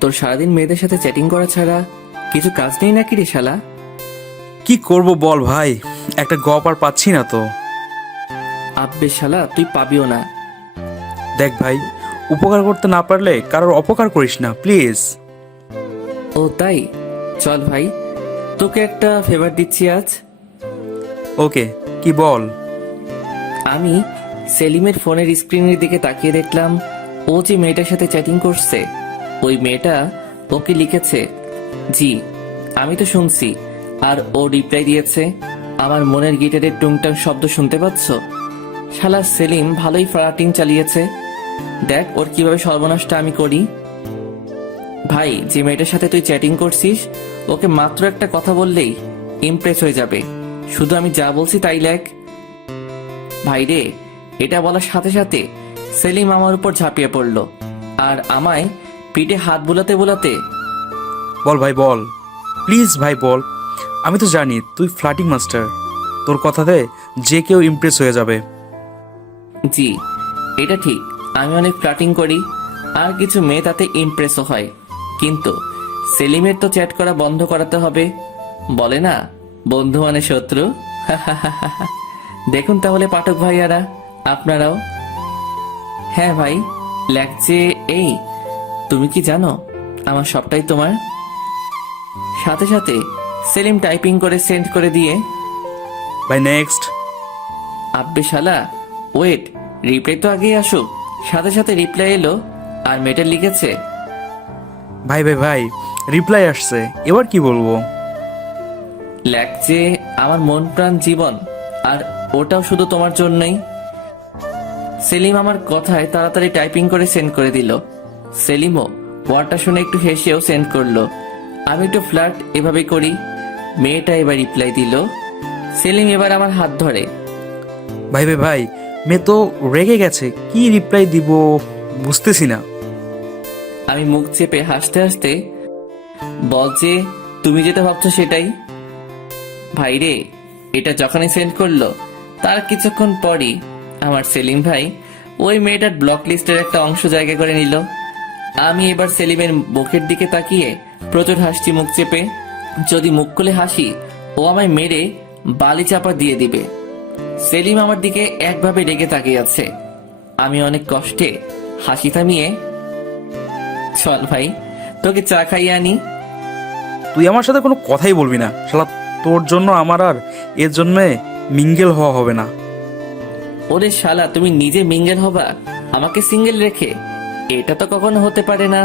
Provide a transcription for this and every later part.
তোর সারাদিন মেয়েদের সাথে চ্যাটিং করা ছাড়া কিছু কাজ নেই নাকি রে শালা? কি করব বল ভাই, একটা গপ আর পাচ্ছি না তো। আব্বে শালা, তুই পাবিও না। দেখ ভাই, উপকার করতে না পারলে কারোর অপকার করিস না প্লিজ। ও তাই? চল ভাই, তোকে একটা ফেভার দিচ্ছি আজ। ওকে, কি বল। আমি সেলিমের ফোনের স্ক্রিনের দিকে তাকিয়ে দেখলাম ও যে মেয়েটার সাথে চ্যাটিং করছে, ওই মেয়েটা ওকে লিখেছে জি। আমি তো শুনছি, আর ও রিপ্লাই দিয়েছে আমার মনের গিটারের টুংটাং শব্দ শুনতে পাচ্ছ? শালা সেলিম ভালোই ফ্লার্টিং চালিয়েছে। দেখ ওর কিভাবে সর্বনাশটা আমি করি। ভাই, যে মেয়েটার সাথে তুই চ্যাটিং করছিস, ওকে মাত্র একটা কথা বললেই ইমপ্রেস হয়ে যাবে। শুধু আমি যা বলছি তাই লেখ। ভাই রে, এটা বলার সাথে সাথে সেলিম আমার উপর ঝাঁপিয়ে পড়লো আর আমায় পিঠে হাত বুলাতে বুলাতে বল ভাই বল, প্লিজ ভাই বল। আমি তো জানি তুই ফ্লার্টিং মাস্টার, তোর কথাতে যে কেউ ইমপ্রেস হয়ে যাবে। জি, এটা ঠিক, আমি অনেক ফ্লার্টিং করি আর কিছু মেয়ে তাতে ইমপ্রেসও হয়। কিন্তু সেলিমের তো চ্যাট করা বন্ধ করাতে হবে। বলে না, বন্ধু মানে শত্রু। দেখুন তাহলে পাঠক ভাইয়ারা, আপনারাও। হ্যাঁ ভাই, লাগছে এই। তুমি কি জানো আমার সবটাই তোমার? সাথে সাথে সেলিম টাইপিং করে সেন্ড করে দিয়ে ভাই নেক্সট। আব্বে শালা, ওয়েট, রিপ্লাই তো আগেই আসুক। সাথে সাথে রিপ্লাই এলো আর মেয়েটা লিখেছে ভাই ভাই ভাই, রিপ্লাই আসছে, এবার কি বলবো। লাগছে আমার মন প্রাণ জীবন, আর ওটাও শুধু তোমার জন্যই। সেলিম আমার কথায় তাড়াতাড়ি টাইপিং করে সেন্ড করে দিল। সেলিমও ওয়ার্ডটা শুনে একটু হেসেও সেন্ড করলো। আমি একটু ফ্লার্ট এভাবে করি। মেয়েটা এবার রিপ্লাই দিল। সেলিম এবার আমার হাত ধরে। ভাই ভাই ভাই, মেয়ে তো রেগে গেছে, কি রিপ্লাই দিব বুঝতেছি না। আমি মুখ চেপে হাসতে হাসতে বল যে তুমি যেটা ভাবছো সেটাই। ভাই রে, এটা যখনই সেন্ড করলো তার কিছুক্ষণ পরই আমার সেলিম ভাই ওই মেয়েটার ব্লক লিস্টের একটা অংশ জায়গা করে নিল। আমি এবার সেলিমের মুখের দিকে তাকিয়ে প্রচুর হাসছি মুখ চেপে। যদি মুখ খুলে হাসি, ও আমায় মেরে বালি চাপা দিয়ে দিবে। সেলিম আমার দিকে একভাবে রেগে তাকিয়ে আছে। আমি অনেক কষ্টে হাসি থামিয়ে চল ভাই, তোকে চা খাইয়ে আনি। তুই আমার সাথে কোনো কথাই বলবি না শালা, তোর জন্য আমার আর এর জন্যে মিঙ্গেল হওয়া হবে না। ওরে শালা, তুমি নিজে মিঙ্গেল হবা আমাকে সিঙ্গেল রেখে? এটা তো কখনো হতে পারে না।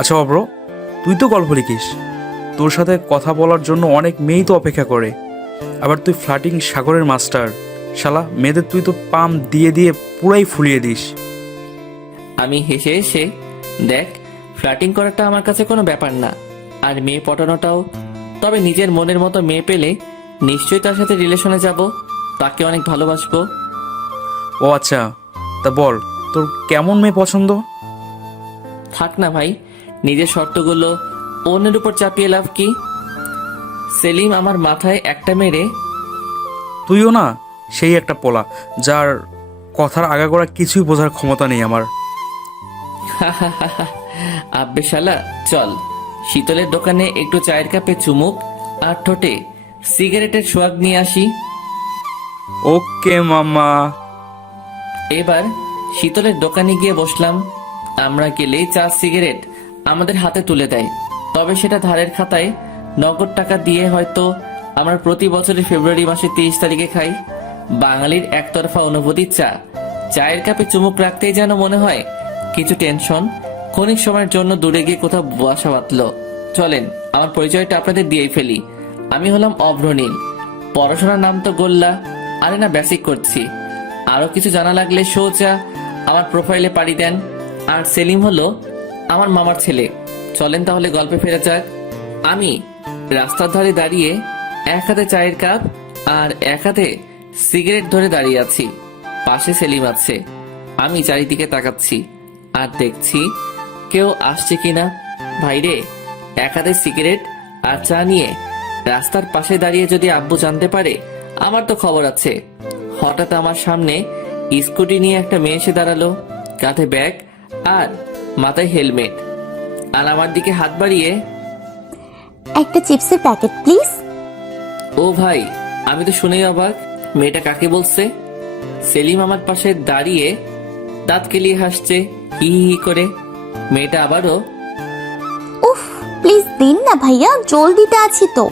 আচ্ছা অব্র, তুই তো গল্প লিখিস, তোর সাথে কথা বলার জন্য অনেক মেয়েই তো অপেক্ষা করে। আবার তুই ফ্লার্টিং সাগরের মাস্টার, শালা মেয়েদের তুই তো পাম দিয়ে দিয়ে পুরাই ফুলিয়ে দিস। আমি হেসে হেসে, দেখ, ফ্লার্টিং করাটা আমার কাছে কোনো ব্যাপার না, আর মেয়ে পটানোটাও। তবে নিজের মনের মতো মেয়ে পেলে নিশ্চয়ই তার সাথে রিলেশনে যাব, তাকে অনেক ভালোবাসবো। ও আচ্ছা, তা বল তোর কেমন মেয়ে পছন্দ। থাক না ভাই, নিজের শর্তগুলো অন্যের উপর চাপিয়ে লাভ কি? সেলিম আমার মাথায় একটা মেরে তুইও না সেই একটা পোলা, যার কথার আগাগোড়া কিছুই বোঝার ক্ষমতা নেই আমার। আব্বে শালা, চল শীতলের দোকানে একটু চায়ের কাপে চুমুক আর ঠোঁটে সিগারেটের সোয়াগ নিয়ে আসি। ওকে মামা। এবার শীতলের দোকানে গিয়ে বসলাম। আমরা গেলেই চা সিগারেট আমাদের হাতে তুলে দেয়। তবে সেটা ধারের খাতায় নগদ টাকা দিয়ে হয়তো আমরা প্রতি বছরের ফেব্রুয়ারি মাসের 30 তারিখে খাই। বাঙালির একতরফা অনুভূতির চা। চায়ের কাপে চুমুক রাখতেই যেন মনে হয় কিছু টেনশন ক্ষণিক সময়ের জন্য দূরে গিয়ে কোথাও বাসা বাঁধলো। চলেন আমার পরিচয়টা আপনাদের দিয়েই ফেলি। আমি হলাম অভ্রনীল। পড়াশোনার নাম তো গোল্লা, আরে না বেসিক করছি। আরো কিছু জানা লাগলে সোজা আমার প্রোফাইলে পাড়ি দেন। আর সেলিম হলো আমার মামার ছেলে। চলেন তাহলে গল্পে ফেরা যাক। আমি রাস্তার ধারে দাঁড়িয়ে এক হাতে চায়ের কাপ আর এক হাতে সিগারেট ধরে দাঁড়িয়ে আছি। পাশে সেলিম আছে। আমি চারিদিকে তাকাচ্ছি আর দেখছি কেউ আসছে কিনা। ভাইরে, এক হাতে সিগারেট আর চা নিয়ে রাস্তার পাশে দাঁড়িয়ে যদি আব্বু জানতে পারে আমার তো খবর আছে। হঠাৎ আমার সামনে স্কুটি নিয়ে একটা মেয়ে এসে দাঁড়ালো, কাঁধে ব্যাগ আর মাথায় হেলমেট। আর আমার দিকে হাত বাড়িয়ে, একটা চিপসের প্যাকেট প্লিজ। ও ভাই, আমি তো শুনেই অবাক, মেয়েটা কাকে বলছে? সেলিম আমার পাশে দাঁড়িয়ে দাঁত কেলিয়ে হাসছে হি হি হি করে। মেয়েটা আবারও, উফ প্লিজ দিন না ভাইয়া, জলদিতে আছি তো।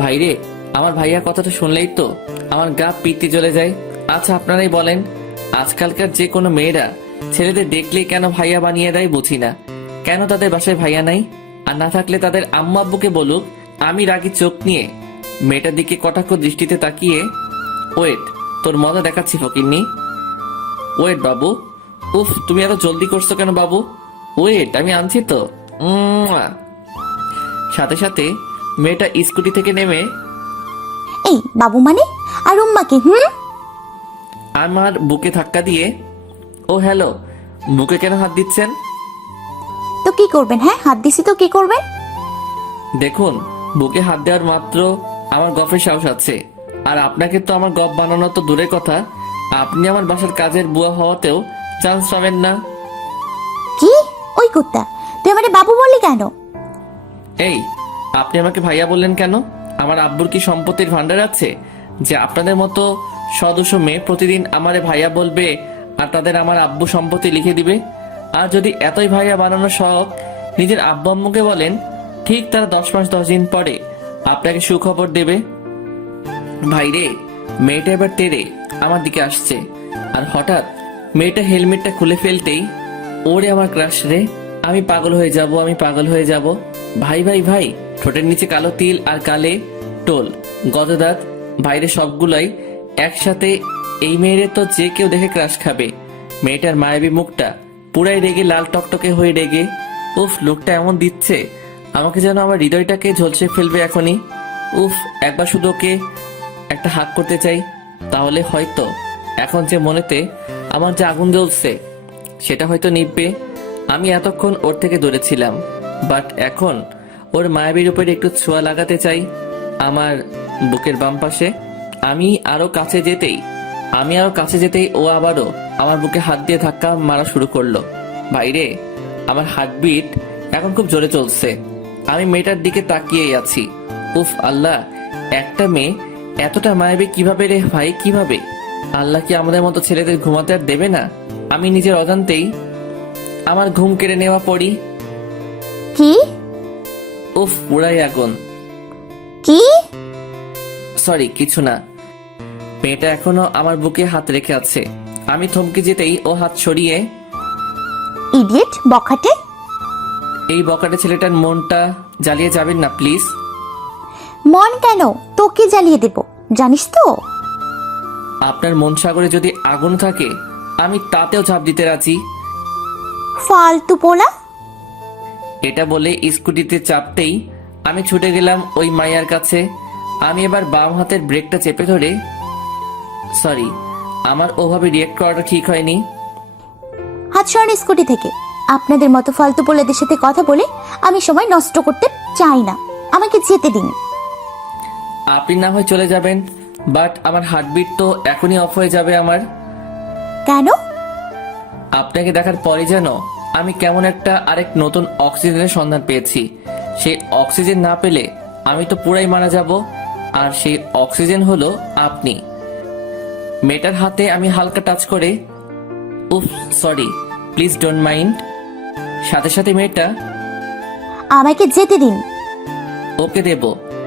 ভাইরে, আমার ভাইয়া কথাটা শুনলেই তো আমার গা পিত্তি জ্বলে যায়। আচ্ছা আপনারাই বলেন, আজকালকার যে কোনো মেয়েরা ছেলেদের দেখলেই কেন ভাইয়া বানিয়ে দেয় বুঝি না। কেন তাদের বাসায় ভাইয়া নাই? আর না থাকলে তাদের আম্মা আব্বুকে বলুক। আমি রাগি চোখ নিয়ে মেয়েটার দিকে কটাক্ষ দৃষ্টিতে তাকিয়ে, ওয়েট, তোর মজা দেখাচ্ছি ফকিন্নি। ওয়েট বাবু। উফ, তুমি এত জলদি করছো কেন বাবু? ওয়েট, আমি আনছি তো। সাথে সাথে মেয়েটা স্কুটি থেকে নেমে এই বাবু মানে? আর উম্মাকে? আমার বুকে ধাক্কা দিয়ে, ও হ্যালো, বুকে কেন হাত দিচ্ছেন? তো কি করবেন? হ্যাঁ হাত দিছি তো কি করবেন? দেখুন, বুকে হাত দেওয়ার মাত্র আমার গফের সাহস আছে। আর আপনাকে তো আমার গপ বানানো তো দূরের কথা, আপনি আমার বাসার কাজের বুয়া হওয়াতেও চান্স পাবেন না। কি? ওই কুত্তা, তুই আমারে বাবু বললি কেন? এই, আপনি আমাকে ভাইয়া বললেন কেন? আমার আব্বুর কি সম্পত্তির ভান্ডার আছে যে আপনাদের মতো সদস্য মেয়ে প্রতিদিন আমারে ভাইয়া বলবে আর তাদের আমার আব্বু সম্পত্তি লিখে দিবে? আর যদি এতই ভাইয়া বানানোর শখ নিজের আব্বু আম্মুকে বলেন, ঠিক তারা 10 মাস 10 দিন পরে আপনাকে সুখবর দেবে। ভাইরে, মেয়েটা এবার তেড়ে আমার দিকে আসছে, আর হঠাৎ মেয়েটা হেলমেটটা খুলে ফেলতেই, ওরে আমার ক্রাশ রে, আমি পাগল হয়ে যাব, আমি পাগল হয়ে যাব। ভাই ভাই ভাই, ঠোঁটের নিচে কালো তিল আর কালে টোল, গজদাঁত, বাইরে সবগুলাই একসাথে। এই মেয়েরে তো যে কেউ দেখে ক্রাশ খাবে। মেয়েটার মায়াবী মুখটা পুরাই রেগে লাল টকটকে হয়ে রেগে। উফ, লোকটা এমন দিচ্ছে আমাকে যেন আমার হৃদয়টাকে ঝলসে ফেলবে এখনই। উফ, একবার শুধু ওকে একটা হাত করতে চাই, তাহলে হয়তো এখন যে মনেতে আমার যে আগুন জ্বলছে সেটা হয়তো নিভবে। আমি এতক্ষণ ওর থেকে দূরে ছিলাম, বাট এখন ওর মায়াবীর উপরে একটু ছোঁয়া লাগাতে চাই আমার বুকের বাম পাশে। আমি আরো কাছে যেতেই ও আবারও আমার বুকে হাত দিয়ে ধাক্কা মারা শুরু করলো। ভাইরে, আমার হার্টবিট এখন খুব জোরে চলছে। আমি মেয়েটার দিকে তাকিয়েই আছি। উফ আল্লাহ, একটা মেয়ে এতটা মায়াবী কিভাবে রে ভাই, কিভাবে? আল্লাহ কি আমাদের মতো ছেলেদের ঘুমাতে আর দেবে না? আমি নিজের অজান্তেই আমার ঘুম কেড়ে নেওয়া পড়ি। কি? উফ, পুরাই আগুন। কি? সরি, কিছু না। মেয়েটা এখনো আমার বুকে হাত রেখে আছে। আমি থমকে যেতেই ও হাত সরিয়ে, ইডিয়েট বখাটে। এই বকাটে ছেলেটার মনটা জ্বালিয়ে যাবেন না প্লিজ। মন কেন? তোকে জ্বালিয়ে দেব, জানিস তো। আপনার মন সাগরে যদি আগুন থাকে আমি তাতেও ঝাঁপ দিতে রাজি। ফালতু পোলা। এটা বলে স্কুটিতে চাপতেই আমি ছুটে গেলাম ওই মাইয়ার কাছে। আমি এবার বাম হাতের ব্রেকটা চেপে ধরে, সরি, আমার ওভাবে রিয়েক্ট করাটা ঠিক হয়নি। হাত সরান স্কুটি থেকে। আপনাদের মতো ফালতু পোলাদের সাথে কথা বলে আমি সময় নষ্ট করতে চাই না, আমাকে যেতে দিন। আপনি না হয় চলে যাবেন, বাট আমার হার্টবিট তো এখনই অফ হয়ে যাবে আমার। কেন? আপনাকে দেখার পরে যেন আমি কেমন একটা আরেক নতুন অক্সিজেনের সন্ধান পেয়েছি। সেই অক্সিজেন না পেলে আমি তো পুরাই মারা যাব, আর সেই অক্সিজেন হলো আপনি। মেয়েটার হাতে আমি হালকা টাচ করে, উফ সরি, প্লিজ ডোন্ট মাইন্ড। সাথে সাথে মেয়েটা, আমাকে যেতে দিন। ওকে দেব,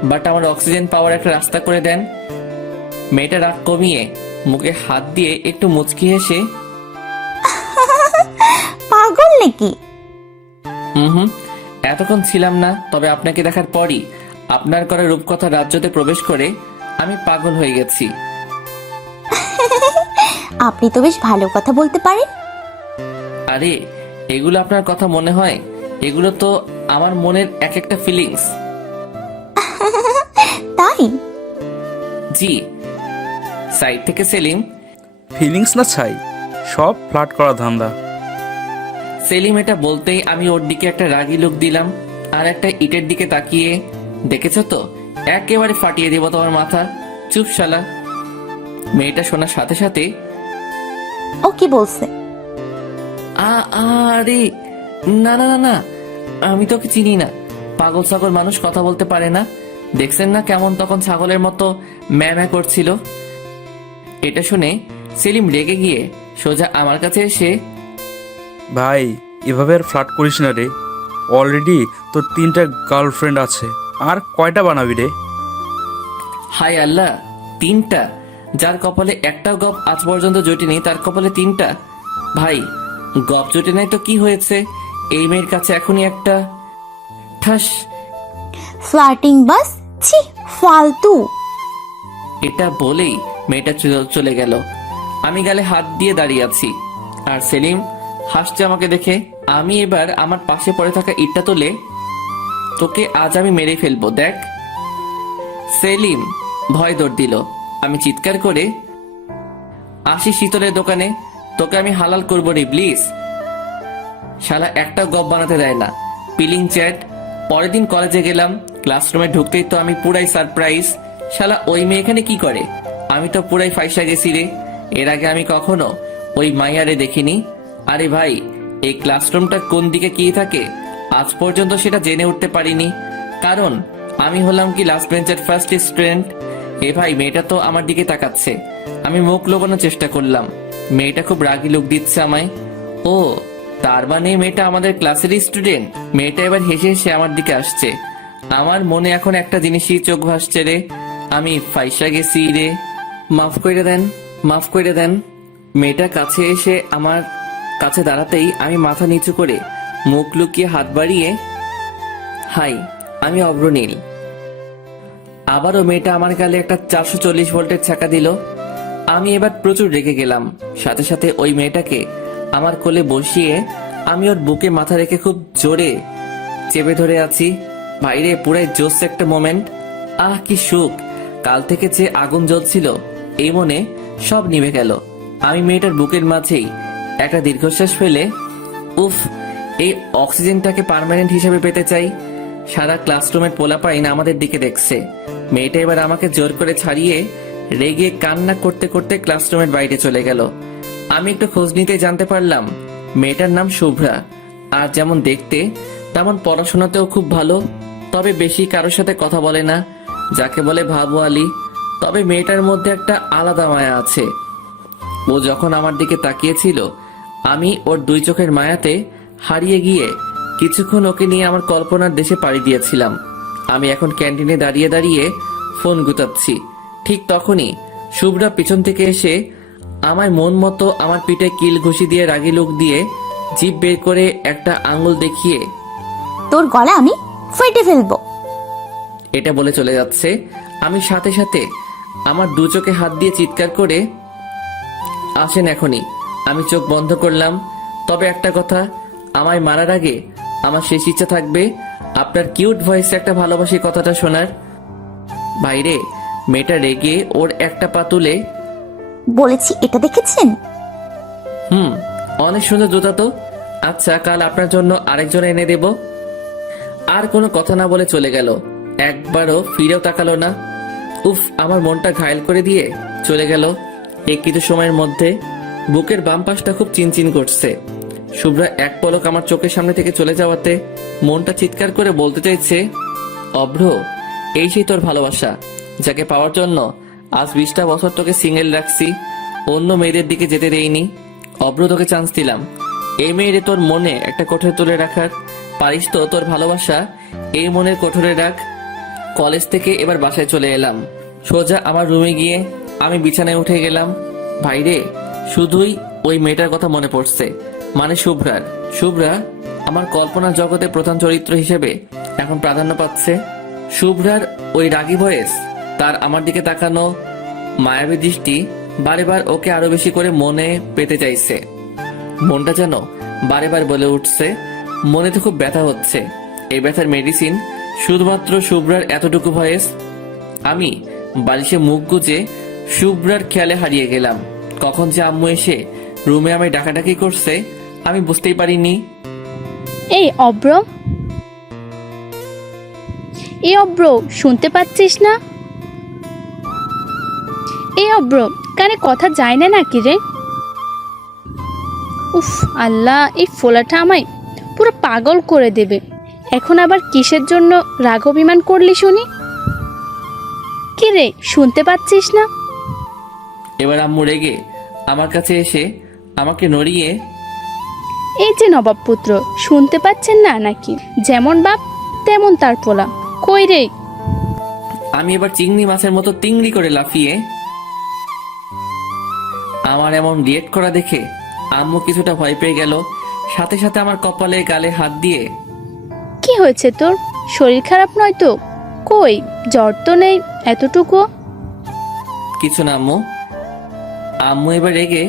বাট আমার অক্সিজেন পাওয়ার একটা রাস্তা করে দেন। মেয়েটা রাগ কমিয়ে মুখে হাত দিয়ে একটু মুচকি হেসে, পাগল নাকি? হুম, এতক্ষণ ছিলাম না, তবে আপনাকে দেখার পরই আপনার করা রূপকথা রাজ্যতে প্রবেশ করে আমি পাগল হয়ে গেছি। আপনি তো বেশ ভালো কথা বলতে পারেন। আরে, এগুলো আপনার কথা মনে হয়? এগুলো তো আমার মনের এক একটা ফিলিংস। তাই? জি। সাইড থেকে সেলিম, ফিলিংস না ছাই, সব ফ্লার্ট করা ধান্দা। সেলিম এটা বলতেই আমি ওর দিকে একটা রাগী লুক দিলাম আর একটা ইটের দিকে তাকিয়ে, দেখেছো তো, একেবারে ফাটিয়ে দেব তোমার মাথা। চুপ শালা। মেয়েটা শোনার সাথে সাথে, ও কি বলছে? আরে না না না না, আমি তোকে চিনি না। পাগল ছাগল মানুষ কথা বলতে পারে না। দেখছেন না কেমন তখন ছাগলের মতো ম্যামা করছিল। এটা শুনে সেলিম রেগে গিয়ে সোজা আমার কাছে এসে, ভাই এভাবে আর ফ্লার্ট করিস না রে। অলরেডি তোর 3টা গার্লফ্রেন্ড আছে, আর কয়টা বানাবি রে? হায় আল্লাহ, 3টা? যার কপালে একটাও গপ আজ পর্যন্ত জুটেনি তার কপালে 3টা? ভাই, গপ জুটে নাই তো কি হয়েছে? এই মেয়ের কাছে এখনই একটা ঠাস। ফ্লার্টিং বাস, ছি, ফালতু। এটা বলেই মেয়েটা চলে গেল। আমি গালে হাত দিয়ে দাঁড়িয়ে আছি, আর সেলিম হাসছে আমাকে দেখে। আমি এবার আমার পাশে পড়ে থাকা ইটটা তুলে, তোকে আজ আমি মেরে ফেলবো দেখ। সেলিম ভয় দৌড় দিল। আমি চিৎকার করে, আসি শীতলের দোকানে, তোকে আমি হালাল করবো রে প্লিজ। শালা একটা গপ বানাতে দেয় না, পিলিং চ্যাট। পরের দিন কলেজে গেলাম, ক্লাসরুমে ঢুকতেই তো আমি পুরাই সারপ্রাইজ। শালা ওই মেয়ে এখানে কি করে? আমি তো পুরাই ফাইসা গেছি রে। এর আগে আমি কখনো ওই মাইয়ারে দেখিনি। আরে ভাই, এই ক্লাসরুমটা কোন দিকে কি থাকে আজ পর্যন্ত সেটা জেনে উঠতে পারিনি, কারণ আমি হলাম কি লাস্ট বেঞ্চের ফার্স্ট স্টুডেন্ট। এ ভাই, মেয়েটা তো আমার দিকে তাকাচ্ছে। আমি মুখ লোবানোর চেষ্টা করলাম, মেয়েটা খুব রাগি লুক দিচ্ছে আমায়। ও, তার মানে মেয়েটা আমাদের ক্লাসেরই স্টুডেন্ট। মেয়েটা এবার হেসে হেসে আমার দিকে আসছে। আমার মনে এখন একটা জিনিসই চোখ ভাসছে রে, আমি ফাইসা গেছি রে। মাফ করে দেন, মাফ করে দেন। মেয়েটা কাছে এসে আমার কাছে দাঁড়াতেই আমি মাথা নিচু করে মুখ লুকিয়ে হাত বাড়িয়ে, হাই, আমি অব্রনীল। আবারও মেয়েটা আমার গালে একটা 440 ভোল্টের ছ্যাঁকা দিল। আমি এবার প্রচুর রেগে গেলাম। সাথে সাথে ওই মেয়েটাকে আমার কোলে বসিয়ে আমি ওর বুকে মাথা রেখে খুব জোরে চেপে ধরে আছি। বাইরে পুরাই জোস একটা মোমেন্ট। আহ কি সুখ! কাল থেকে যে আগুন জ্বলছিল এই মনে সব নিভে গেল। আমি মেয়েটার বুকের মাঝেই একটা দীর্ঘশ্বাস ফেলে, উফ, এই অক্সিজেনটাকে পার্মানেন্ট হিসেবে পেতে চাই। সারা ক্লাসরুমের পোলাপাইন আমাদের দিকে দেখছে। মেয়েটা এবার আমাকে জোর করে ছাড়িয়ে রেগে কান্না করতে করতে ক্লাসরুমের বাইরে চলে গেল। আমি একটু খোঁজ নিতে জানতে পারলাম মেয়েটার নাম শুভ্রা, আর যেমন দেখতে তেমন পড়াশোনাতেও খুব ভালো, তবে বেশি কারোর সাথে কথা বলে না, যাকে বলে ভাবওয়ালি। তবে মেয়েটার মধ্যে একটা আলাদা মায়া আছে। ও যখন আমার দিকে তাকিয়েছিল আমি ওর 2 চোখের মায়াতে হারিয়ে গিয়ে কিছুক্ষণ ওকে নিয়ে আমার কল্পনার দেশে পাড়ি দিয়েছিলাম। আমি এখন ক্যান্টিনে দাঁড়িয়ে দাঁড়িয়ে ফোন গুতাচ্ছি। ঠিক তখনই শুভ্রা পিছন থেকে এসে আমায় মন মতো আমার পিঠে কিল ঘুষি দিয়ে রাগি লুক দিয়ে জিভ বের করে একটা আঙ্গুল দেখিয়ে, তোর গলা আমি ফেটে ফেলবো। এটা বলে চলে যাচ্ছে। আমি সাথে সাথে আমার 2 চোখে হাত দিয়ে চিৎকার করে, আসেন এখনই। আমি চোখ বন্ধ করলাম। তবে একটা কথা, আমায় মারার আগে আমার শেষ ইচ্ছা থাকবে আপনার কিউট ভয়েসে একটা ভালোবাসি কথাটা শোনার। বাইরে মেয়েটা রেগে ওর একটা পা তুলে, বলেছি এটা দেখেছেন? অনেক সুন্দর জুতা তো। আচ্ছা, কাল আপনার জন্য আরেকজন এনে দেব। আর কোনো কথা না বলে চলে গেল, একবারও ফিরেও তাকালো না। উফ, আমার মনটা ঘায়েল করে দিয়ে চলে গেল। এই কিছু সময়ের মধ্যে বুকের বাম পাশটা খুব চিনচিন করছে। শুভ্রা এক পলক আমার চোখের সামনে থেকে চলে যাওয়াতে মনটা চিৎকার করে বলতে চাইছে, অভ্র, এই সেই তোর ভালোবাসা, যাকে পাওয়ার জন্য আজ 20টা বছর তোকে সিঙ্গেল রাখছি, অন্য মেয়েদের দিকে যেতে দেইনি। অভ্র, তোকে চান্স দিলাম এই মেয়েরে তোর মনে একটা কোঠরে তুলে রাখার। পারিস তো তোর ভালোবাসা এই মনের কোঠরে রাখ। কলেজ থেকে এবার বাসায় চলে এলাম। সোজা আমার রুমে গিয়ে আমি বিছানায় উঠে গেলাম। ভাইরে, শুধুই ওই মেয়েটার কথা মনে পড়ছে, মানে শুভ্রার। শুভ্রা আমার কল্পনার জগতে প্রধান চরিত্র হিসেবে এখন প্রাধান্য পাচ্ছে। শুভ্রার ওই রাগী ভয়েস, তার আমার দিকে তাকানো মায়াবী দৃষ্টি বারে বার ওকে আরো বেশি করে মনে পেতে চাইছে। মনটা যেন বারে বার বলে উঠছে, মনে তো খুব ব্যথা হচ্ছে। এই ব্যথার মেডিসিন শুধুমাত্র শুভ্রার এতটুকু ভয়েস। আমি বালিশে মুখ গুজে শুভ্রার খেয়ালে হারিয়ে গেলাম। কখন যে আম্মু এসে রুমে আমায় ডাকাডাকি করছে আমি বুঝতেই পারিনি। এই অব্র, শুনতে পাচ্ছিস না? এই অব্র, কানে কথা যায় না নাকি রে? উফ আল্লাহ, এই ফোলাটা আমায় পুরো পাগল করে দেবে। এখন আবার কিসের জন্য রাগ অভিমান করলি শুনি? কি রে, শুনতে পাচ্ছিস না? এবার আম্মু রেগে আমার কাছে এসে আমাকে নড়িয়ে, এই যে নবাব পুত্র, শুনতে পাচ্ছেন না নাকি? যেমন বাপ তেমন তার পোলা। কই রে? আমি এবার চিংড়ি মাছের মতো তিংড়ি করে লাফিয়ে, আমার এমন রিয়েক্ট করা দেখে আম্মু কিছুটা ভয় পেয়ে গেল। সাথে সাথে আমার কপালে গালে হাত দিয়ে, কি হয়েছে তোর? শরীর খারাপ নয় তো? কই, জ্বর তো নেই এতটুকু। কিছু না আম্মু। আম্মু এবার রেগে,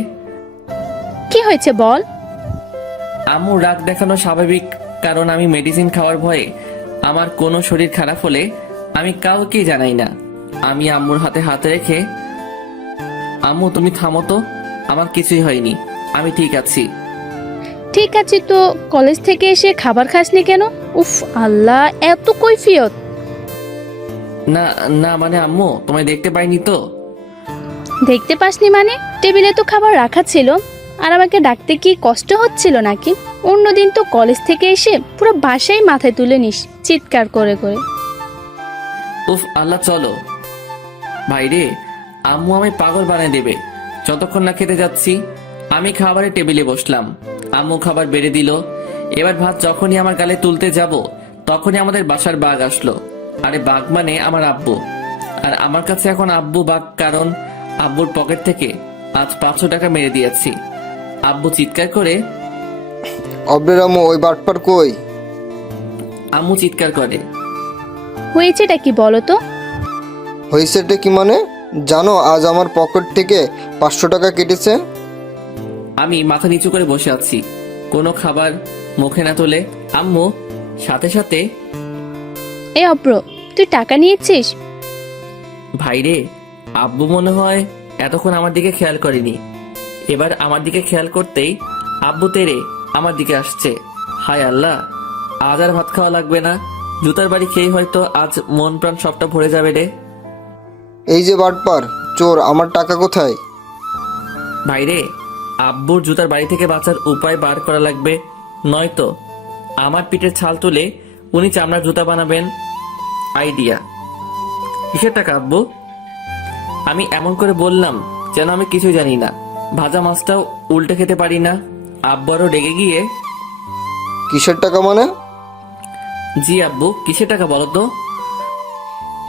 কি হয়েছে বল? আম্মু রাগ দেখানো স্বাভাবিক, কারণ আমি মেডিসিন খাওয়ার ভয়ে আমার কোনো শরীর খারাপ হলে আমি কাউকে জানাই না। আমি আম্মুর হাতে হাত রেখে, আম্মু তুমি থামো তো, আমার কিছুই হয়নি, আমি ঠিক আছি। ঠিক আছে তো কলেজ থেকে এসে খাবার খাসনি কেন? উফ আল্লাহ, এত কৈফিয়ত। না না মানে আম্মু তোমায় দেখতে পাইনি তো। দেখতে পাসনি মানে? টেবিলে তো খাবার রাখা ছিল, আর আমাকে ডাকতে কি কষ্ট হচ্ছিল নাকি? অন্যদিন তো কলেজ থেকে এসে পুরো বাসায় মাথায় তুলে নিস চিৎকার করে করে। উফ আল্লাহ, চলো। ভাইরে, আম্মু আমায় পাগল বানিয়ে দেবে যতক্ষণ না খেতে যাচ্ছি। আমি খাবারের টেবিলে বসলাম, আম্মু খাবার বেড়ে দিল। এবার ভাত যখনই আমার গালে তুলতে যাব, তখনই আমাদের বাসার বাঘ আসলো। আরে বাঘ মানে আমার আব্বু। আর আমার কাছে এখন আব্বু বাঘ, কারণ আব্বুর পকেট থেকে আজ 500 টাকা মেরে দিয়েছি। আব্বু চিৎকার করে, অব্রের আম্মু ওই বাটপার কই? আম্মু চিৎকার করে, হয়েছেটা কি বলো তো? হয়েছেটা কি মানে? জানো আজ আমার পকেট থেকে 500 টাকা কেটেছে। আমি মাথা নিচু করে বসে আছি, কোনো খাবার মুখে না তোলে। আম্মু সাথে সাথে, এ অব্র, তুই টাকা নিয়েছিস? ভাইরে, আব্বু মনে হয় এতক্ষণ আমার দিকে খেয়াল করেনি। এবার আমার দিকে খেয়াল করতেই আব্বু তেরে আমার দিকে আসছে। হায় আল্লাহ, আজ আর ভাত খাওয়া লাগবে না। জুতার বাড়ি খেয়ে হয়তো আজ মন প্রাণ সবটা ভরে যাবে রে। এই যে বাটপার চোর, আমার টাকা কোথায়? ভাইরে, আব্বুর জুতার বাড়ি থেকে বাঁচার উপায় বার করা লাগবে, নয়তো আমার পিঠের ছাল তুলে উনি চামড়ার জুতা বানাবেন। আইডিয়া। কিসের টাকা আব্বু? আমি এমন করে বললাম যেন আমি কিছুই জানি না। ভাজা মাছটাও উল্টে খেতে পারি না। আব্বু আরো রেগে গিয়ে, কিসের টাকা মানে? জি আব্বু, কিসের টাকা বলো তো?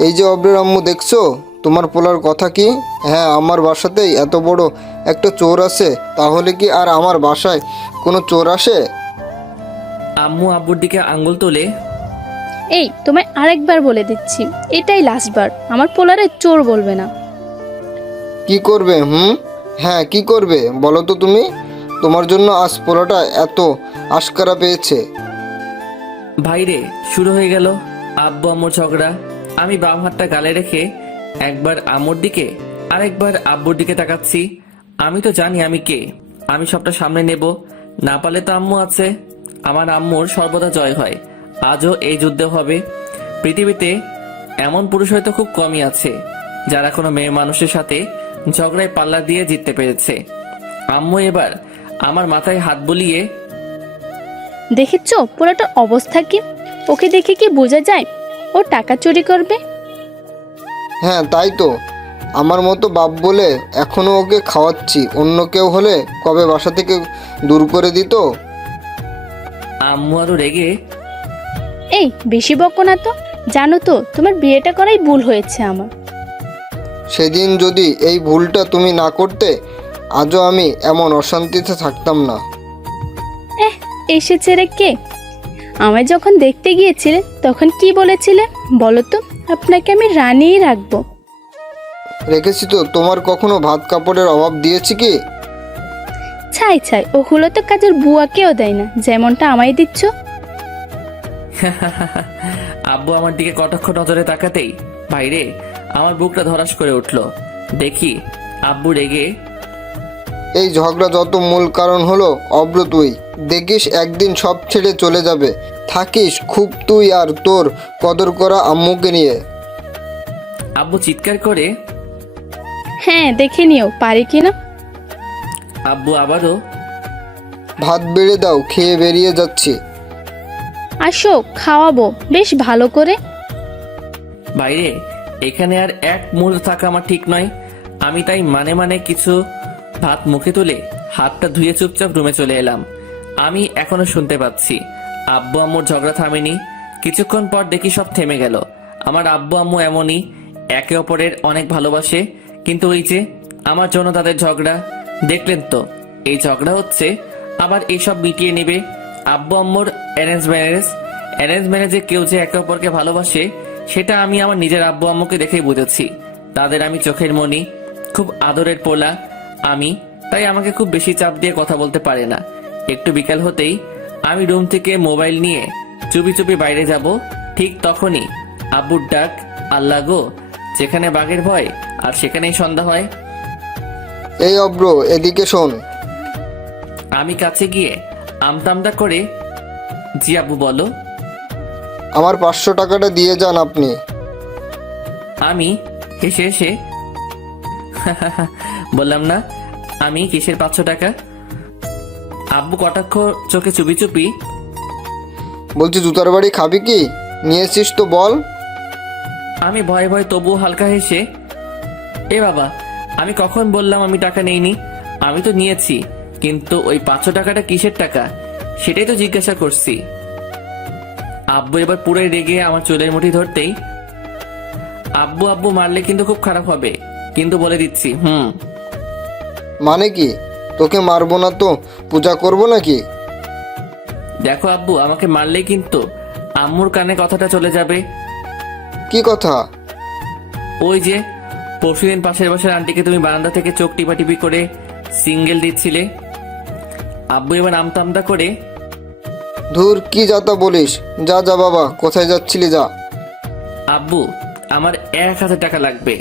এই যে অব্রের আম্মু, দেখছো তোমার পোলার কথা কি? হ্যাঁ, আমার বাসাতেই এত বড় একটা চোর আছে, তাহলে কি আর আমার বাসায় কোনো চোর আসে? আম্মু আব্বুর দিকে আঙ্গুল তুলে, এই তোমায় আরেকবার বলে দিচ্ছি, এটাই লাস্টবার, আমার পোলারে চোর বলবে না। কি করবে? হ্যাঁ কি করবে বলো তো তুমি? তোমার জন্য আজ পোলাটা এত আশকারা পেয়েছে। ভাইরে, শুরু হয়ে গেল আব্বু আম্মুর ঝগড়া। আমি বাম হাতটা গালে রেখে একবার আম্মুর দিকে আরেকবার আব্বুর দিকে তাকাচ্ছি। আমি তো জানি আমি কে, আমি সবটা সামনে নেব। না পারলে তো আম্মু আছে। আমার আম্মুর সর্বদা জয় হয়, আজও এই যুদ্ধে হবে। পৃথিবীতে এমন পুরুষ হয়তো খুব কমই আছে যারা কোনো মেয়ে মানুষের সাথে ঝগড়ায় পাল্লা দিয়ে জিততে পেরেছে। আম্মু এবার আমার মাথায় হাত বুলিয়ে, দেখেছো পোলাটার অবস্থা কি? ওকে দেখে কি বোঝা যায় ও টাকা চুরি করবে? হ্যাঁ তাই তো, আমার মতো বাপ বলে এখনো ওকে খাওয়াচ্ছি। অন্য কেউ হলে কবে বাসা থেকে দূর করে দিত। আম্মু আরো রেগে, এই বেশি বকো না তো, জানো তো তোমার বিয়েটা করাই ভুল হয়েছে আমার। সেদিন যদি এই ভুলটা তুমি না করতে, আজও আমি এমন অশান্তিতে থাকতাম না। এসেছে রে কে? আমায় যখন দেখতে গিয়েছিলে তখন কি বলেছিলে বলো তো? আপনাকে আমি রানিই রাখবো। রেখেছি তো, তোমার কখনো ভাত কাপড়ের অভাব দিয়েছি কি? ছাই ছাই, ওগুলো তো কাজের বুয়াকেও দেয় না, যেমনটা আমায় দিচ্ছ। আব্বু আমার দিকে কটাক্ষ নজরে তাকাতেই ভাইরে আমার বুকটা ধরাস করে উঠলো। দেখি আব্বু রেগে, এই ঝগড়া যত মূল কারণ হলো অব্র তুই। দেখিস একদিন সব ছেড়ে চলে যাবে। থাকিস খুব তুই আর তোর কদর করা আম্মুকে নিয়ে। আব্বু চিৎকার করে, হ্যাঁ দেখে নিও পারি কিনা। আব্বু আবারও, ভাত বেড়ে দাও, খেয়ে বেরিয়ে যাচ্ছি। আসো, খাওয়াবো বেশ ভালো করে। বাইরে এখানে আর এক মুহূর্ত থাকা আমার ঠিক নয়। আমি তাই মানে মানে কিছু ভাত মুখে তুলে হাতটা ধুয়ে চুপচাপ রুমে চলে এলাম। আমি এখনো শুনতে পাচ্ছি আব্বু আম্মুর ঝগড়া থামেনি। কিছুক্ষণ পর দেখি সব থেমে গেল। আমার আব্বু আম্মু এমনই, একে অপরের অনেক ভালোবাসে, কিন্তু ওই যে আমার জন্য তাদের ঝগড়া। দেখলেন তো, এই ঝগড়া হচ্ছে, আবার এইসব মিটিয়ে নেবে। আব্বু আম্মুর অ্যারেঞ্জ ম্যারেজে কেউ যে একে অপরকে ভালোবাসে সেটা আমি আমার নিজের আব্বু আম্মুকে দেখেই বুঝেছি। তাদের আমি চোখের মনি, খুব আদরের পোলা আমি, তাই আমাকে খুব বেশি চাপ দিয়ে কথা বলতে পারে না। একটু বিকাল হতেই আমি রুম থেকে মোবাইল নিয়ে চুপি চুপি বাইরে যাব। ঠিক তখনই আব্বুর ডাক, আল্লাহ গো, যেখানে বাঘের ভয় আর সেখানেই সন্ধ্যা হয়। এই অব্র, এদিকে শোন। আমি কাছে গিয়ে আমতামতা করে, জি আব্বু বলো। আমার 500 টাকাটা দিয়ে যান আপনি। আমি হেসে হেসে বললাম না, আমি কিসের 500 টাকা? আব্বু কটাক্ষ চোখে চুপি চুপি, বলছি জুতার বাড়ি খাবি কি? নিয়েছিস তো বল। আমি ভয়ে ভয়ে তবুও হালকা হেসে, এ বাবা, আমি কখন বললাম আমি টাকা নেইনি? আমি তো নিয়েছি, কিন্তু ওই 500 টাকাটা কিসের টাকা সেটাই তো জিজ্ঞাসা করছি। আব্বু এবার পুরো রেগে আমার চুলের মুঠি ধরতেই, আব্বু আব্বু মারলে কিন্তু খুব খারাপ হবে, কিন্তু বলে দিচ্ছি। মানে কি? তোকে মারবো না তো পূজা করবো নাকি? দেখো আব্বু, আমাকে মারলেই কিন্তু আম্মুর কানে কথাটা চলে যাবে। কি কথা? ওই যে পরশুদিন পাশের বাসার আন্টিকে তুমি বারান্দা থেকে চোখ টিপাটিপি করে সিঙ্গেল দিচ্ছিলে। আব্বু এবার আমতা করে, ধুর, কি যাতা বলিস? যা যা বাবা, কোথায় যাচ্ছিলি যা। আব্বু আমার 1000 টাকা লাগবে।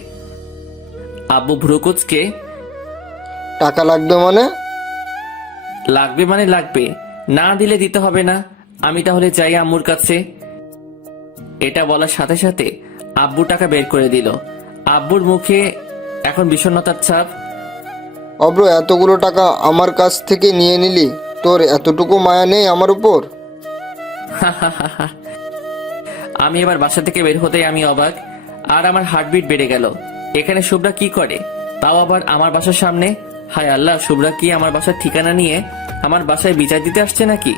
আব্বু ভ্রুকুচকে, টাকা লাগবে মানে? লাগবে মানে লাগবে, না দিলে দিতে হবে না। আমি তাহলে যাই আম্মুর কাছে। এটা বলার সাথে সাথে আব্বু টাকা বের করে দিল। আব্বুর মুখে এখন বিষণ্ণতার ছাপ। অব্র, এতগুলো টাকা আমার কাছ থেকে নিয়ে নিলি, তোর এতটুকু মায়া নেই আমার উপর? আমি এবার বাসা থেকে বের হতেই আমি অবাক, আর আমার হার্টবিট বেড়ে গেল। এখানে শুভ্রা কি করে, তাও আবার আমার বাসার সামনে? হায় আল্লাহ, শুভ্রা কি আমার বাসার ঠিকানা নিয়ে আমার বাসায় বিচার দিতে আসছে নাকি?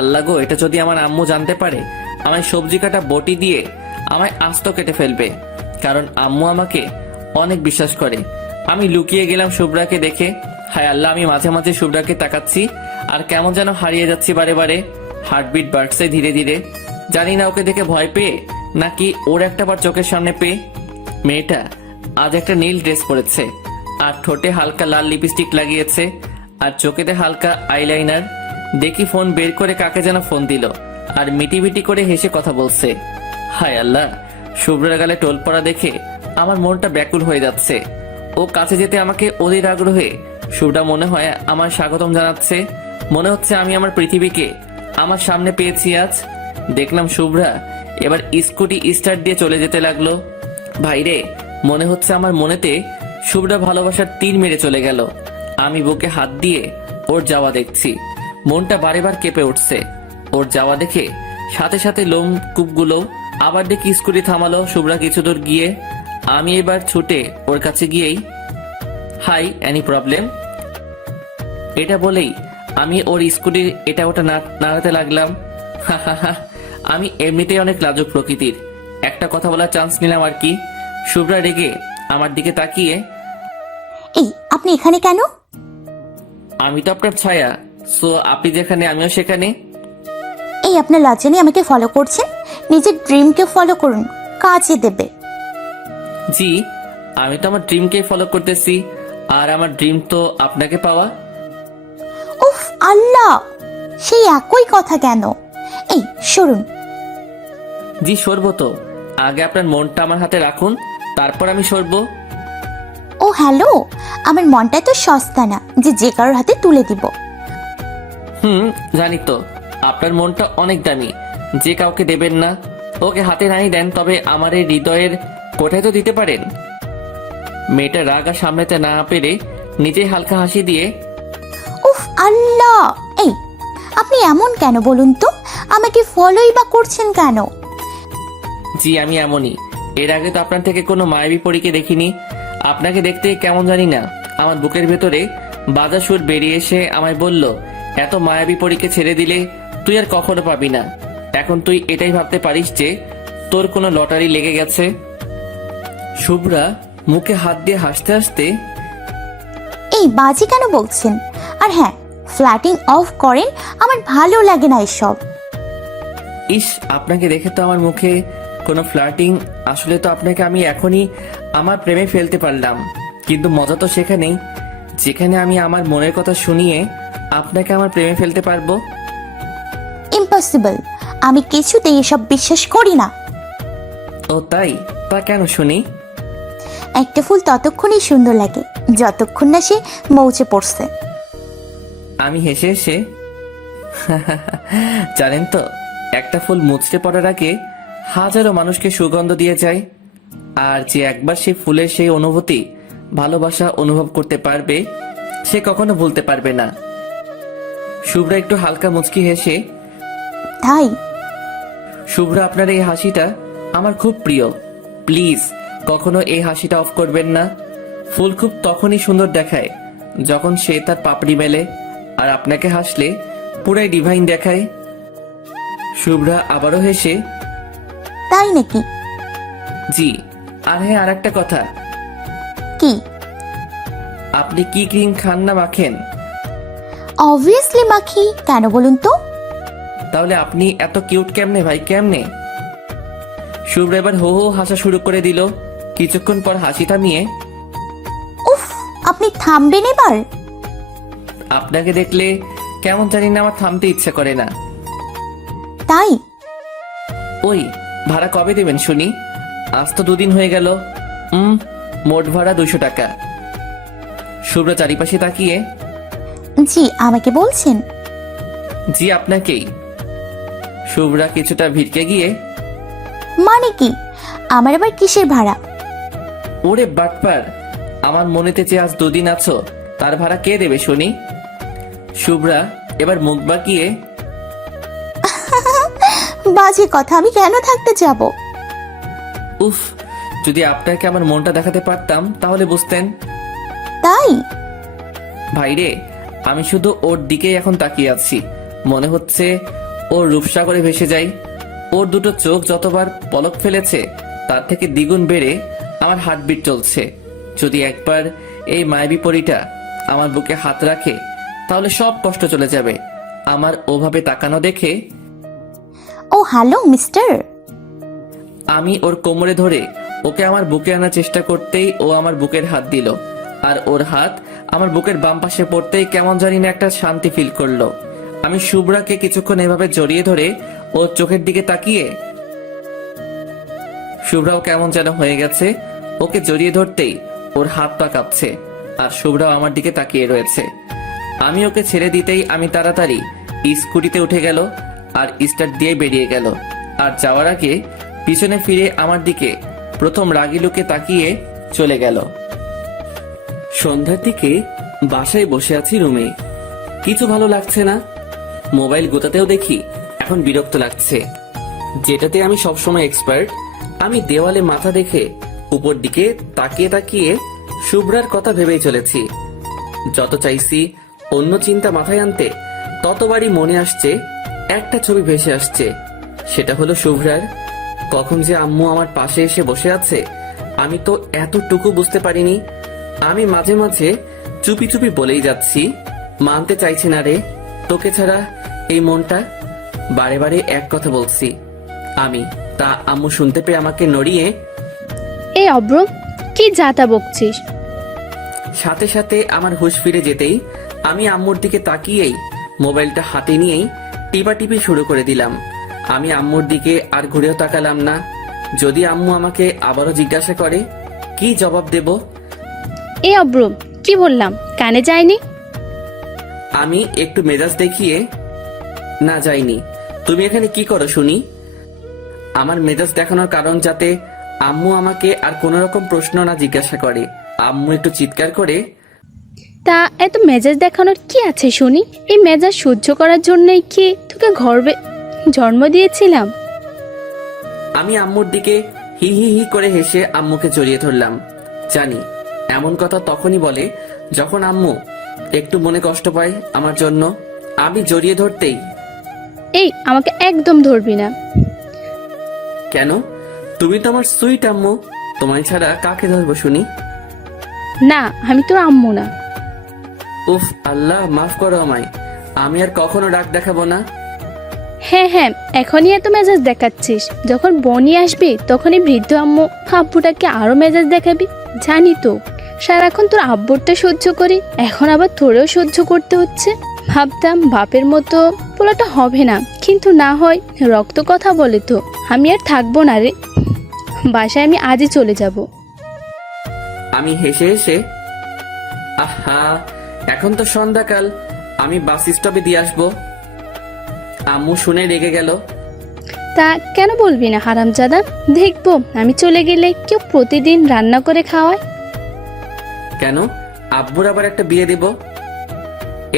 আল্লাহ গো, এটা যদি আমার আম্মু জানতে পারে, আমায় সবজি কাটা বটি দিয়ে আমায় আস্ত কেটে ফেলবে, কারণ আম্মু আমাকে অনেক বিশ্বাস করে। আমি লুকিয়ে গেলাম শুভ্রাকে দেখে। হায় আল্লাহ, আমি মাঝে মাঝে শুভ্রাকে তাকাচ্ছি আর কেমন যেন হারিয়ে যাচ্ছি বারে বারে। হার্টবিট বাড়ছে ধীরে ধীরে। জানি না ওকে দেখে ভয় পেয়ে নাকি ওর একটাবার চোখের সামনে পেয়ে। মেয়েটা আজ একটা নীল ড্রেস পরেছে, আর ঠোঁটে হালকা লাল লিপস্টিক লাগিয়েছে, আর চোখেতে হালকা আইলাইনার। দেখি ফোন বের করে কাকে যেন ফোন দিল, আর মিটিমিটি করে হেসে কথা বলছে। হায় আল্লাহ, শুভ্রার গালে টোল পড়া দেখে আমার মনটা ব্যাকুল হয়ে যাচ্ছে। ও কাছে যেতে আমাকে অধীর আগ্রহে শুভ্রা মনে হয় আমার স্বাগতম জানাচ্ছে। মনে হচ্ছে আমি আমার পৃথিবীকে আমার সামনে পেয়েছি আজ। দেখলাম শুভ্রা এবার স্কুটি স্টার্ট দিয়ে চলে যেতে লাগলো। ভাইরে, মনে হচ্ছে আমার মনেতে শুভ্রা ভালোবাসার তীর মেরে চলে গেল। আমি বুকে হাত দিয়ে ওর যাওয়া দেখছি, মনটা বারেবার কেঁপে উঠছে ওর যাওয়া দেখে। সাথে সাথে লোম কূপগুলো। আবার দেখি স্কুটি থামালো শুভ্রা কিছু দূর গিয়ে। আমি এবার ছুটে ওর কাছে গিয়েই, হাই, এনি প্রবলেম? এটা বলেই আমি ওর স্কুটির এটা ওটা নাড়াতে লাগলাম। আমি এমনিতেই অনেক লাজুক প্রকৃতির, একটা কথা বলার চান্স নিলাম আর কি। শুভ্রা রেগে আমার দিকে তাকিয়ে, এই, আপনি এখানে কেন? আমি তো আপনার ছায়া, সো আপনি যেখানে আমিও সেখানে। এই, আপনার লজ্জা নেই আমাকে ফলো করছেন? নিজের ড্রিমকে ফলো করুন, কাজে দেবে। জি, আমি তো আমার ড্রিমকে ফলো করতেছি, আর আমার ড্রিম তো আপনাকে পাওয়া। উফ আল্লাহ, সেই একই কথা কেন? এই সরুন। জি সরবো তো, আগে আপনার মনটা আমার হাতে রাখুন, তারপর আমি সরবো। ও হ্যালো, আমার মনটা তো সস্তা না যে যে কারোর হাতে তুলে দিব। জানি তো, আপনার মনটা অনেক দামি, যে কাউকে দেবেন না। ওকে হাতে নাই দেন, তবে আমার এই হৃদয়ের কোঠায় তো দিতে পারেন। মেয়েটা রাগ আর সামলাতে না পেরে নিজে হালকা হাসি দিয়ে, উফ আল্লাহ, এই আপনি এমন কেন বলুন তো? আমাকে ফলোই বা করছেন কেন? জি আমি এমনই। এর আগে তো আপনার থেকে কোনো মায়াবী পরীকে দেখিনি। আপনাকে দেখতে কেমন জানি না, আমার বুকের ভেতরে বাজা সুর বেরিয়ে এসে আমায় বলল, এত মায়াবী পরীকে ছেড়ে দিলে তুই আর কখনো পাবি না। এখন তুই এটাই ভাবতে পারিস যে তোর কোনো লটারি লেগে গেছে। শুভ্রা মুখে হাত দিয়ে হাসতে হাসতে, এই বাজে কেন বলছেন? আর হ্যাঁ, ফ্ল্যাটিং অফ করেন, আমার ভালো লাগে না এসব। ইস, আপনাকে দেখে তো আমার মুখে কোনো ফ্লার্টিং। আসলে তো আপনাকে আমি এখনই আমার প্রেমে ফেলতে পারলাম, কিন্তু মজা তো সেখানেই যেখানে আমি আমার মনের কথা শুনিয়ে আপনাকে আমার প্রেমে ফেলতে পারবো। ইম্পসিবল, আমি কিছুতেই এসব বিশ্বাস করি না। ও তাই? তা কেন শুনি? একটা ফুল ততক্ষণই সুন্দর লাগে যতক্ষণ না সে মৌচে পড়ছে। আমি হেসে হেসে, জানেন তো, একটা ফুল মুচড়ে পড়ার আগে হাজারো মানুষকে সুগন্ধ দিয়ে যায়। আর যে একবার সেই ফুলের সেই অনুভূতি, ভালোবাসা অনুভব করতে পারবে, সে কখনো ভুলতে পারবে না। শুভ্রা একটু হালকা মুচকি হেসে, তাই? শুভ্রা আপনার এই হাসিটা আমার খুব প্রিয়। প্লিজ কখনো এই হাসিটা অফ করবেন না। ফুল খুব তখনই সুন্দর দেখায় যখন সে তার পাপড়ি মেলে, আর আপনাকে হাসলে পুরাই ডিভাইন দেখায়। শুভ্রা আবারও হেসে, তাই নাকি? জি। আর হ্যাঁ, আর একটা কথা, কি? আপনি কি ক্রিম খান না মাখেন? অবভিয়াসলি মাখি, কেন বলুন তো? তাহলে আপনি এত কিউট কেমনে ভাই, কেমনে? শুভ্রা এবার হো হো হাসা শুরু করে দিল। কিছুক্ষণ পর হাসি থামিয়ে, উফ, আপনি থামবেন এবার? আপনাকে দেখলে কেমন জানি না, আমার থামতে ইচ্ছে করে না। তাই? ওই, ভাড়া কবে দেবেন শুনি? আজ তো 2 দিন হয়ে গেল। মোট ভাড়া 200 টাকা। শুভ্রা চারিপাশে তাকিয়ে, জি, আমাকে বলছেন? জি আপনাকেই। শুভ্রা কিছুটা ভিড়কে গিয়ে, মানে কি? আমার আবার কিসের ভাড়া? ওরে বাটপার, আমার মনেতে যে আজ 2 দিন আছো তার ভাড়া কে দেবে শুনি? শুভ্রা এবার মুখ বাঁকিয়ে, বাজে কথা, আমি কেন থাকতে যাব? উফ, যদি আপনাকে আমার মনটা দেখাতে পারতাম তাহলে বুঝতেন। তাই? ভাইরে, আমি শুধু ওর দিকেই এখন তাকিয়ে আছি। মনে হচ্ছে ওর রূপসাগরে ভেসে যাই। ওর দুটো চোখ যতবার পলক ফেলেছে তার থেকে দ্বিগুণ বেড়ে আমার হার্টবিট চলছে। যদি একবার এই মায়াবী পরীটা আমার বুকে হাত রাখে তাহলে সব কষ্ট চলে যাবে। আমার ওভাবে তাকানো দেখে ও হ্যালো মিস্টার। আমি ওর কোমরে ধরে ওকে আমার বুকে আনার চেষ্টা করতেই ও আমার বুকের হাত দিল, আর ওর হাত আমার বুকের বাম পাশে পড়তেই কেমন জানি না একটা শান্তি ফিল করলো। আমি শুভ্রাকে কিছুক্ষণ এভাবে জড়িয়ে ধরে ওর চোখের দিকে তাকিয়ে, শুভ্রাও কেমন যেন হয়ে গেছে। ওকে জড়িয়ে ধরতেই ওর হাত পা কাঁপছে, আর শুভ্রাও আমার দিকে তাকিয়ে রয়েছে। আমি ওকে ছেড়ে দিতেই আমি তাড়াতাড়ি স্কুটিতে উঠে গেল আর স্টার্ট দিয়ে বেরিয়ে গেল। আর যাওয়ার আগে পিছনে ফিরে আমার দিকে প্রথম রাগী লোকে তাকিয়ে চলে গেল। সন্ধ্যার দিকে বাসায় বসে আছি রুমে। কিছু ভালো লাগছে না। মোবাইল গোতাতেও দেখি এখন বিরক্ত লাগছে। যেটাতে আমি সবসময় এক্সপার্ট, আমি দেওয়ালে মাথা দেখে উপর দিকে তাকিয়ে তাকিয়ে শুভ্রার কথা ভেবেই চলেছি। যত চাইছি অন্য চিন্তা মাথায় আনতে ততবারই মনে আসছে একটা ছবি ভেসে আসছে। সেটা হলো শুভ্রার। কখন যে আম্মু আমার পাশে এসে বসে আছে আমি তো এতটুকু বুঝতে পারিনি। আমি মাঝে মাঝে চুপি চুপি বলেই যাচ্ছি, মানতে চাইছি না রে, তোকে ছাড়া এই মনটা। বারে বারে এক কথা বলছি আমি, তা আম্মু শুনতে পেয়ে আমাকে নড়িয়ে, এই অব্র, কি যাতা বকছিস? সাথে সাথে আমার হুঁশ ফিরে যেতেই আমি আম্মুর দিকে তাকিয়েই মোবাইলটা হাতে নিয়েই টিপাটিপি শুরু করে দিলাম। আমি আম্মুর দিকে আর ঘুরেও তাকালাম না। যদি আম্মু আমাকে আবারও জিজ্ঞাসা করে কি জবাব দেব? এই অব্র, কি বললাম কানে যায়নি? আমি একটু মেজাজ দেখিয়ে, না যাইনি। তুমি এখানে কি করো শুনি? আমার মেজাজ দেখানোর কারণ যাতে আম্মু আমাকে আর কোনো রকম প্রশ্ন না জিজ্ঞাসা করে। আম্মু একটু চিৎকার করে, তা এত মেজাজ দেখানোর কি আছে শুনি? এই মেজাজ সহ্য করার জন্যই কি তোকে গর্বে জন্ম দিয়েছিলাম? আমি আম্মুর দিকে হি হি হি করে হেসে আম্মুকে জড়িয়ে ধরলাম। জানি এমন কথা তখনই বলে যখন আম্মু একটু মনে কষ্ট পায় আমার জন্য। আমি জড়িয়ে ধরতেই, এই আমাকে একদম ধরবি না। কেন? তুমি তো আমার সুইট আম্মু, তোমায় ছাড়া কাকে ধরবো শুনি? না, আমি তোর আম্মু না। উফ আল্লাহ, মাফ করো আমায়। আমি আর কখনো রাগ দেখাবো না। হ্যাঁ হ্যাঁ, এখনই এত মেজাজ দেখাচ্ছিস, যখন বনি আসবে তখনই বৃদ্ধ আম্মু আব্বুটাকে আরো মেজাজ দেখাবি। জানি তো সারাক্ষণ তোর আব্বুরটা সহ্য করি, এখন আবার তোরেও সহ্য করতে হচ্ছে। ভাবতাম বাপের মতো পোলাটা হবে না, কিন্তু না হয়। রক্ত কথা বলে তো। আমি আর থাকবো না রে, বাসায় আমি আজই চলে যাব। আমি হেসে হেসে, আহা এখন তো সন্ধ্যাকাল, আমি বাস স্টপে দিয়ে আসবো। আম্মু শুনে রেগে গেল। তা কেন বলবি না হারামজাদা? দেখবো আমি চলে গেলে কেউ প্রতিদিন রান্না করে খাওয়ায়। কেন? আব্বুর আবার একটা বিয়ে দেব?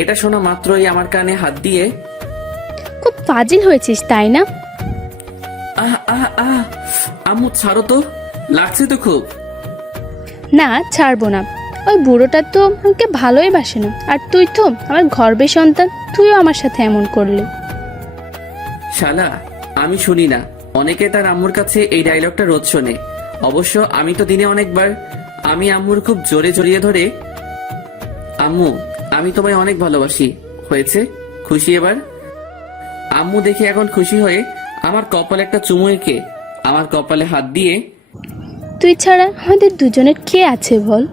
এটা শোনা মাত্রই আমার কানে হাত দিয়ে, খুব ফাজিল হয়েছিস তাই না? আহ আহ আহ, আম্মু ছাড়ো তো, লাগছে তো খুব। না, ছাড়বো না। ওই বুড়োটা তো আমাকে ভালোই বাসে না, আর তুই তো আমার গর্বের সন্তান, তুইও আমার সাথে এমন করলি। শালা, আমি শুনি না, অনেকে তার আম্মুর কাছে এই ডায়লগটা রোজ শোনে। অবশ্য আমি তো দিনে অনেকবার। আমি আম্মুর খুব জোরে জড়িয়ে ধরে, আম্মু আমি তোমায় অনেক ভালোবাসি। হয়েছে? খুশি এবার? আম্মু দেখে এখন খুশি হয়ে আমার কপালে একটা চুমু এঁকে আমার কপালে হাত দিয়ে, তুই ছাড়া আমাদের দুজনের কে আছে বল?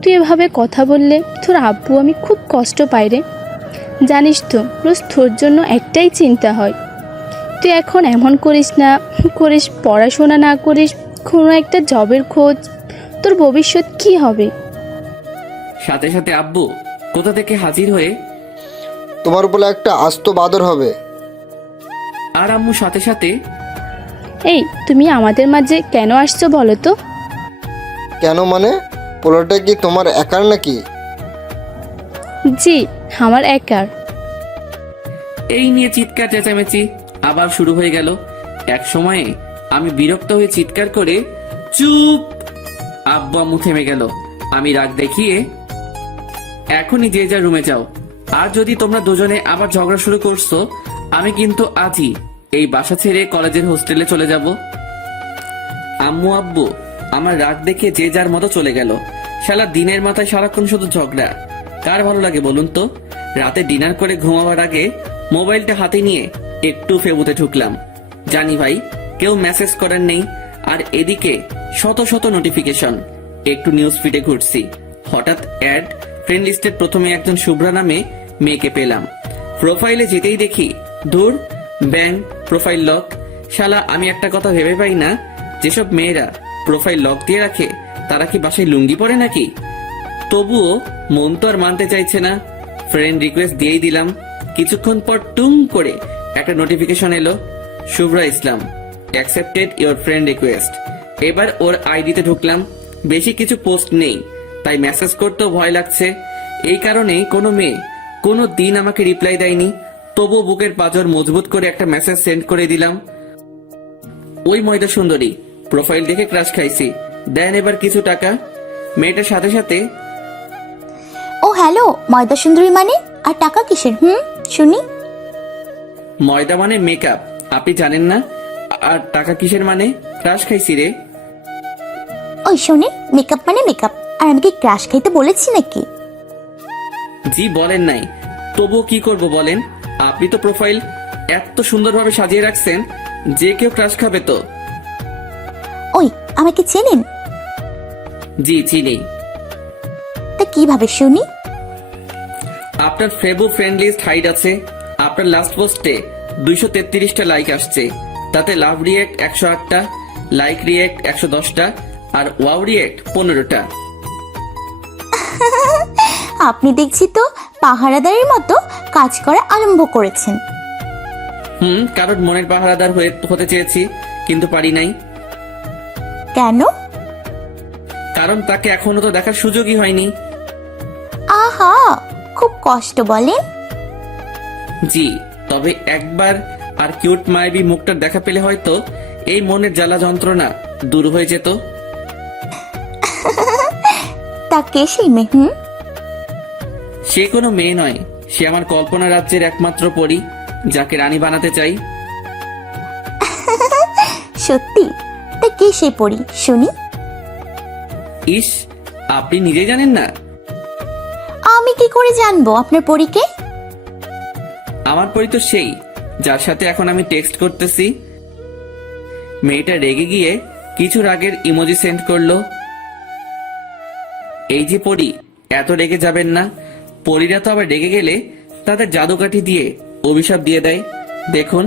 তুই এভাবে কথা বললে তোর আব্বু আমি খুব কষ্ট পাই রে। জানিস তো রোজ তোর জন্য একটাই চিন্তা হয়, তুই এখন এমন করিস না, পড়াশোনা না করিস, কোনো একটা জবের খোঁজ, তোর ভবিষ্যৎ কি হবে? সাথে সাথে আব্বু কোথা থেকে হাজির হয়ে, তোমার বলে একটা আস্ত বাদর হবে। আর আম্মু সাথে সাথে, এই তুমি আমাদের মাঝে কেন আসছো বলো তো? কেন মানে? পোলাটা কি তোমার একার নাকি? জি, আমার একার। এই নিয়ে চিৎকার চেঁচামেচি আবার শুরু হয়ে গেল। এক সময়ে আমি বিরক্ত হয়ে চিৎকার করে, চুপ! আব্বু আম্মু থেমে গেল। আমি রাগ দেখিয়ে, এখনই যে যার রুমে যাও, আর যদি তোমরা দুজনে আবার ঝগড়া শুরু করছো, আমি কিন্তু আজই এই বাসা ছেড়ে কলেজের হোস্টেলে চলে যাব। আম্মু আব্বু আমার রাগ দেখে যে যার মতো চলে গেল। শালা দিনের মাথায় সারাক্ষণ শুধু ঝগড়া, কার ভালো লাগে বলুন তো? রাতে ডিনার করে ঘুমাবার আগে মোবাইলটা হাতে নিয়ে একটু ফেবুতে ঢুকলাম। জানি ভাই কেউ মেসেজ করার নেই, আর এদিকে শত শত নোটিফিকেশন। একটু নিউজ ফিডে ঘুরছি, হঠাৎ অ্যাড, ফ্রেন্ড লিস্টের প্রথমে একজন শুভ্রা নামে মেয়েকে পেলাম। প্রোফাইলে যেতেই দেখি, ধুর, ব্যাং, প্রোফাইল লক। শালা আমি একটা কথা ভেবে পাই না, যেসব মেয়েরা প্রোফাইল লক দিয়ে রাখে তারা কি বাসায় লুঙ্গি পরে নাকি? তবুও মন তো আর মানতে চাইছে না। ফ্রেন্ড রিকোয়েস্ট দিয়েই দিলাম। কিছুক্ষণ পর টুং করে একটা নোটিফিকেশন এলো, শুভ্রা ইসলাম, অ্যাকসেপ্টেড ইওর ফ্রেন্ড রিকোয়েস্ট। এবার ওর আইডিতে ঢুকলাম। বেশি কিছু পোস্ট নেই, তাই মেসেজ করতেও ভয় লাগছে। এই কারণেই কোনো মেয়ে কোনো দিন আমাকে রিপ্লাই দেয়নি। তবুও বুকের পাঁজর মজবুত করে একটা মেসেজ সেন্ড করে দিলাম, ওই ময়দা সুন্দরী, প্রোফাইল দেখে ক্রাশ খাইছি, দেন এবার কিছু টাকা। মেয়েটার সাথে সাথে, ও হ্যালো, ময়দা সুন্দরী মানে? আর টাকা কিসের? শুনি। ময়দা মানে মেকআপ, আপনি জানেন না? আর টাকা কিসের মানে? ক্রাশ খাইছি রে। ওই শোনে, মেকআপ মানে মেকআপ, আর আমি কি ক্রাশ খাইতে বলেছি নাকি? জি বলেন নাই, তবুও কি করব বলেন? আপনি তো প্রোফাইল এত সুন্দরভাবে সাজিয়ে রাখছেন, যে কেউ ক্রাশ খাবে তো। ওই, আমাকে চেনেন? জি চিনি। তা কিভাবে শুনি? আপনার ফেবু ফ্রেন্ড লিস্ট হাইড আছে। আপনার লাস্ট পোস্টে 233টা লাইক আসছে, তাতে লাভ রিয়েক্ট 108টা, লাইক রিয়েক্ট 110টা, আর ওয়াও রিয়েক্ট 15টা। আপনি দেখছি তো পাহারাদারের মতো কাজ করা আরম্ভ করেছেন। কারণ মনের পাহারাদার হতে চেয়েছি, কিন্তু পারি নাই। কেন? কারণ তাকে এখনো তো দেখার সুযোগই হয়নি। আহ, আহা, খুব কষ্ট বলেন। জি, তবে একবার আর কিউট মায়াবী মুখটার দেখা পেলে হয়তো এই মনের জ্বালা যন্ত্রণা দূর হয়ে যেত। তা কে সেই মেয়ে? সে কোনো মেয়ে নয়, সে আমার কল্পনা রাজ্যের একমাত্র পরী, যাকে রানী বানাতে চাই। সত্যি? তা কে সেই পড়ি শুনি? ইস, আপনি নিজেই জানেন না? আমি কি করে জানবো আপনার পরীকে? আমার পরী তো সেই, যার সাথে এখন আমি টেক্সট করতেছি। মেয়েটা রেগে গিয়ে কিছু রাগের ইমোজি সেন্ড করলো। এই যে পরী, এত রেগে যাবেন না। পরীরা তো আবার রেগে গেলে তাদের জাদুকাঠি দিয়ে অভিশাপ দিয়ে দেয়। দেখুন,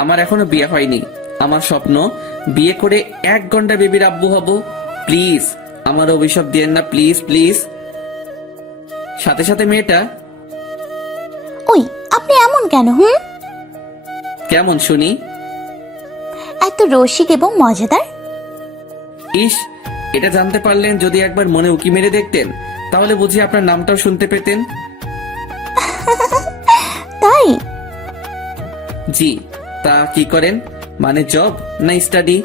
আমার এখনো বিয়ে হয়নি। আমার স্বপ্ন বিয়ে করে 1 ঘন্টা বেবির আব্বু হব। প্লিজ আমার অভিশাপ দিয়েন না, প্লিজ প্লিজ। সাথে সাথে মেয়েটা, ওই আপনি এমন কেন? কেমন শুনি? এত রসিক এবং মজাদার। ইস, এটা জানতে পারলেন যদি একবার মনে উকি মেরে দেখতেন, তাহলে বুঝি আপনার নামটাও শুনতে পেতেন। তাই? জি, তা কি করেন? মানে জব না স্টাডি?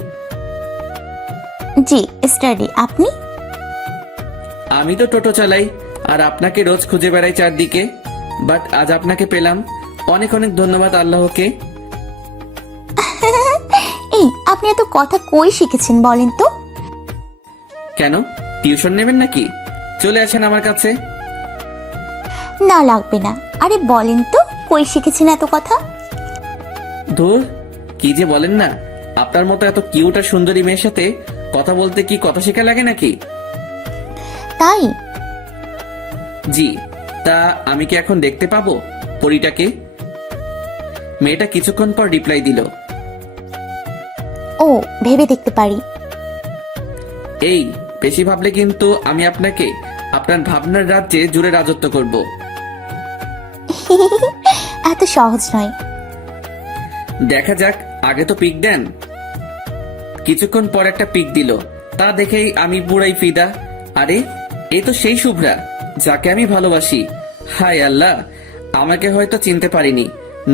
জি, স্টাডি। আপনি? আমি তো টোটো চালাই, আর আপনাকে রোজ খুঁজে বেড়াই চারদিকে। বাট আজ আপনাকে পেলাম, অনেক অনেক ধন্যবাদ আল্লাহকে। এই, আপনি এত কথা কই শিখেছেন বলেন তো? কেন, টিউশন নেবেন নাকি? চলে আসেন আমার কাছে। না, লাগবে না। আরে বলেন তো, কই শিখেছেন এত কথা? ধুর, কি যে বলেন না। আপনার মতো এত কিউট আর সুন্দরী মেয়ের সাথে কথা বলতে কি কথা শেখা লাগে নাকি? তাই? জি, তা আমি কি এখন দেখতে পাবো পরীটাকে? মেয়েটা কিছুক্ষণ পর রিপ্লাই দিল, ও, ভেবে দেখতে পারি। এই বেশি ভাবলে কিন্তু আমি আপনাকে আপনার ভাবনার রাজ্যে জুড়ে রাজত্ব করব। এত সহজ নয়। দেখা যাক, আগে তো পিক দেন। কিছুক্ষণ পর একটা পিক দিল, তা দেখেই আমি পুরাই ফিদা। আরে, এই তো সেই শুভ্রা যাকে আমি ভালোবাসি। হায় আল্লাহ, আমাকে হয়তো চিনতে পারিনি,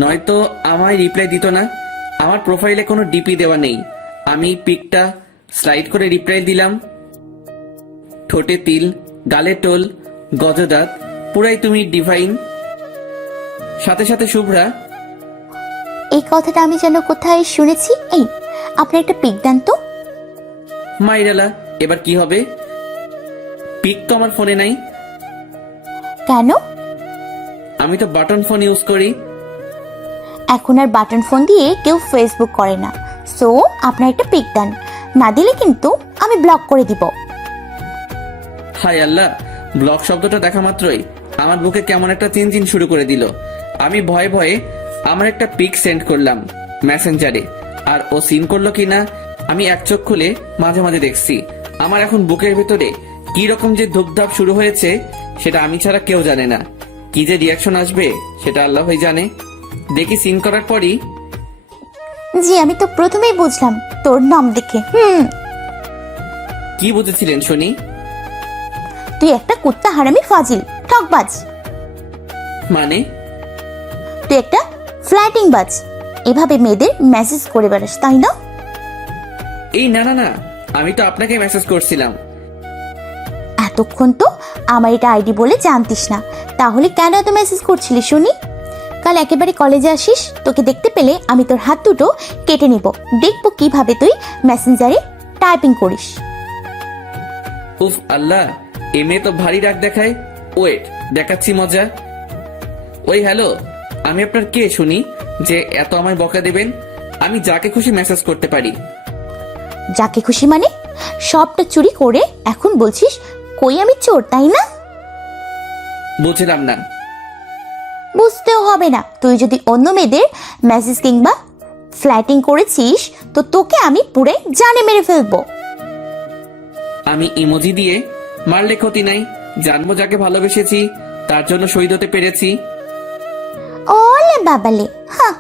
নয়তো আমায় রিপ্লাই দিত না। আমার প্রোফাইলে কোনো ডিপি দেওয়া নেই। আমি পিকটা স্লাইড করে রিপ্লাই দিলাম। ঠোঁটে তিল, গালে টোল, গজদাঁত, পুরাই তুমি ডিভাইন। সাথে সাথে শুভ্রা, এই কথাটা আমি যেন কোথায় শুনেছি। এই, আপনার একটা পিক দেন তো। মাইরালা, এবার কি হবে? পিক তো আমার ফোনে নাই। কেন? আমি তো বাটন ফোন ইউজ করি। এখন আর বাটন ফোন দিয়ে কেউ ফেসবুক করে না। সো আপনার একটা পিক দেন, না দিলে কিন্তু আমি ব্লক করে দিব। হায় আল্লাহ, ব্লক শব্দটা দেখা মাত্রই আমার বুকে কেমন একটা চিনচিন শুরু করে দিল। আমি ভয়ে ভয়ে আমার একটা পিক সেন্ড করলাম মেসেঞ্জারে, আর ও সিন করলো কিনা আমি এক চোখ খুলে মাঝে মাঝে দেখছি। আমার এখন বুকের ভেতরে কি রকম যে ধুপধাপ শুরু হয়েছে সেটা আমি ছাড়া কেউ জানে না। কি যে রিয়াকশন আসবে সেটা আল্লাহই জানে। দেখি সিন করার পরই, জি, আমি তো প্রথমেই বুঝলাম তোর নাম দেখে। কি বুঝেছিলেন শুনি? তুই একটা কুত্তা হারামি ফাজিল ঠকবাজ। মানে? তুই একটা ফ্ল্যাটিং বাজ। এভাবে মেয়েদের মেসেজ করে বেড়াস, তাই না? এই না না না, আমি তো আপনাকে মেসেজ করছিলাম। এতক্ষণ তো আমার এটা আইডি বলে জানতিস না, তাহলে কেন এত মেসেজ করছিলি শুনি? কাল একেবারে কলেজে আসিস, তোকে দেখতে পেলে আমি তোর হাত দুটো কেটে নিব। দেখবো কিভাবে তুই মেসেঞ্জারে টাইপিং করিস। উফ আল্লাহ, এ মেয়ে তো ভারী রাগ দেখায়। ওয়েট, দেখাচ্ছি মজা। ওই হ্যালো, আমি আপনার কে শুনি যে এত আমায় বকা দেবেন? আমি যাকে খুশি মেসেজ করতে পারি। যাকে খুশি মানে? সবটা চুরি করে এখন বলছিস কই আমি চোর, তাই না? বুঝলাম না। বুঝতেও হবে না। তুই যদি অন্য মেয়েদের মেসেজ কিংবা ফ্ল্যাটিং করেছিস তো তোকে আমি পুরে জানে মেরে ফেলবো। আমি ইমোজি দিয়ে মারলে ক্ষতি নাই। জানবো যাকে ভালোবেসেছি, তার জন্য শহীদ হতে পেরেছি। ওলে বাবালে, হ্যাঁ।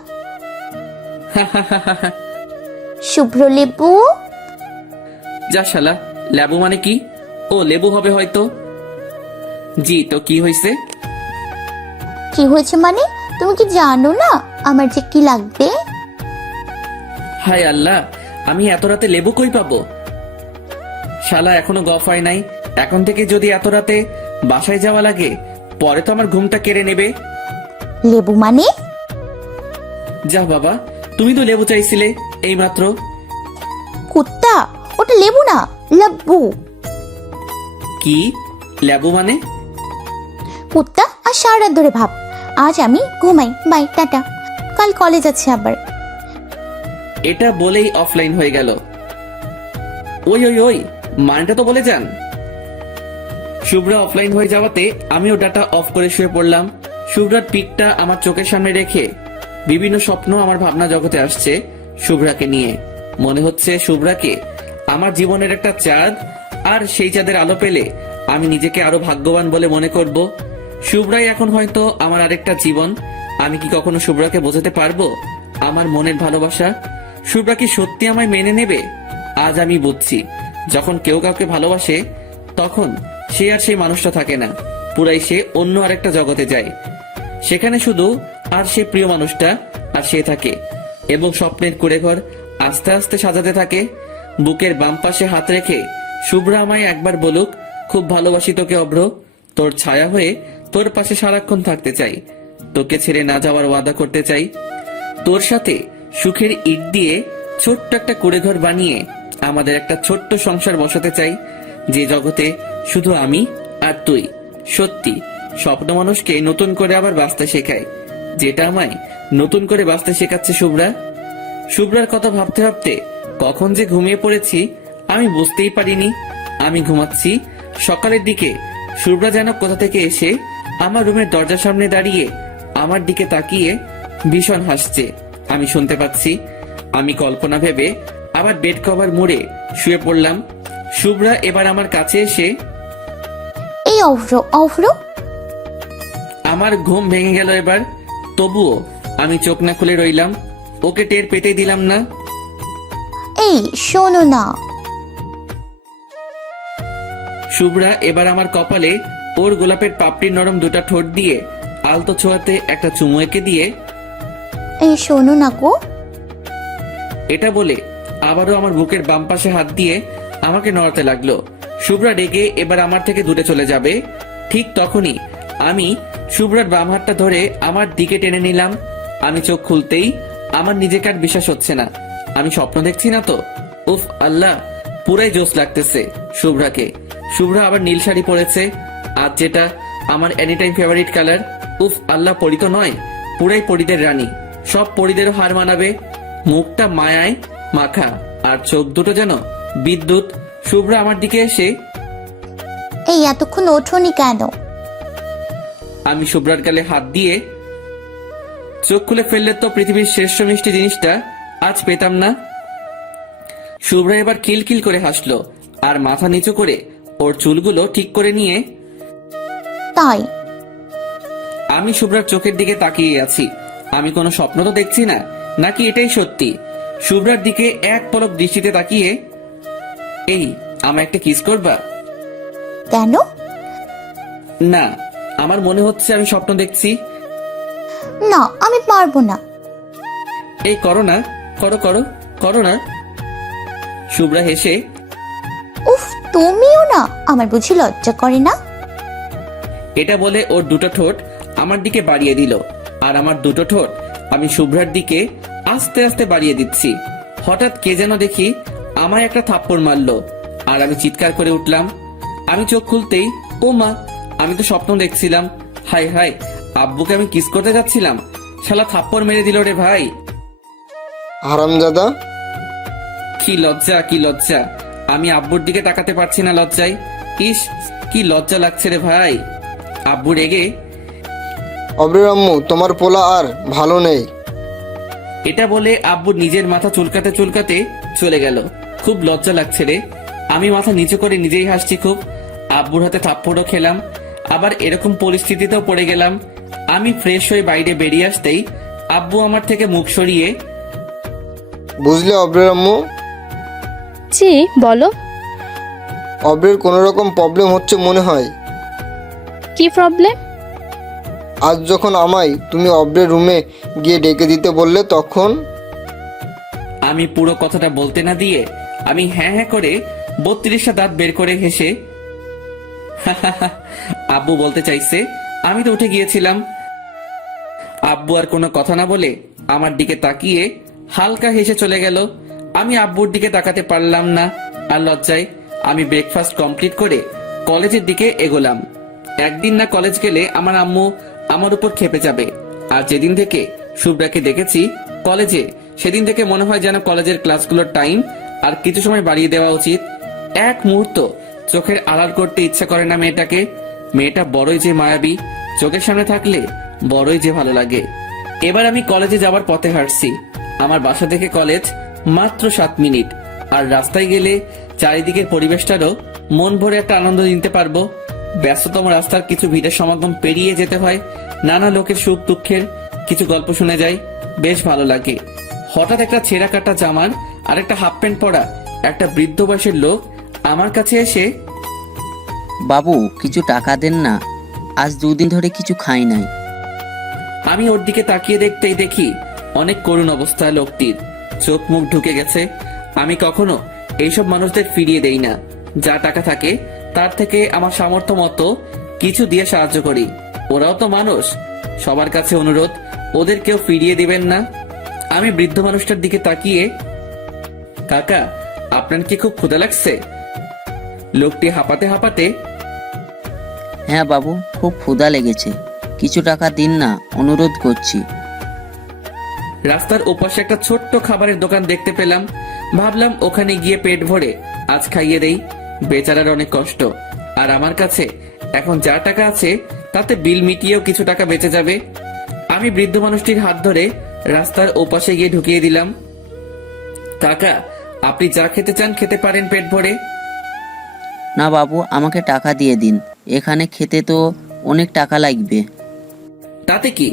শুভ্র লেবু। যা শালা, লেবু মানে কি? ও লেবু হবে হয়তো। জি, তো কি হয়েছে? কি হয়েছে মানে? তুমি কি জানো না আমার যে কি লাগবে? হায় আল্লাহ, আমি এত রাতে লেবু কই পাবো? শালা এখনো গফ হয় নাই। এখন থেকে যদি এত রাতে বাসায় যাওয়া লাগে, পরে তো আমার ঘুমটা কেড়ে নেবে। লেবু মানে? যা বাবা, তুমি তো লেবু চাইছিলে এইমাত্র। কুত্তা, ওটা লেবু না, লাব্বু। কি লেবু মানে? কুত্তা আর সারা রাত ধরে ভাব। আজ আমি ঘুমাই, বাই, টাটা। কাল কলেজ আছে আবার। এটা বলেই অফলাইন হয়ে গেল। ওই ওই ওই, মানটা তো বলে যান। শুভ্রা অফলাইন হয়ে যাওয়াতে আমিও ডাটা অফ করে শুয়ে পড়লাম। শুভ্রার পিকটা আমার চোখের সামনে রেখে বিভিন্ন স্বপ্ন আমার ভাবনা জগতে আসছে শুভ্রাকে নিয়ে। মনে হচ্ছে শুভ্রাকে আমার জীবনের একটা চাঁদ, আর সেই চাঁদের আলো পেলে আমি নিজেকে আরো ভাগ্যবান বলে মনে করব। শুভ্রাই এখন হয়তো আমার আরেকটা জীবন। আমি কি কখনো শুভ্রাকে বোঝাতে পারবো আমার মনের ভালোবাসা? শুভ্রা কি সত্যি আমায় মেনে নেবে? আজ আমি বুঝছি, যখন কেউ কাউকে ভালোবাসে তখন সে আর সেই মানুষটা থাকে না, পুরাই সে অন্য আরেকটা জগতে যায়। সেখানে শুধু আর সে প্রিয় মানুষটা আর সে থাকে, এবং স্বপ্নের কুড়েঘর আস্তে আস্তে সাজাতে থাকে। বুকের বাম পাশে হাত রেখে শুভ্রা আমায় একবার বলুক, খুব ভালোবাসি তোকে অভ্র, তোর ছায়া হয়ে তোর পাশে সারাক্ষণ থাকতে চাই, তোকে ছেড়ে না যাওয়ার ওয়াদা করতে চাই, তোর সাথে সুখের ইট দিয়ে ছোট্ট একটা কুড়েঘর বানিয়ে আমাদের একটা ছোট্ট সংসার বসাতে চাই, যে জগতে শুধু আমি আর তুই। সত্যি স্বপ্ন মানুষকে নতুন করে আবার বাঁচতে শেখায়, যেটা আমায় নতুন করে বাঁচতে শেখাচ্ছে শুভ্রা। শুভ্রার কথা ভাবতে ভাবতে কখন যে ঘুমিয়ে পড়েছি আমি বুঝতেই পারিনি। আমি ঘুমাচ্ছি, সকালের দিকে শুভ্রা যেন কোথা থেকে এসে আমার রুমের দরজার সামনে দাঁড়িয়ে আমার দিকে তাকিয়ে ভীষণ হাসছে। আমি শুনতে পাচ্ছি। আমি কল্পনা ভেবে আবার বেড কভার মুড়ে শুয়ে পড়লাম। শুভ্রা এবার আমার কাছে এসে এই অভ্র, অভ্র। আমার ঘুম ভেঙে গেল এবার। তবুও আমি চোখ না খুলে রইলাম, ওকে টের পেতে দিলাম না। এই শোনো না। শুভ্রা এবার আমার কপালে ওর গোলাপের পাপড়ির নরম দুটা ঠোঁট দিয়ে আলতো ছোঁয়াতে একটা চুমু এঁকে দিয়ে এই শোনো না গো। এটা বলে আবারও আমার বুকের বাম পাশে হাত দিয়ে আমাকে নড়াতে লাগলো। শুভ্রা রেগে এবার আমার থেকে দূরে চলে যাবে, ঠিক তখনই আমি শুভ্রার বাম হাতটা ধরে আমার দিকে টেনে নিলাম। আমি চোখ খুলতেই আমার নিজেকে আর বিশ্বাস হচ্ছে না, আমি স্বপ্ন দেখছি না তো। উফ আল্লাহ, পুরাই জোশ লাগতেছে শুভ্রাকে। শুভ্রা আবার নীল শাড়ি পরেছে, আজ যেটা আমার এনি টাইম ফেভারিট কালার। উফ আল্লাহ, পরি তো নয়, পুরাই পরিদের রানী, সব পরিদেরও হার মানাবে। মুখটা মায়ায় মাখা আর চোখ দুটো যেন বিদ্যুৎ। শুভ্রা আমার দিকে এসে এই এতক্ষণ ওঠোনি কেন? আমি শুভ্রার গালে হাত দিয়ে চোখ খুলে ফেললে তো পৃথিবীর শ্রেষ্ঠ মিষ্টি জিনিসটা আজ পেতাম না। শুভ্রা এবার কিলকিল করে হাসলো আর মাথা নিচু করে ওর চুলগুলো ঠিক করে নিয়ে তাই? আমি শুভ্রার চোখের দিকে তাকিয়ে আছি। আমি কোনো স্বপ্ন তো দেখছি না, নাকি এটাই সত্যি? শুভ্রার দিকে এক পলক দৃষ্টিতে তাকিয়ে, এই আমায় একটা কিস করবা? কেন? না, আমার মনে হচ্ছে আমি স্বপ্ন দেখছি। না, আমি পারবো না। এই করো না, করো করো করো না। শুভ্রা হেসে উফ, তুমিও না, আমার বুঝি লজ্জা করে না? এটা বলে ওর দুটো ঠোঁট আমার দিকে বাড়িয়ে দিল, আর আমার দুটো ঠোঁট আমি শুভ্রার দিকে আস্তে আস্তে বাড়িয়ে দিচ্ছি। হঠাৎ কে যেন দেখি আমায় একটা থাপ্পড় মারলো, আর আমি চিৎকার করে উঠলাম। আমি চোখ খুলতেই, ও মা, আমি তো স্বপ্ন দেখছিলাম। হাই হাই, আব্বুকে আমি কিস করতে যাচ্ছিলাম, শালা থাপ্পড় মেরে দিল রে ভাই। হারামজাদা। কি লজ্জা, কি লজ্জা! আমি আব্বুর দিকে তাকাতে পারছি না লজ্জায়। ইস, কি লজ্জা লাগছে রে ভাই। আব্বু রেগে অব্রের আম্মু, তোমার পোলা আর ভালো নেই। এটা বলে আব্বু নিজের মাথা চুলকাতে চুলকাতে চলে গেল। খুব লজ্জা লাগছে রে। আমি মাথা নিচু করে নিজেই হাসছি খুব। আব্বুর হাতে থাপ্পড়ও খেলাম, আবার এরকম পরিস্থিতিতেও পড়ে গেলাম। আমি ফ্রেশ হয়ে বাইরে বেরিয়ে আসতেই আব্বু আমার থেকে মুখ সরিয়ে বুঝলে অব্রের আম্মু, জি বলো। অব্রের কোনো রকম প্রবলেম হচ্ছে মনে হয়। কি প্রবলেম? আজ যখন আমায় তুমি অব্রের রুমে গিয়ে ডেকে দিতে বললে তখন? আমি পুরো কথাটা বলতে না দিয়ে আমি হ্যাঁ হ্যাঁ করে 32টা দাঁত বের করে হেসে আব্বু বলতে চাইছে, আমি তো উঠে গিয়েছিলাম। আব্বু আর কোনো কথা না বলে আমার দিকে তাকিয়ে হালকা হেসে চলে গেল। আমি আব্বুর দিকে তাকাতে পারলাম না, আর লজ্জায় আমি ব্রেকফাস্ট কমপ্লিট করে কলেজের দিকে এগোলাম। একদিন না কলেজ গেলে আমার আম্মু আমার উপর খেপে যাবে। আর যেদিন থেকে শুভ্রাকে দেখেছি কলেজে, সেদিন থেকে মনে হয় যেন কলেজের ক্লাসগুলোর টাইম আর কিছু সময় বাড়িয়ে দেওয়া উচিত। এক মুহূর্ত চোখের আড়াল করতে ইচ্ছা করে না মেয়েটাকে। মেয়েটা বড়ই যে মায়াবী, চোখের সামনে থাকলে বড়ই যে ভালো লাগে। এবার আমি কলেজে যাওয়ার পথে হাঁটছি। আমার বাসা থেকে কলেজ মাত্র 7 মিনিট, আর রাস্তায় গেলে চারিদিকের পরিবেশটারও মন ভরে একটা আনন্দ নিতে পারবো। ব্যস্ততম রাস্তার কিছু ভিড়ের সমাগম পেরিয়ে যেতে হয়, নানা লোকের সুখ দুঃখের কিছু গল্প শুনে যায়, বেশ ভালো লাগে। হঠাৎ একটা ছেঁড়া কাটা জামার আর একটা হাফ প্যান্ট পরা একটা বৃদ্ধ বয়সের লোক আমার কাছে এসে, বাবু কিছু টাকা দেন না, আজ 2 দিন ধরে কিছু খাই নাই। আমি ওর দিকে তাকিয়ে দেখতেই দেখি অনেক করুণ অবস্থা লোকটির, চোখ মুখ ঢুকে গেছে। আমি কখনো এইসব মানুষদের ফিরিয়ে দেই না। যা টাকা থাকে তার থেকে আমার সামর্থ্য মতো কিছু দিয়ে সাহায্য করি। ওরাও তো মানুষ, সবার কাছে অনুরোধ, ওদের কেউ ফিরিয়ে দিবেন না। আমি বৃদ্ধ মানুষটার দিকে তাকিয়ে, কাকা আপনার কি খুব ক্ষুধা লাগছে? লোকটি হাঁপাতে হাঁপাতে, হ্যাঁ বাবু, খুব ক্ষুধা লেগেছে, কিছু টাকা দিন না, অনুরোধ করছি। রাস্তার ওপাশে একটা ছোট্ট খাবারের দোকান দেখতে পেলাম। ভাবলাম ওখানে গিয়ে পেট ভরে আজ খাইয়ে দেই। বেচারার অনেক কষ্ট, আর আমার কাছে এখন যা টাকা আছে তাতে বিল মিটিয়েও কিছু টাকা বেঁচে যাবে। আমি বৃদ্ধ মানুষটির হাত ধরে রাস্তার ওপাশে গিয়ে ঢুকিয়ে দিলাম। কাকা আপনি যা খেতে চান খেতে পারেন পেট ভরে। না বাবু, আমাকে টাকা দিয়ে দিন, এখানে খেতে তো অনেক টাকা লাগবে। তাতে কি,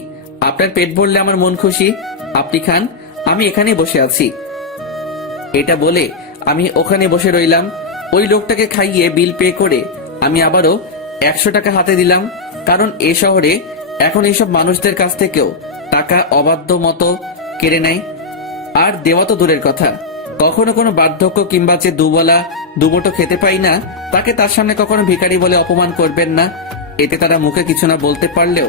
আপনার পেট ভরলে আমার মন খুশি। আপনি খান, আমি এখানে বসে আছি। এটা বলে আমি ওখানে বসে রইলাম। ওই লোকটাকে খাইয়ে বিল পে করে আমি আবারও 100 টাকা হাতে দিলাম, কারণ এ শহরে এখন এইসব মানুষদের কাছ থেকেও টাকা অবাধ্য মতো কেড়ে নেয়। আর দেওয়া তো দূরের কথা, কখনো কোনো বার্ধক্য কিংবা যে দুবেলা দুমুঠো খেতে পাই না তাকে তার সামনে কখনো ভিখারি বলে অপমান করবেন না। এতে তারা মুখে কিছু না বলতে পারলেও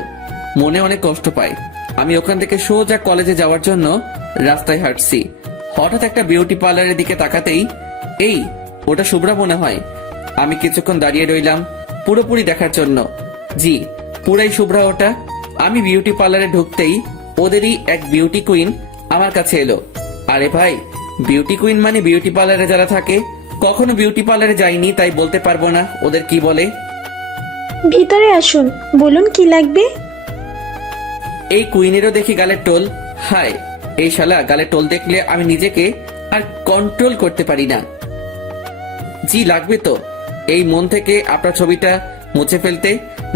মনে অনেক কষ্ট পায়। আমি ওখান থেকে সোজা কলেজে যাওয়ার জন্য রাস্তায় হাঁটছি। হঠাৎ একটা বিউটি পার্লারের দিকে তাকাতেই, এই ওটা শুভ্রা মনে হয়। আমি কিছুক্ষণ দাঁড়িয়ে রইলাম পুরোপুরি দেখার জন্য। জি, পুরাই শুভ্রা ওটা। আমি বিউটি পার্লারে ঢুকতেই ওদেরই এক বিউটি কুইন আমার কাছে এলো। আরে ভাই, বিউটি কুইন মানে বিউটি পার্লারে যারা থাকে। কখনো বিউটি পার্লারে যাইনি, তাই বলতে পারবো না ওদের কি বলে। ভিতরে আসুন, বলুন কি লাগবে। এই কুইনেরও দেখি গালের টোল। হায়, এই শালা গালের টোল দেখলে আমি নিজেকে আর কন্ট্রোল করতে পারি না। জি লাগবে তো। এই মন থেকে আপনার ছবিটা মুছে ফেলতে,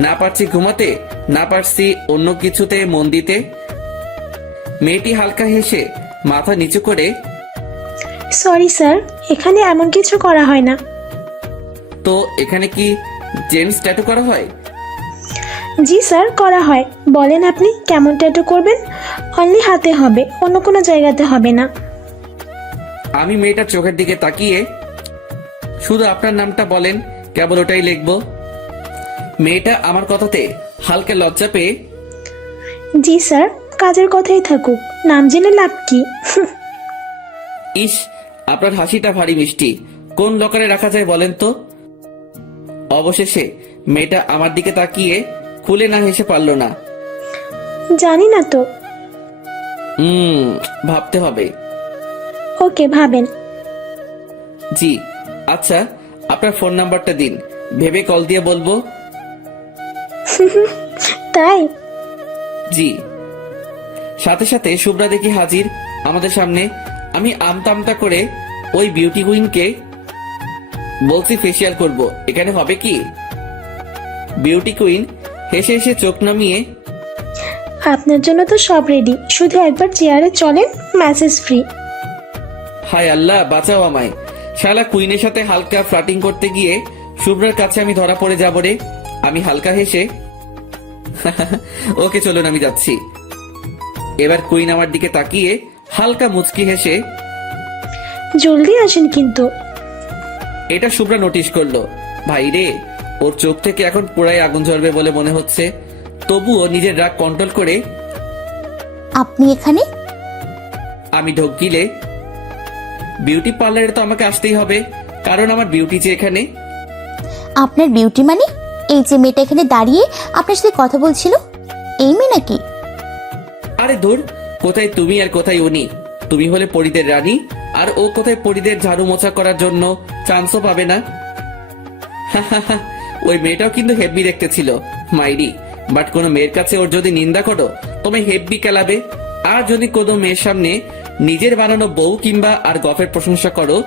না পারছি ঘুমাতে, না পারছি অন্য কিছুতে মন দিতে। মেয়েটি হালকা হেসে মাথা নিচু করে, সরি স্যার, এখানে এমন কিছু করা হয় না। তো এখানে কি জেন্টস ট্যাটু করা হয়? জি স্যার, করা হয়। বলেন আপনি কেমন ট্যাটু করবেন। অনলি হাতে হবে, অন্য কোনো জায়গাতে হবে না। আমি মেয়েটার চোখের দিকে তাকিয়ে, শুধু আপনার নামটা বলেন, কেবল ওটাই লিখবো। মেয়েটা আমার কথাতে হালকা লজ্জা পেয়ে, জি স্যার, কাজের কথাই থাকুক, নাম জেনে লাভ কি। ইস, আপনার হাসিটা ভারী মিষ্টি, কোন লকারে রাখা যায় বলেন তো। অবশেষে মেয়েটা আমার দিকে তাকিয়ে খুলে না হেসে পারল না। জানি না তো। ভাবতে হবে। ওকে, ভাবেন। জি আচ্ছা, আপনার ফোন নাম্বারটা দিন, ভেবে কল দিয়ে বলবো। তাই? জি। সাথে সাথে শুভ্রা দেখি হাজির আমাদের সামনে। আমি আমতা করে ওই বিউটি কুইনকে বলছি ফেসিয়াল করব, এখানে হবে কি? বিউটি কুইন হেসে হেসে চোখ নামিয়ে, আপনার জন্য তো সব রেডি, শুধু একবার চেয়ারে চলেন, ম্যাসেজ ফ্রি। হায় আল্লাহ, বাঁচাও আমায়। শালা কুইনের সাথে হালকা ফ্লার্টিং করতে গিয়ে শুভ্রার কাছে আমি ধরা পড়ে যাব রে। আমি হালকা হেসে, ওকে চলুন, আমি যাচ্ছি। এবার কুইন আমার দিকে তাকিয়ে হালকা মুচকি হেসে, জলদি আসেন কিন্তু। এটা শুভ্রা নোটিশ করলো। ভাই রে, ওর চোখ থেকে এখন পুরাই আগুন জ্বলবে বলে মনে হচ্ছে। তবুও নিজের রাগ কন্ট্রোল করে আপনি এখানে? আমি ঢোক গিলে, বিউটি পার্লারে তো আমাকে আসতেই হবে, কারণ আমার বিউটি যে এখানে। আপনার বিউটি মানে? এই যে মেয়েটা এখানে দাঁড়িয়ে আপনার সাথে কথা বলছিল, এই মেয়ে নাকি? আরে দূর, কোথায় তুমি আর কোথায় উনি? তুমি হলে পরীদের রানী, আর ও কোথায় পরীদের ঝাড়ু মোছা করার জন্য চান্সও পাবে না। ওই মেয়েটাও কিন্তু হেব্বি দেখতে ছিল মাইরি, বাট কোনো মেয়ের কাছে ওর যদি নিন্দা করো তুমি হেব্বি কেলাবে। আর যদি কোনো মেয়ের সামনে নিজের বানানো বউ কিংবা আর গফের প্রশংসা করো,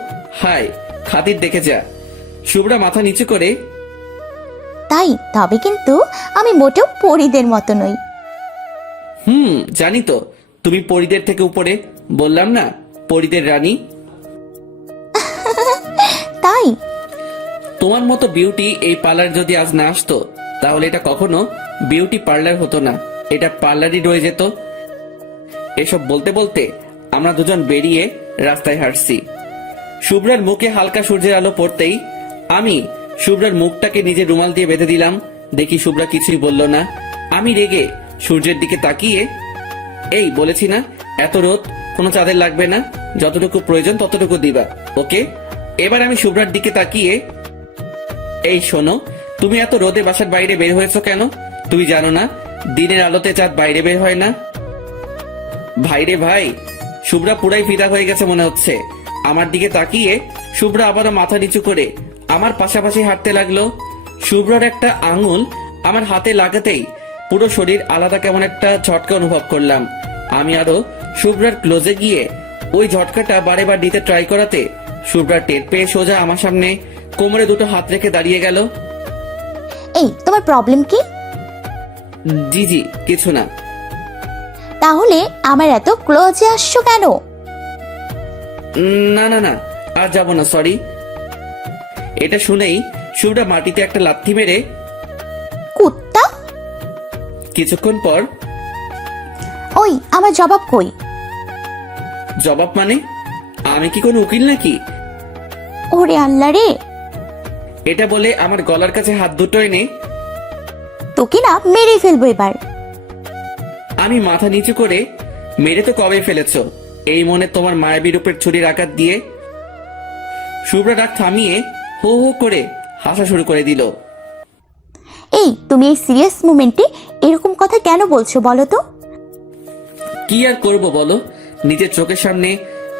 হায় খাতির দেখে যা। শুভ্রা মাথা নিচু করে, তাই? তবে কিন্তু আমি মোটেও পরীদের মতো নই। জানি তো, তুমি পরীদের থেকে উপরে, বললাম না পরীদের রানী। তাই? তোমার মতো বিউটি এই পার্লার যদি আজ না আসতো, তাহলে এটা কখনো বিউটি পার্লার হতো না, এটা পার্লারই রয়ে যেত। এসব বলতে বলতে আমরা দুজন বেরিয়ে রাস্তায় হাঁটছি। শুভ্রার মুখে হালকা সূর্যের আলো পড়তেই আমি শুভ্রার মুখটাকে নিজের রুমাল দিয়ে বেঁধে দিলাম। দেখি শুভ্রা কিছুই বলল না। আমি রেগে সূর্যের দিকে তাকিয়ে, এই বলেছি না এত রোদ, কোনো চাঁদের লাগবে না, যতটুকু প্রয়োজন ততটুকু দিবা, ওকে? এবার আমি শুভ্রার দিকে তাকিয়ে, এই শোনো, তুমি এত রোদে বাসার বাইরে বের হয়েছো কেন? তুমি জানো না দিনের আলোতে চাঁদ বাইরে বের হয় না? ভাইরে ভাই, শুভ্রা পুরাই ফিদা হয়ে গেছে মনে হচ্ছে। আমার দিকে তাকিয়ে শুভ্রা আবারও মাথা নিচু করে আমার পাশাপাশি হাঁটতে লাগলো। শুভ্রার একটা আঙুল আমার হাতে লাগাতেই পুরো শরীর আলাদা কেমন একটা ঝটকা অনুভব করলাম। আমি আরো শুভ্রার ক্লোজে গিয়ে ওই ঝটকাটা বারে বার দিতে ট্রাই করাতে শুভ্রা টের পেয়ে সোজা আমার সামনে কোমরে দুটো হাত রেখে দাঁড়িয়ে গেল। এই, তোমার প্রবলেম কি? জি জি, কিছু না। তাহলে আমার এত ক্লোজে আসছো কেন? না না না, আর যাবো না, সরি। এটা শুনেই শুভ্রা মাটিতে একটা লাথি মেরে কুত্তা! কিছুক্ষণ পর, ওই আমার জবাব কই? জবাব মানে? আমি কি কোনো উকিল নাকি? ওরে আল্লাহ রে! এটা বলে আমার গলার কাছে হাত দুটো এনে তোকে না মেরে ফেলবো এবার। আমি মাথা নিচু করে, মেরে তো কবে ফেলেছো? এই মনে তোমার মায়াবী রূপের ছুরির আঘাত দিয়ে। শুভ্রা রাগ থামিয়ে হো হো করে হাসা শুরু করে দিল। এই, তুমি এই সিরিয়াস মোমেন্টে এরকম কথা কেন বলছো বলো তো? কি আর করব বলো, নিজের চোখের সামনে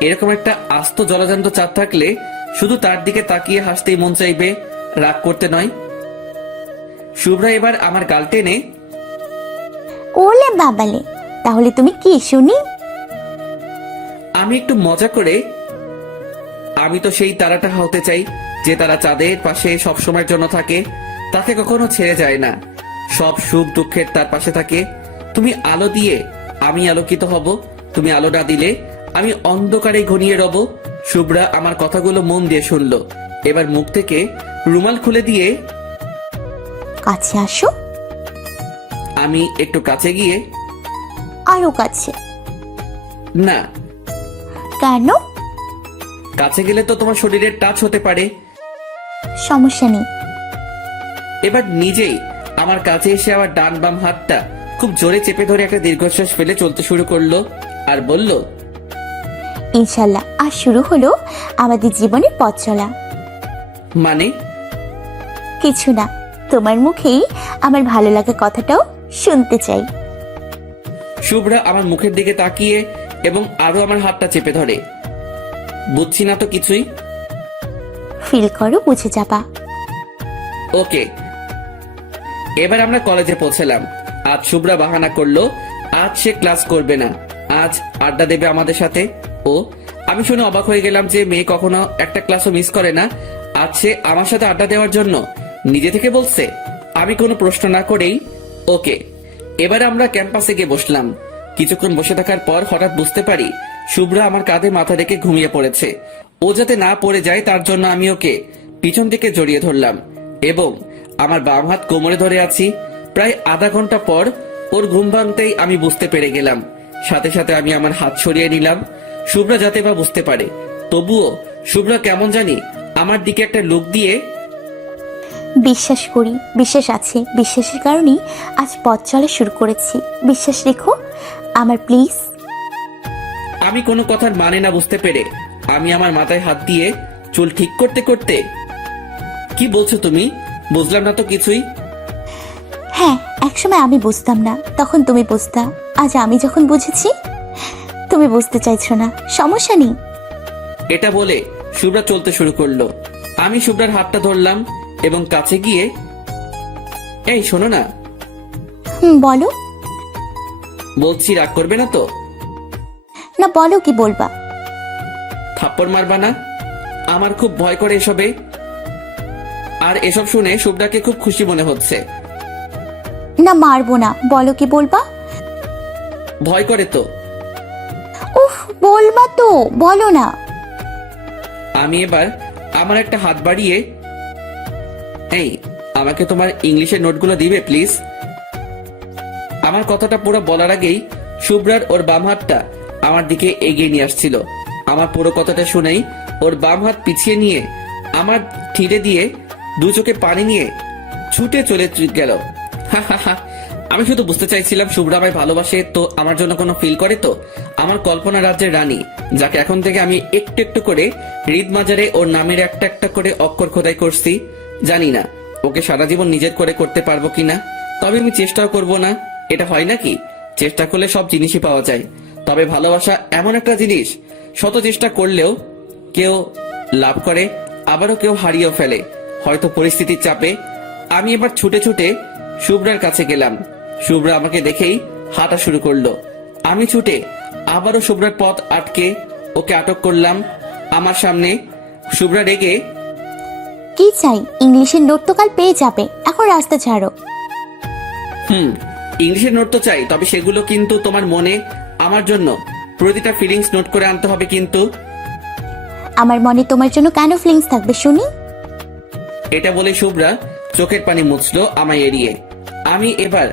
এরকম একটা আস্ত জলজান্ত চাঁদ থাকলে শুধু তার দিকে তাকিয়ে হাসতেই মন চাইবে, রাগ করতে নয়। শুভ্রা এবার আমার গাল টেনে, ওলে বাবালে, তাহলে তুমি কি শুনি? আমি একটু মজা করে, আমি তো সেই তারাটা হতে চাই যে তারা চাঁদের পাশে সব সময়ের জন্য থাকে, তাকে কখনো ছেড়ে যায় না, সব সুখ দুঃখের তার পাশে থাকে। তুমি আলো দিয়ে আমি আলোকিত হব, তুমি আলো না দিলে আমি অন্ধকারে ঘনিয়ে রব। শুভ্রা আমার কথাগুলো মন দিয়ে শুনলো। এবার মুখ থেকে রুমাল খুলে দিয়ে কাছে আসো। আমি একটু কাছে গিয়ে, আরো কাছে। না, কেন? কাছে গেলে তো তোমার শরীরের টাচ হতে পারে। সমস্যা নেই। এবার নিজেই আমার কাছে এসে আবার ডান বাম হাতটা খুব জোরে চেপে ধরে একটা দীর্ঘশ্বাস ফেলে চলতে শুরু করলো আর বলল, ইনশাল্লাহ আর শুরু হলো আমাদের জীবনের পথ চলা। মানে? কিছু না, তোমার মুখেই আমার ভালো লাগা কথাটাও শুনতে চাই। শুভ্রা আমার মুখের দিকে তাকিয়ে এবং আরো আমার হাতটা চেপে ধরে। বুঝছি না তো কিছুই। ফিল করো, বুঝে যাবা। ওকে। এবার আমরা কলেজে পৌঁছলাম। আজ শুভ্রা বাহানা করলো আজ সে ক্লাস করবে না, আজ আড্ডা দেবে আমাদের সাথে। ও, আমি শুনে অবাক হয়ে গেলাম যে মেয়ে কখনো একটা ক্লাসও মিস করে না, আজ সে আমার সাথে আড্ডা দেওয়ার জন্য নিজে থেকে বলছে। আমি কোনো প্রশ্ন না করেই ওকে। এবার আমরা ক্যাম্পাসে গিয়ে বসলাম। কিছুক্ষণ বসে থাকার পর হঠাৎ বুঝতে পারি শুভ্রা আমার কাঁধে মাথা রেখে ঘুমিয়ে পড়েছে। ও যাতে না পড়ে যায় তার জন্য আমি ওকে পিছন থেকে জড়িয়ে ধরলাম এবং আমার বাম হাত কোমরে ধরে আছি। প্রায় আধা ঘন্টা পর ওর ঘুম ভাঙতেই আমি বুঝতে পেরে গেলাম। সাথে সাথে আমি আমার হাত সরিয়ে নিলাম, শুভ্রা যাতে বা বুঝতে পারে। তবুও শুভ্রা কেমন জানি আমার দিকে একটা লুক দিয়ে বিশ্বাস করি, বিশ্বাস আছে, বিশ্বাসের কারণেই আজ পথ চলা শুরু করেছি। বিশ্বাস রেখো আমার প্লিজ। আমি কোনো কথার মানে না বুঝতে পেরে আমি আমার মাথায় হাত দিয়ে চুল ঠিক করতে করতে, কি বলছো তুমি? বুঝলাম না তো কিছুই। হ্যাঁ, একসময় আমি বুঝতাম না, তখন তুমি বুঝতা। আজ আমি যখন বুঝেছি তুমি বুঝতে চাইছো না, সমস্যা নেই। এটা বলে শুভ্রা চলতে শুরু করলো। আমি শুভ্রার হাতটা ধরলাম এবং কাছে গিয়ে, এই শোনো না, বলো। বলছি রাগ করবে না তো? না বলো, কি বলবা? থাপ্পড় মারবা না? আমার খুব ভয় করে এসবে। আর এসব শুনে শুভ্রাকে খুব খুশি মনে হচ্ছে। না মারবো না, বলো কি বলবা? ভয় করে তো? উফ, বলবা তো, বলো না। আমি এবার আমার একটা হাত বাড়িয়ে, এই আমাকে তোমার ইংলিশের নোটগুলো দিবে প্লিজ? আমার কথাটা পুরো বলার আগেই শুভ্রার ওর বাম হাতটা আমার দিকে এগিয়ে নিয়ে আসছিল। আমার পুরো কথাটা শুনেই ওর বাম হাত পিছিয়ে নিয়ে আমার ঠিড়ে দিয়ে দু চোখে পানি নিয়ে ছুটে চলে গেল। আমি শুধু বুঝতে চাইছিলাম শুভ্রা আমায় ভালোবাসে তো, আমার জন্য কোনো ফিল করে তো। আমার কল্পনা রাজ্যের রানী, যাকে এখন থেকে আমি একটু একটু করে হৃদ মাজারে ওর নামের একটা একটা করে অক্ষর খোদাই করছি। জানি না ওকে সারা জীবন নিজের করে করতে পারবো কিনা, তবে আমি চেষ্টাও করব না। এটা হয় নাকি, চেষ্টা করলে সব জিনিসই পাওয়া যায়। তবে ভালোবাসা এমন একটা জিনিস, শত চেষ্টা করলেও কেউ লাভ করে, আবারও কেউ হারিয়েও ফেলে, হয়তো পরিস্থিতির চাপে। আমি এবার ছুটে ছুটে শুভ্রার কাছে গেলাম। শুভ্রা আমাকে দেখেই হাঁটা শুরু করলো। আমি ছুটে আবারও শুভ্রার পথ আটকে ওকে আটক করলাম আমার সামনে। শুভ্রা রেগে, কি চাই? ইংলিশের নোট তো কাল পেয়ে যাবে, এখন রাস্তা ছাড়ো। ইংলিশের নোট তো চাই, তবে সেগুলো কিন্তু তোমার মনে আমার জন্য প্রতিটা ফিলিংস নোট করে আনতে হবে কিন্তু। আমার মনে তোমার জন্য কেন ফিলিংস থাকবে শুনি? এটা বলে শুভ্রা চোখের পানি মুছলো আমায় এড়িয়ে। আমি এবার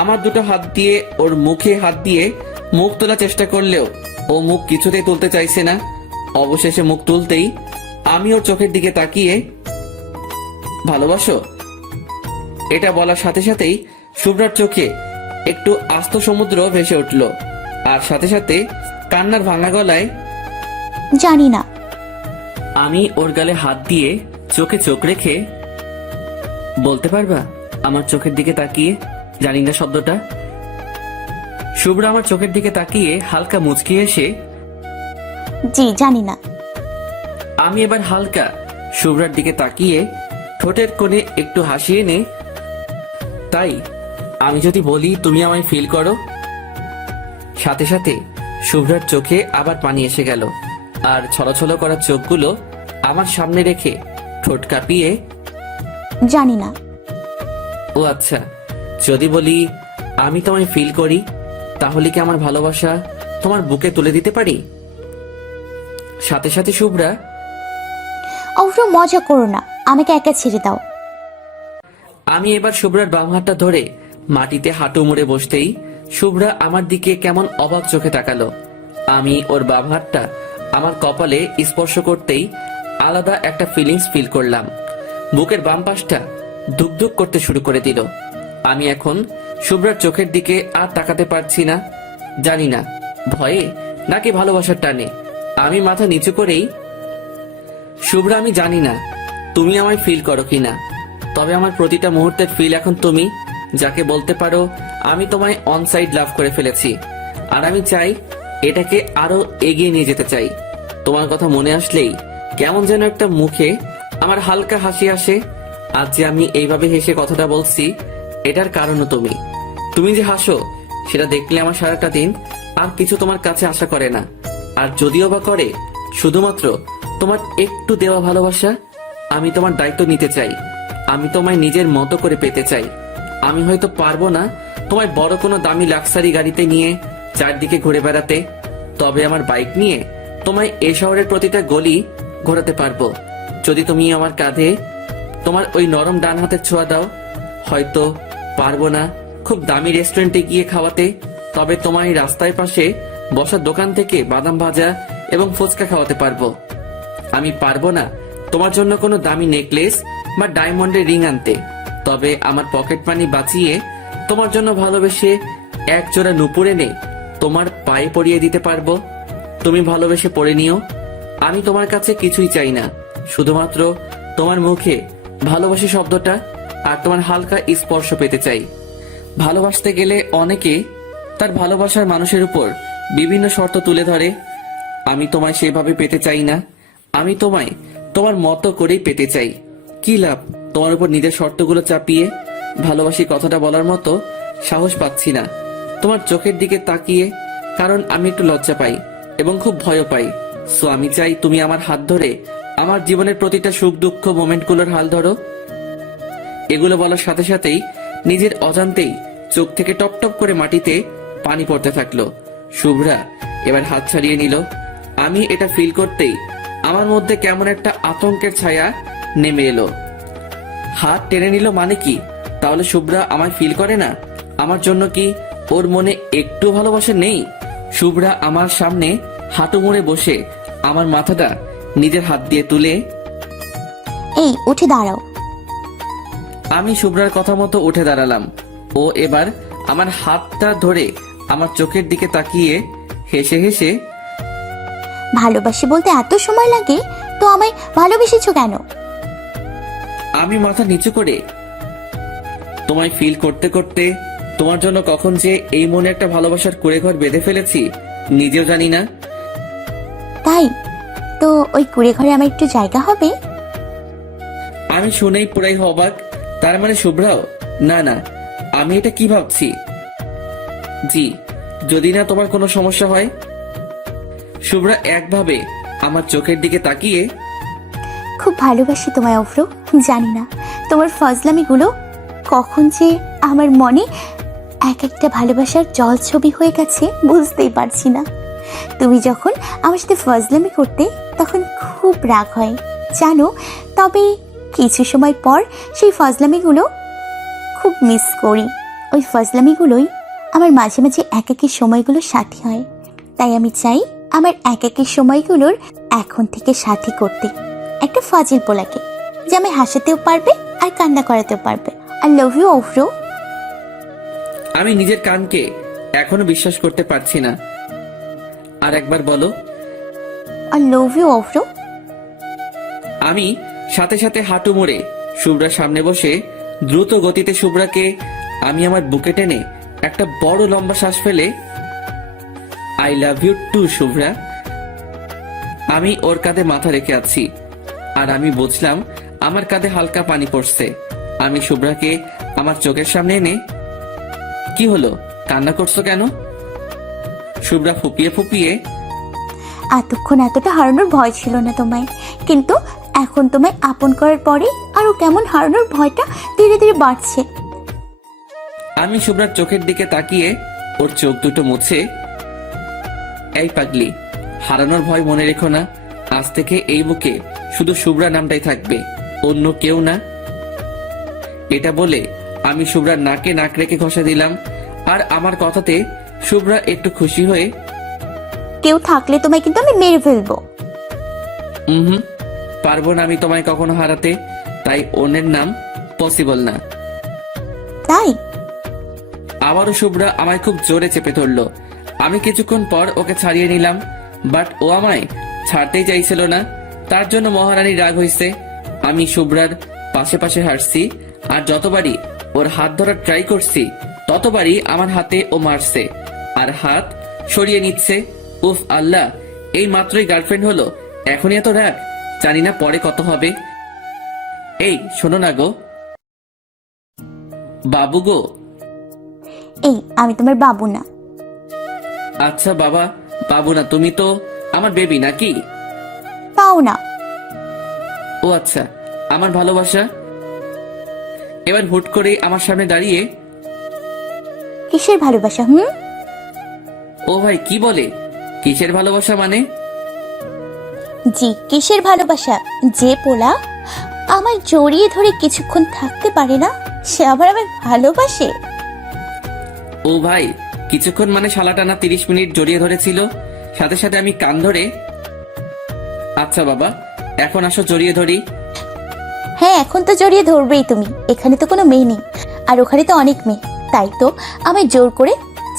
আমার দুটো হাত দিয়ে ওর মুখে হাত দিয়ে মুখ তোলার চেষ্টা করলেও ও মুখ কিছুতেই তুলতে চাইছে না। অবশেষে মুখ তুলতেই আমি ওর চোখের দিকে তাকিয়ে, ভালোবাসো? এটা বলার সাথে সাথেই শুভ্রার চোখে একটু আস্ত সমুদ্র ভেসে উঠল, আর সাথে সাথে কান্নার ভাঙা গলায়, জানি না। আমি ওর গালে হাত দিয়ে চোখে চোখ রেখে, বলতে পারবা আমার চোখের দিকে তাকিয়ে জানি না শব্দটা? শুভ্রা আমার চোখের দিকে তাকিয়ে হালকা মুচকি এসে, জি জানি না। আমি এবার হালকা শুভ্রার দিকে তাকিয়ে ঠোঁটের কোণে একটু হাসি এনে, তাই আমি যদি বলি তুমি আমায় ফিল করো? সাথে সাথে শুভ্রার চোখে আবার পানি এসে গেল, আর ছলছল করা চোখগুলো আমার সামনে রেখে ঠোঁট কাঁপিয়ে, জানি না। ও আচ্ছা, যদি বলি আমি তোমায় ফিল করি, তাহলে কি আমার ভালোবাসা তোমার বুকে তুলে দিতে পারি? সাথে সাথে শুভ্রা, অবশ্য মজা করো না, আমাকে একা ছেড়ে দাও। আমি এবার শুভ্রার বাম হাতটা ধরে মাটিতে হাঁটু মুড়ে বসতেই শুভ্রা আমার দিকে কেমন অবাক চোখে তাকালো। আমি ওর বাম হাতটা আমার কপালে স্পর্শ করতেই আলাদা একটা ফিলিংস ফিল করলাম। বুকের বাম পাশটা ধুকধুক করতে শুরু করে দিল। আমি এখন শুভ্রার চোখের দিকে আর তাকাতে পারছি না। জানি না ভয়ে নাকি ভালোবাসার টানে আমি মাথা নিচু করেই, শুভ্রা আমি জানি না তুমি আমায় ফিল করো কিনা, তবে আমার প্রতিটা মুহূর্তের ফিল এখন তুমি, যাকে বলতে পারো আমি তোমায় অন সাইড লাভ করে ফেলেছি। আর আমি চাই এটাকে আরো এগিয়ে নিয়ে যেতে চাই। তোমার কথা মনে আসলেই কেমন যেন একটা মুখে আমার হালকা হাসি আসে। আজ যে আমি এইভাবে হেসে কথাটা বলছি, এটার কারণও তুমি। তুমি যে হাসো সেটা দেখলে আমার সারাটা দিন আর কিছু তোমার কাছে আশা করে না। আর যদিও বা করে, শুধুমাত্র তোমার একটু দেওয়া ভালোবাসা আমি তোমার দায়িত্ব নিতে চাই। আমি তোমায় নিজের মতো করে পেতে চাই। আমি হয়তো পারবো না তোমায় বড় কোনো দামি লাক্সারি গাড়িতে নিয়ে চারদিকে ঘুরে বেড়াতে, তবে আমার বাইক নিয়ে তোমায় এ শহরের প্রতিটা গলি ঘোরাতে পারবো। যদি তুমি আমার কাঁধে তোমার ওই নরম ডান হাতের ছোঁয়া দাও, হয়তো পারবো না খুব দামি রেস্টুরেন্টে গিয়ে খাওয়াতে, তবে তোমার এই রাস্তার পাশে বসার দোকান থেকে বাদাম ভাজা এবং ফুচকা খাওয়াতে পারবো। আমি পারবো না তোমার জন্য কোনো দামি নেকলেস বা ডায়মন্ডের রিং আনতে, তবে আমার পকেট মানি বাঁচিয়ে তোমার জন্য ভালোবেসে এক জোড়া নুপুর এনে তোমার পায়ে পরিয়ে দিতে পারবো। তুমি ভালোবেসে পরে নিও। আমি তোমার কাছে কিছুই চাই না, শুধুমাত্র তোমার মুখে ভালোবাসি শব্দটা আর তোমার হালকা স্পর্শ পেতে চাই। ভালোবাসতে গেলে অনেকে তার ভালোবাসার মানুষের উপর বিভিন্ন শর্ত তুলে ধরে। আমি তোমায় সেভাবে পেতে চাই না, আমি তোমায় তোমার মতো করেই পেতে চাই। কি লাভ তোমার উপর নিজের শর্তগুলো চাপিয়ে? ভালোবাসি কথাটা বলার মতো সাহস পাচ্ছি না তোমার চোখের দিকে তাকিয়ে, কারণ আমি একটু লজ্জা পাই এবং খুব ভয়ও পাই। সো আমি চাই তুমি আমার হাত ধরে আমার জীবনের প্রতিটা সুখ দুঃখ মোমেন্টগুলোর হাল ধরো। এগুলো বলার সাথে সাথেই নিজের অজান্তেই চোখ থেকে টপ টপ করে মাটিতে পানি পড়তে থাকলো। শুভ্রা এবার হাত ছাড়িয়ে নিল। আমি এটা ফিল করতেই আমার মধ্যে কেমন একটা আতঙ্কের ছায়া নেমে এলো। হাত টেনে নিল মানে কি? তাহলে শুভ্রা আমায় ফিল করে না? আমার জন্য কি ওর মনে একটু ভালোবাসা নেই? শুভ্রা আমার সামনে হাঁটু মুড়ে বসে আমার মাথাটা নিজের হাত দিয়ে তুলে, এই উঠে দাঁড়াও। আমি শুভ্রার কথা মতো উঠে দাঁড়ালাম। ও এবার আমার হাতটা ধরে আমার চোখের দিকে তাকিয়ে হেসে হেসে, ভালোবাসি বলতে এত সময় লাগে তো আমায় ভালোবেসেছো কেন? আমি মাথা নিচু করে তোমায় ফিল করতে করতে তোমার জন্য কখন যে এই মনে একটা ভালোবাসার কুঁড়েঘর বেঁধে ফেলেছি নিজেও জানি না। তাই তো ওই কুড়ে ঘরে আমার একটু জায়গা হবে? আমি শুনেই পুরাই অবাক। তার মানে শুভ্রাও? না না, আমি এটা কি ভাবছি? জি, যদি না তোমার কোনো সমস্যা হয়। শুভ্রা একভাবে আমার চোখের দিকে তাকিয়ে, খুব ভালোবাসি তোমায় অভ্র, জানি না তোমার ফজলামিগুলো কখন যে আমার মনে এক একটা ভালোবাসার জল ছবি হয়ে গেছে বুঝতেই পারছি না। তুমি যখন আমার সাথে ফজলামি করতে তখন খুব রাগ হয় জানো, তবে কিছু সময় পর সেই ফজলামিগুলো খুব মিস করি। ওই ফজলামিগুলোই আমার মাঝে মাঝে একাকী সময়গুলোর সাথী হয়। তাই আমি চাই আমার একাকী সময়গুলোর এখন থেকে সাথী করতে একটা ফাজিল পোলাকে, যে আমি হাসাতেও পারবে আর কান্না করাতেও পারবে। আই লাভ ইউ অভ্র। আমি নিজের কানকে এখনো বিশ্বাস করতে পারছি না। আর একবার বলো। আই লাভ ইউ অভ্র। আমি সাথে সাথে হাঁটু মুড়ে শুভ্রার সামনে বসে দ্রুত গতিতে শুভ্রাকে আমি আমার বুকে টেনে একটা বড় লম্বা শ্বাস ফেলে, I love you too Shubhra. আমি ওর কাঁধে মাথা রেখে আছি আর আমি বুঝলাম আমার কাঁধে হালকা পানি পড়ছে। আমি শুভ্রাকে আমার চোখের সামনে এনে, কি হলো, কান্না করছো কেন? শুভ্রা ফুপিয়ে ফুপিয়ে, এতক্ষণ এতটা হারানোর ভয় ছিল না তোমায়, কিন্তু এখন তোমায় আপন করার পরে আরো কেমন হারানোর ভয়টা ধীরে ধীরে বাড়ছে। আমি শুভ্রার চোখের দিকে তাকিয়ে ওর চোখ দুটো মুছে, এই পাগলি, হারানোর ভয় মনে রেখো না। আজ থেকে এই বুকে শুধু শুভ্রা নামটাই থাকবে, অন্য কেউ না। এটা বলে আমি শুভ্রার নাকে নাক রেখে ঘষা দিলাম। আর আমার কথাতে শুভ্রা একটু খুশি হয়ে, কেউ থাকলে তোমায় কিন্তু আমি মেরে ফেলবো। হুম, পারবো না আমি তোমায় কখনো হারাতে, তাই অন্যের নাম পসিবল না। তাই আবারও শুভ্রা আমায় খুব জোরে চেপে ধরলো। আমি কিছুক্ষণ পর ওকে ছাড়িয়ে নিলাম, বাট ও আমায় ছাড়তেই চাইছিল না। তার জন্য মহারানীর রাগ হয়েছে। আমি শুভ্রার পাশে পাশে হাঁটছি আর যতবারই ওর হাত ধরার ট্রাই করছি ততবারই আমার হাতে ও মারছে আর হাত সরিয়ে নিচ্ছে। উফ আল্লাহ, এই মাত্রই গার্লফ্রেন্ড হলো, এখনই এত রাগ, জানি না পরে কত হবে। এই শোনো না গো, বাবু গো। এই আমি তোমার বাবু না। আচ্ছা বাবা, বাবু না, তুমি তো আমার বেবি নাকি? তাও না। ও আচ্ছা, আমার ভালোবাসা। এবার হুট করে আমার সামনে দাঁড়িয়ে, কিসের ভালোবাসা? ও ভাই কি বলে, কিসের ভালোবাসা মানে? জি কিসের ভালোবাসা? যে পোলা আমার জড়িয়ে ধরে কিছুক্ষণ থাকতে পারে না সে আবার আমায় ভালোবাসে? ও ভাই, কিছুক্ষণ মানে শালাটানা 30 মিনিট জড়িয়ে ধরেছিল, সাথে সাথে আমি কান ধরে, আচ্ছা বাবা এখন আসো জড়িয়ে ধরি। হ্যাঁ, এখন তো জড়িয়ে ধরবেই তুমি। এখানে তো কোনো মেয়ে নেই, আর ওখানে তো অনেক মেয়ে, তাই তো আমায় জোর করে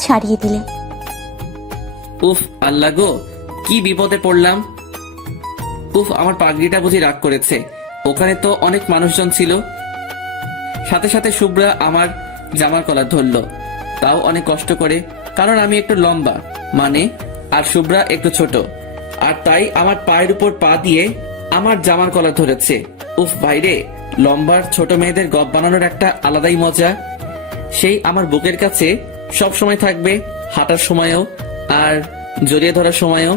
ছাড়িয়ে দিলে। উফ আল্লাহ গো, কি বিপদে পড়লাম। উফ, আমার পাগড়িটা বুঝি রাগ করেছে। ওখানে তো অনেক মানুষজন ছিল। সাথে সাথে শুভ্রা আমার জামার কলার ধরলো, তাও অনেক কষ্ট করে, কারণ আমি একটু লম্বা মানে, আর শুভ্রা একটু ছোট, আর তাই আমার পায়ের উপর পা দিয়ে আমার জামার কলার ধরেছে। উফ ভাইরে, লম্বার ছোট মেয়েদের গপ বানানোর একটা আলাদাই মজা। সেই আমার বুকের কাছে সব সময় থাকবে, হাঁটার সময়ও আর জড়িয়ে ধরার সময়ও।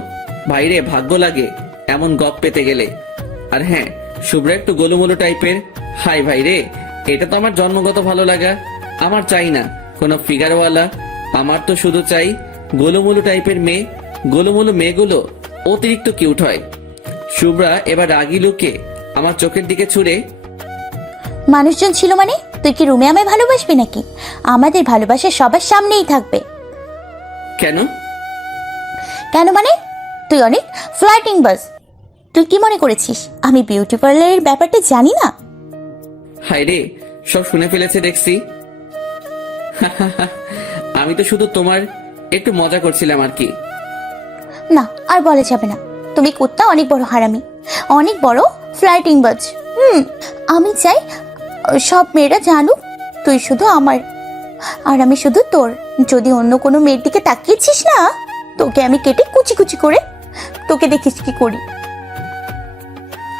ভাইরে, ভাগ্য লাগে এমন গপ পেতে গেলে। আর হ্যাঁ, শুভ্রা একটু গোলুমোলু টাইপের। হাই ভাইরে, এটা তো আমার জন্মগত ভালো লাগা। আমার চাই না কোনো ফিগারওয়ালা, আমার তো শুধু চাই গোলুমোলু টাইপের মেয়ে। গোলুমোলু মেয়েগুলো অতিরিক্ত কিউট হয়। শুভ্রা এবার রাগি লুকে আমার চোখের দিকে ছুড়ে, মানুষজন ছিল মানে তুই কি রুমে আমায় ভালোবাসবি নাকি? আমাদের ভালোবাসা সবার সামনেই থাকবে। কেন? কেন মানে, তুই অনেক ফ্লার্টিং বাস। তুই কি মনে করেছিস আমি বিউটি পার্লারের ব্যাপারটা জানি না? হাই রে, সব শুনে ফেলেছে দেখছি। আমি তো শুধু তোমার একটু মজা করছিলাম আর কি। না, আর বলা যাবে না। তুমি কুত্তা অনেক বড় হারামি, অনেক বড় ফ্লার্টিং বাজ। আমি চাই সব মেয়েরা জানুক তুই শুধু আমার, আর আমি শুধু তোর। যদি অন্য কোনো মেয়ের দিকে তাকিয়েছিস না, তোকে আমি কেটে কুচি কুচি করে তোকে দেখিস কি করি।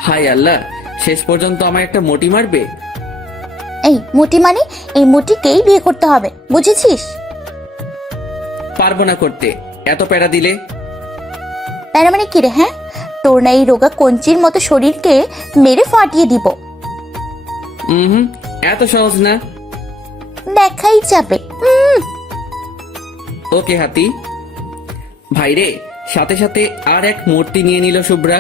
হাই আল্লাহ, শেষ পর্যন্ত আমার একটা মোটি মারবে? এই মুটি মানে, এই মুটিকেই বিয়ে করতে হবে, বুঝেছিস? পারবো না করতে, এত প্যারা দিলে। তার মানে কি রে? হ্যাঁ, তোর না এই রোগা কঞ্চির মতো শরীরকে মেরে ফাটিয়ে দিব। হুম, এত সহজ না। দেখাই যাবে। ওকে হাতি। ভাইরে, সাথে সাথে আর এক মূর্তি নিয়ে নিল শুভ্রা।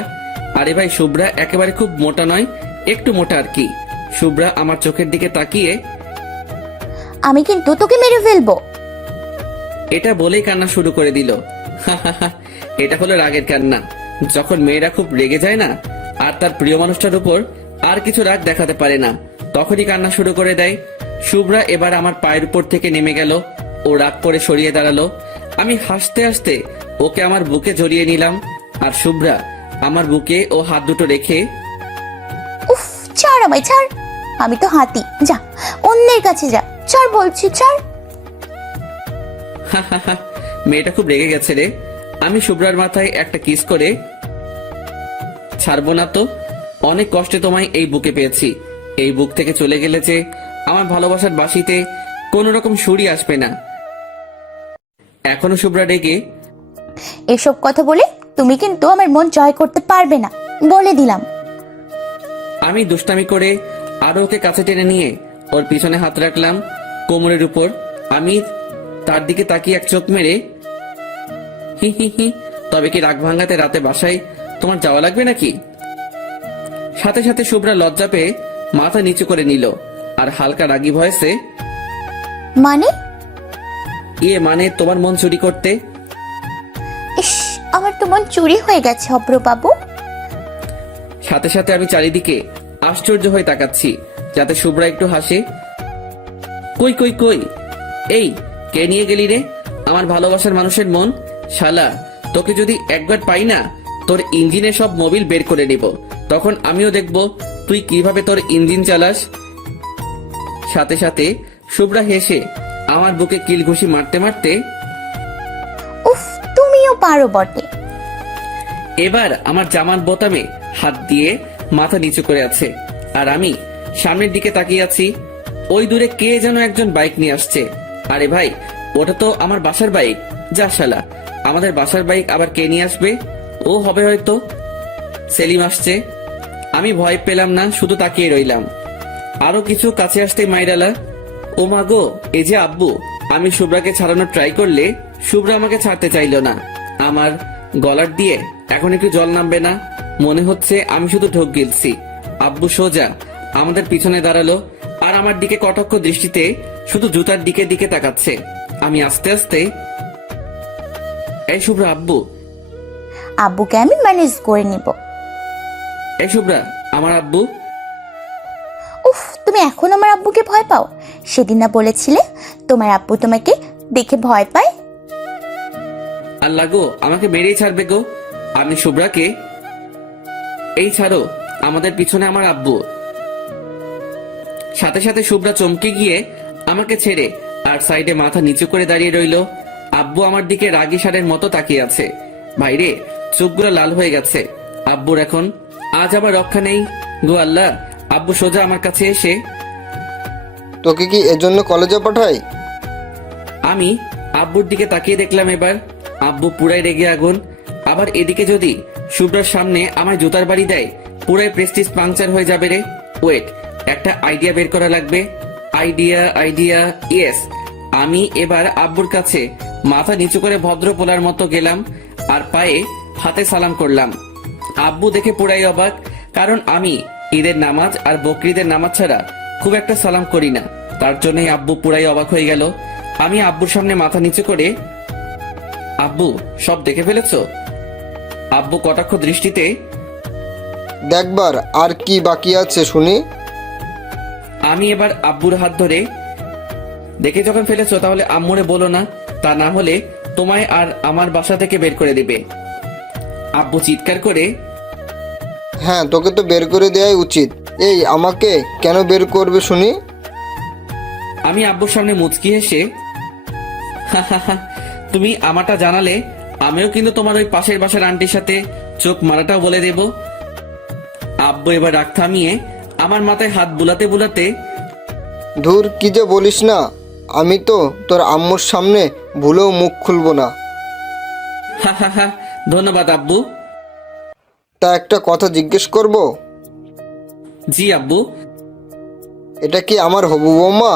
আরে ভাই, শুভ্রা একেবারে খুব মোটা নয়, একটু মোটা আর কি। শুভ্রা আমার চোখের দিকে তাকিয়ে, আমি কিন্তু তোকে মেরে ফেলবো। এটা বলেই কান্না শুরু করে দিল। এটা হলো রাগের কান্না। যখন মেয়েরা খুব রেগে যায় না, আর তার প্রিয় মানুষটার উপর আর কিছু রাগ দেখাতে পারে না, তখনই কান্না শুরু করে দেয়। শুভ্রা এবার আমার পায়ের উপর থেকে নেমে গেল। ও রাগ করে সরিয়ে দাঁড়ালো। আমি হাসতে হাসতে ওকে আমার বুকে জড়িয়ে নিলাম, আর শুভ্রা আমার বুকে ও হাত দুটো রেখে, উফ, ছাড় আমায়, ছাড়। আমি তো হাতি, যা অন্যের কাছে যা, ছাড় বলছি, ছাড়। মেয়েটা খুব রেগে গেছে রে। আমি শুভ্রার মাথায় একটা কিস করে, ছাড়বো না তো, অনেক কষ্টে তোমায় এই বুকে পেয়েছি। এই বুক থেকে চলে গেলে যে আমার ভালোবাসার বাঁশিতে কোন রকম সুরই আসবে না। এখনো শুভ্রা রেগে, এসব কথা বলে তুমি কিন্তু আমার মন জয় করতে পারবে না, বলে দিলাম। আমি দুষ্টামি করে আরো ওকে কাছে টেনে নিয়ে ওর পিছনে হাত রাখলাম কোমরের উপর। আমি তার দিকে তাকিয়ে এক চোখ মেরে, হি হি হি, তবে কি রাগ ভাঙাতে রাতে বাসায় তোমার যাওয়া লাগবে নাকি? সাথে সাথে শুভ্রা লজ্জা পেয়ে মাথা নিচু করে নিল, আর হালকা রাগী ভয়েসে, মানে? মানে তোমার মন চুরি করতে। ইস, আমার তো মন চুরি হয়ে গেছে অব্র বাবু। সাথে সাথে আমি চারিদিকে আশ্চর্য হয়ে তাকাচ্ছি, যাতে শুভ্রা একটু হাসে। কই কই কই, এই কে নিয়ে গেলি রে আমার ভালোবাসার মানুষের মন? শালা, তোকে যদি একবার পাই না, তোর ইঞ্জিনে সব মোবিল বের করে নিব। তখন আমিও দেখব তুই কিভাবে তোর ইঞ্জিন চালাস। সাথে সাথে শুভ্রা হেসে আমার বুকে কিল ঘুষি মারতে মারতে, উফ, তুমিও পারো বটে। এবার আমার জামার বোতামে হাত দিয়ে মাথা নিচু করে আছে, আর আমি সামনের দিকে তাকিয়ে আছি। ওই দূরে কে যেন একজন বাইক নিয়ে আসছে। আরে ভাই, ওটা তো আমার বাসার বাইক। যা শালা, আমাদের বাসার বাইক আবার কে নিয়ে আসবে? ও হবে হয়তো সেলিম আসছে। আমি ভয় পেলাম না, শুধু তাকিয়ে রইলাম। আরো কিছু কাছে আসতে মাইরালা, ও মা গো, এই যে আব্বু। আমি শুভ্রাকে ছাড়ানোর ট্রাই করলে শুভ্রা আমাকে ছাড়তে চাইলো না। আমার গলার দিয়ে এখন একটু জল নামবে না, মনে হচ্ছে আমি শুধু ঢোক গিলছি। আব্বু সোজা আমাদের পিছনে দাঁড়ালো, আর আমার দিকে কটাক্ষ দৃষ্টিতে শুধু জুতার দিকে দিকে তাকাচ্ছে। আমি আস্তে আস্তে, এই শুভ্রা আব্বু। আব্বুকে আমি ম্যানেজ করে নিব। এই শুভ্রা আমার আব্বু। উফ, তুমি এখন আমার আব্বুকে ভয় পাও? সেদিন না বলেছিলে তোমার আব্বু তোমাকে দেখে ভয় পায়? আল্লাহ গো, আমাকে মেরেই ছাড়বে গো। আমি শুভ্রাকে, এই ছাড়ো, আমাদের পিছনে আমার আব্বু। সাথে সাথে শুভ্রা চমকে গিয়ে আমাকে ছেড়ে আর সাইডে মাথা নিচু করে দাঁড়িয়ে রইল। আব্বু আমার দিকে রাগী ষাঁড়ের মতো তাকিয়ে আছে। ভাইরে, চোখগুলো লাল হয়ে গেছে আব্বুর। এখন আজ আবার রক্ষা নেই গো আল্লাহ। আব্বু সোজা আমার কাছে এসে, তোকে কি এজন্য কলেজে পাঠাই? আমি আব্বুর দিকে তাকিয়ে দেখলাম এবার আব্বু পুরাই রেগে আগুন। আবার এদিকে যদি শুভ্রার সামনে আমার জুতার বাড়ি দেয়, পুরাই প্রেস্টিজ পাংচার হয়ে যাবে রে। ওয়েট, একটা আইডিয়া বের করা লাগবে। Idea, yes. আমি এবার আব্বুর কাছে মাথা নিচু করে ভদ্র পোলার মতো গেলাম আর পায়ে হাতে সালাম করলাম। আব্বু দেখে পুরাই অবাক, কারণ আমি ঈদের নামাজ আর বকরিদের নামাজ ছাড়া খুব একটা সালাম করি না। তার জন্যই আব্বু পুরাই অবাক হয়ে গেল। আমি আব্বুর সামনে মাথা নিচু করে, আব্বু সব দেখে ফেলেছো? আব্বু কটাক্ষ দৃষ্টিতে, দেখবার আর কি বাকি আছে শুনি। আমি এবার আব্বুর হাত ধরে, দেখে যখন ফেলেছো তাহলে আম্মুরে বলো না, তা না হলে তোমায় আর আমার বাসা থেকে বের করে দিবে। আব্বু চিৎকার করে, হ্যাঁ, তোকে তো বের করে দেওয়াই উচিত। এই, আমাকে কেন বের করবে শুনি? আমি আব্বুর সামনে মুচকি হেসে, হা হা হা, তুমি আমারটা জানালে আমিও কিন্তু তোমার ওই পাশের বাসার আন্টির সাথে চোখ মারাটাও বলে দেব। আব্বু এবার রাগ থামিয়ে আমার মাথায় হাত বুলাতে বুলাতে, ধুর, কি যে বলিস না। আমি তো তোর আম্মুর সামনে ভুলেও মুখ খুলবো না। হা হা হা, ধন্যবাদ আব্বু। তা একটা কথা জিজ্ঞেস করব? জি আব্বু। এটা কি আমার হবু বৌমা?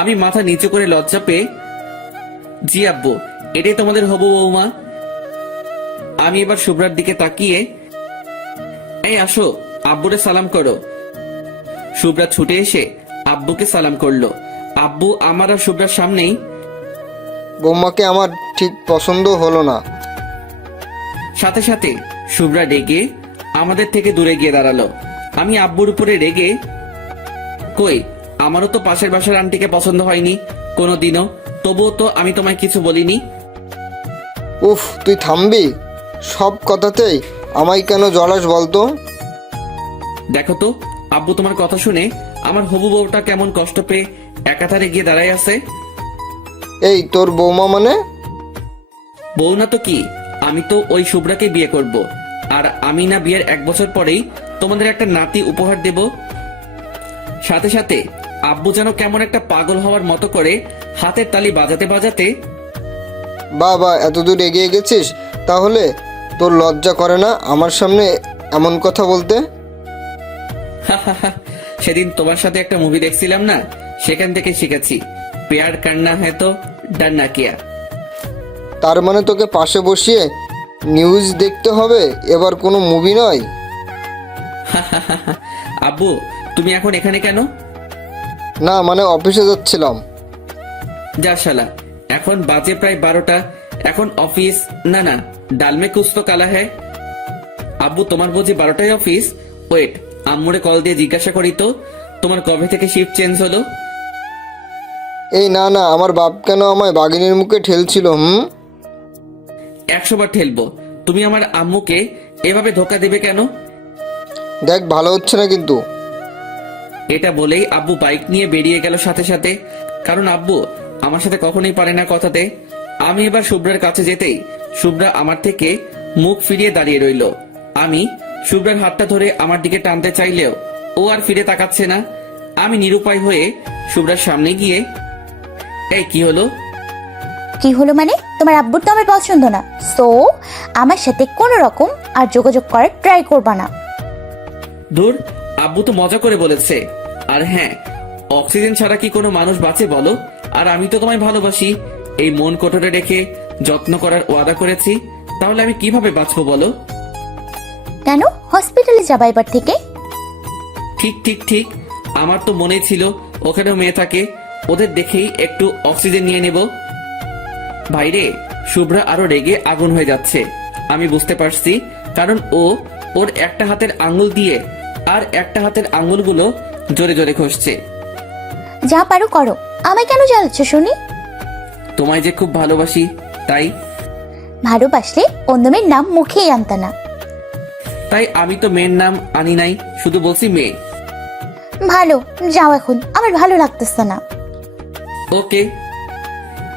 আমি মাথা নিচু করে লজ্জা পেয়ে, জি আব্বু, এটাই তোমাদের হবু বৌমা। আমি এবার শুভ্রার দিকে তাকিয়ে, এই আসো, আব্বুরে সালাম করো। শুভ্রা ছুটে এসে আব্বুকে সালাম করলো। আব্বু আমার আর শুভ্রার সামনেই, বৌমাকে আমার ঠিক পছন্দ হলো না। সাথে সাথে শুভ্রা রেগে আমাদের থেকে দূরে গিয়ে দাঁড়ালো। আমি আব্বুর উপরে রেগে, কই, আমারও তো পাশের বাসার আন্টিকে পছন্দ হয়নি কোনোদিনও, তবুও তো আমি তোমায় কিছু বলিনি। উফ, তুই থামবি? সব কথাতেই আমায় কেন জলাস বলতো? দেখো তো আব্বু, তোমার কথা শুনে আমার হবু বউটা কেমন কষ্ট পেয়ে একাধারে গিয়ে দাঁড়ায় আছে। এই, তোর বৌমা মানে? বউ না তো কি, আমি তো ওই শুভ্রাকে বিয়ে করব। আর আমি না বিয়ের 1 বছর পরেই তোমাদের একটা নাতি উপহার দেব। সাথে সাথে আব্বু যেন কেমন একটা পাগল হওয়ার মতো করে হাতের তালি বাজাতে বাজাতে, বাবা, এত দূর এগিয়ে গেছিস? তাহলে তোর লজ্জা করে না আমার সামনে এমন কথা বলতে? হা হা হা, সেদিন তোমার সাথে একটা মুভি দেখছিলাম না, সেখান থেকে শিখেছি, প্যার কান্না হ্যাঁ তো ডান্না কিয়া। তার মানে তোকে পাশে বসিয়ে নিউজ দেখতে হবে, এবার কোনো মুভি নয়। আব্বু, তুমি এখন এখানে কেন? না, মানে অফিসে যাচ্ছিলাম। যা শালা, এখন বাজে প্রায় 12টা, এখন অফিস? না না, ডালমে কুছ তো কালা হ্যায়। আব্বু, তোমার বুঝি 12টায় অফিস? ওয়েট, আম্মুরে কল দিয়ে জিজ্ঞাসা করি তো, তোমার কবে থেকে শিফট চেঞ্জ হলো? এই না না, আমার বাপ কেন আমায় বাঘিনীর মুখে ঠেলছিল? 100 বার ঠেলবো। তুমি আমার আম্মুকে এভাবে ধোকা দেবে কেন? দেখ, ভালো হচ্ছে না কিন্তু। এটা বলেই আব্বু বাইক নিয়ে বেরিয়ে গেল সাথে সাথে, কারণ আব্বু আমার সাথে কখনোই পারে না কথাতে। আমি এবার শুভ্রার কাছে যেতেই শুভ্রা আমার থেকে মুখ ফিরিয়ে দাঁড়িয়ে রইল। আমি শুভ্রার হাতটা ধরে আমার দিকে টানতে চাইলেও ও আর ফিরে তাকাচ্ছে না। আমি নিরুপায় হয়ে শুভ্রার সামনে গিয়ে, এই কি হলো? কি হলো মানে? তোমার আব্বুর তো আমার পছন্দ না, সো আমার সাথে কোনো রকম আর যোগাযোগ করার ট্রাই করবা না। দূর, আব্বু তো মজা করে বলেছে। আর হ্যাঁ, অক্সিজেন ছাড়া কি কোনো মানুষ বাঁচে বলো? আর আমি তো তোমায় ভালোবাসি, এই মন কোটরে রেখে যত্ন করার ওয়াদা করেছি, তাহলে আমি কিভাবে বাঁচবো বলো? কেন হসপিটালে যাবা এবার থেকে? ঠিক ঠিক ঠিক, আমার তো মনেই ছিল ওখানেও মেয়ে থাকে, ওদের দেখেই একটু অক্সিজেন নিয়ে নেব। ভাইরে, শুভ্রা আরো রেগে আগুন হয়ে যাচ্ছে। আমি বুঝতে পারছি, কারণ ওর একটা হাতের আঙ্গুল দিয়ে আর একটা হাতের আঙ্গুলগুলো জোরে জোরে ঘষছে। যা পারো করো, আমায় কেন জ্বালাচ্ছ শুনি? তোমায় যে খুব ভালোবাসি তাই। ভালোবাসলে অন্য মেয়ের নাম মুখেই আনতা না। তাই আমি তো মেয়ের নাম আনি নাই, শুধু বলছি মেয়ে। ভালো, যাও এখন, আমার ভালো লাগতেছে না। ওকে।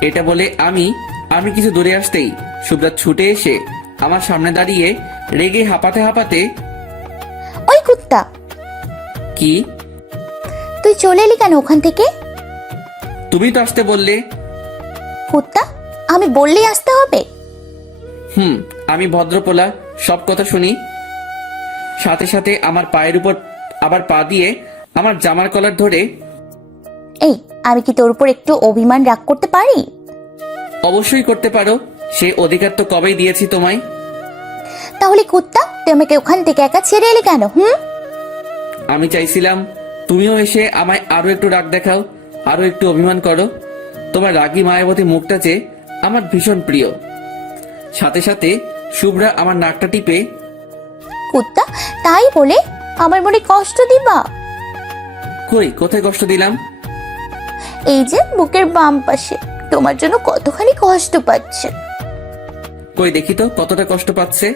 এটা বলে আমি কিছু দূরে আসতেই শুভ্রা ছুটে এসে আমার সামনে দাঁড়িয়ে রেগে হাঁপাতে হাঁপাতে, ওই কুত্তা, কি? তুই চলে এলি কেন ওখান থেকে? তুমি তো আসতে বললে। কুত্তা, আমি বললেই আসতে হবে? আমি ভদ্রপোলা, সব কথা শুনি। সাথে সাথে আমার পায়ের উপর আবার পা দিয়ে আমার জামার কলার ধরে, এই, আমি কি তোর উপর একটু অভিমান রাগ করতে পারি? অবশ্যই করতে পারো, সে অধিকার তো কবেই দিয়েছি তোমায়। তাহলে কুত্তা, তুই আমাকে ওখান থেকে একা ছেড়ে এলি কেন? আমি চাইছিলাম তুমিও এসে আমায় আরো একটু রাগ দেখাও, আরো একটু অভিমান করো। তোমার রাগী মায়াবতী মুখটা যে আমার ভীষণ প্রিয়। সাথে সাথে শুভ্রা আমার নাকটা টিপে, কুত্তা, তাই বলে আমার মনে কষ্ট দিবা? কই, কোথায় কষ্ট দিলাম? এই যে বুকের বাম পাশে, তোমার জন্য কতখানি কষ্ট পাচ্ছে। কই দেখি তো কতটা কষ্ট পাচ্ছে।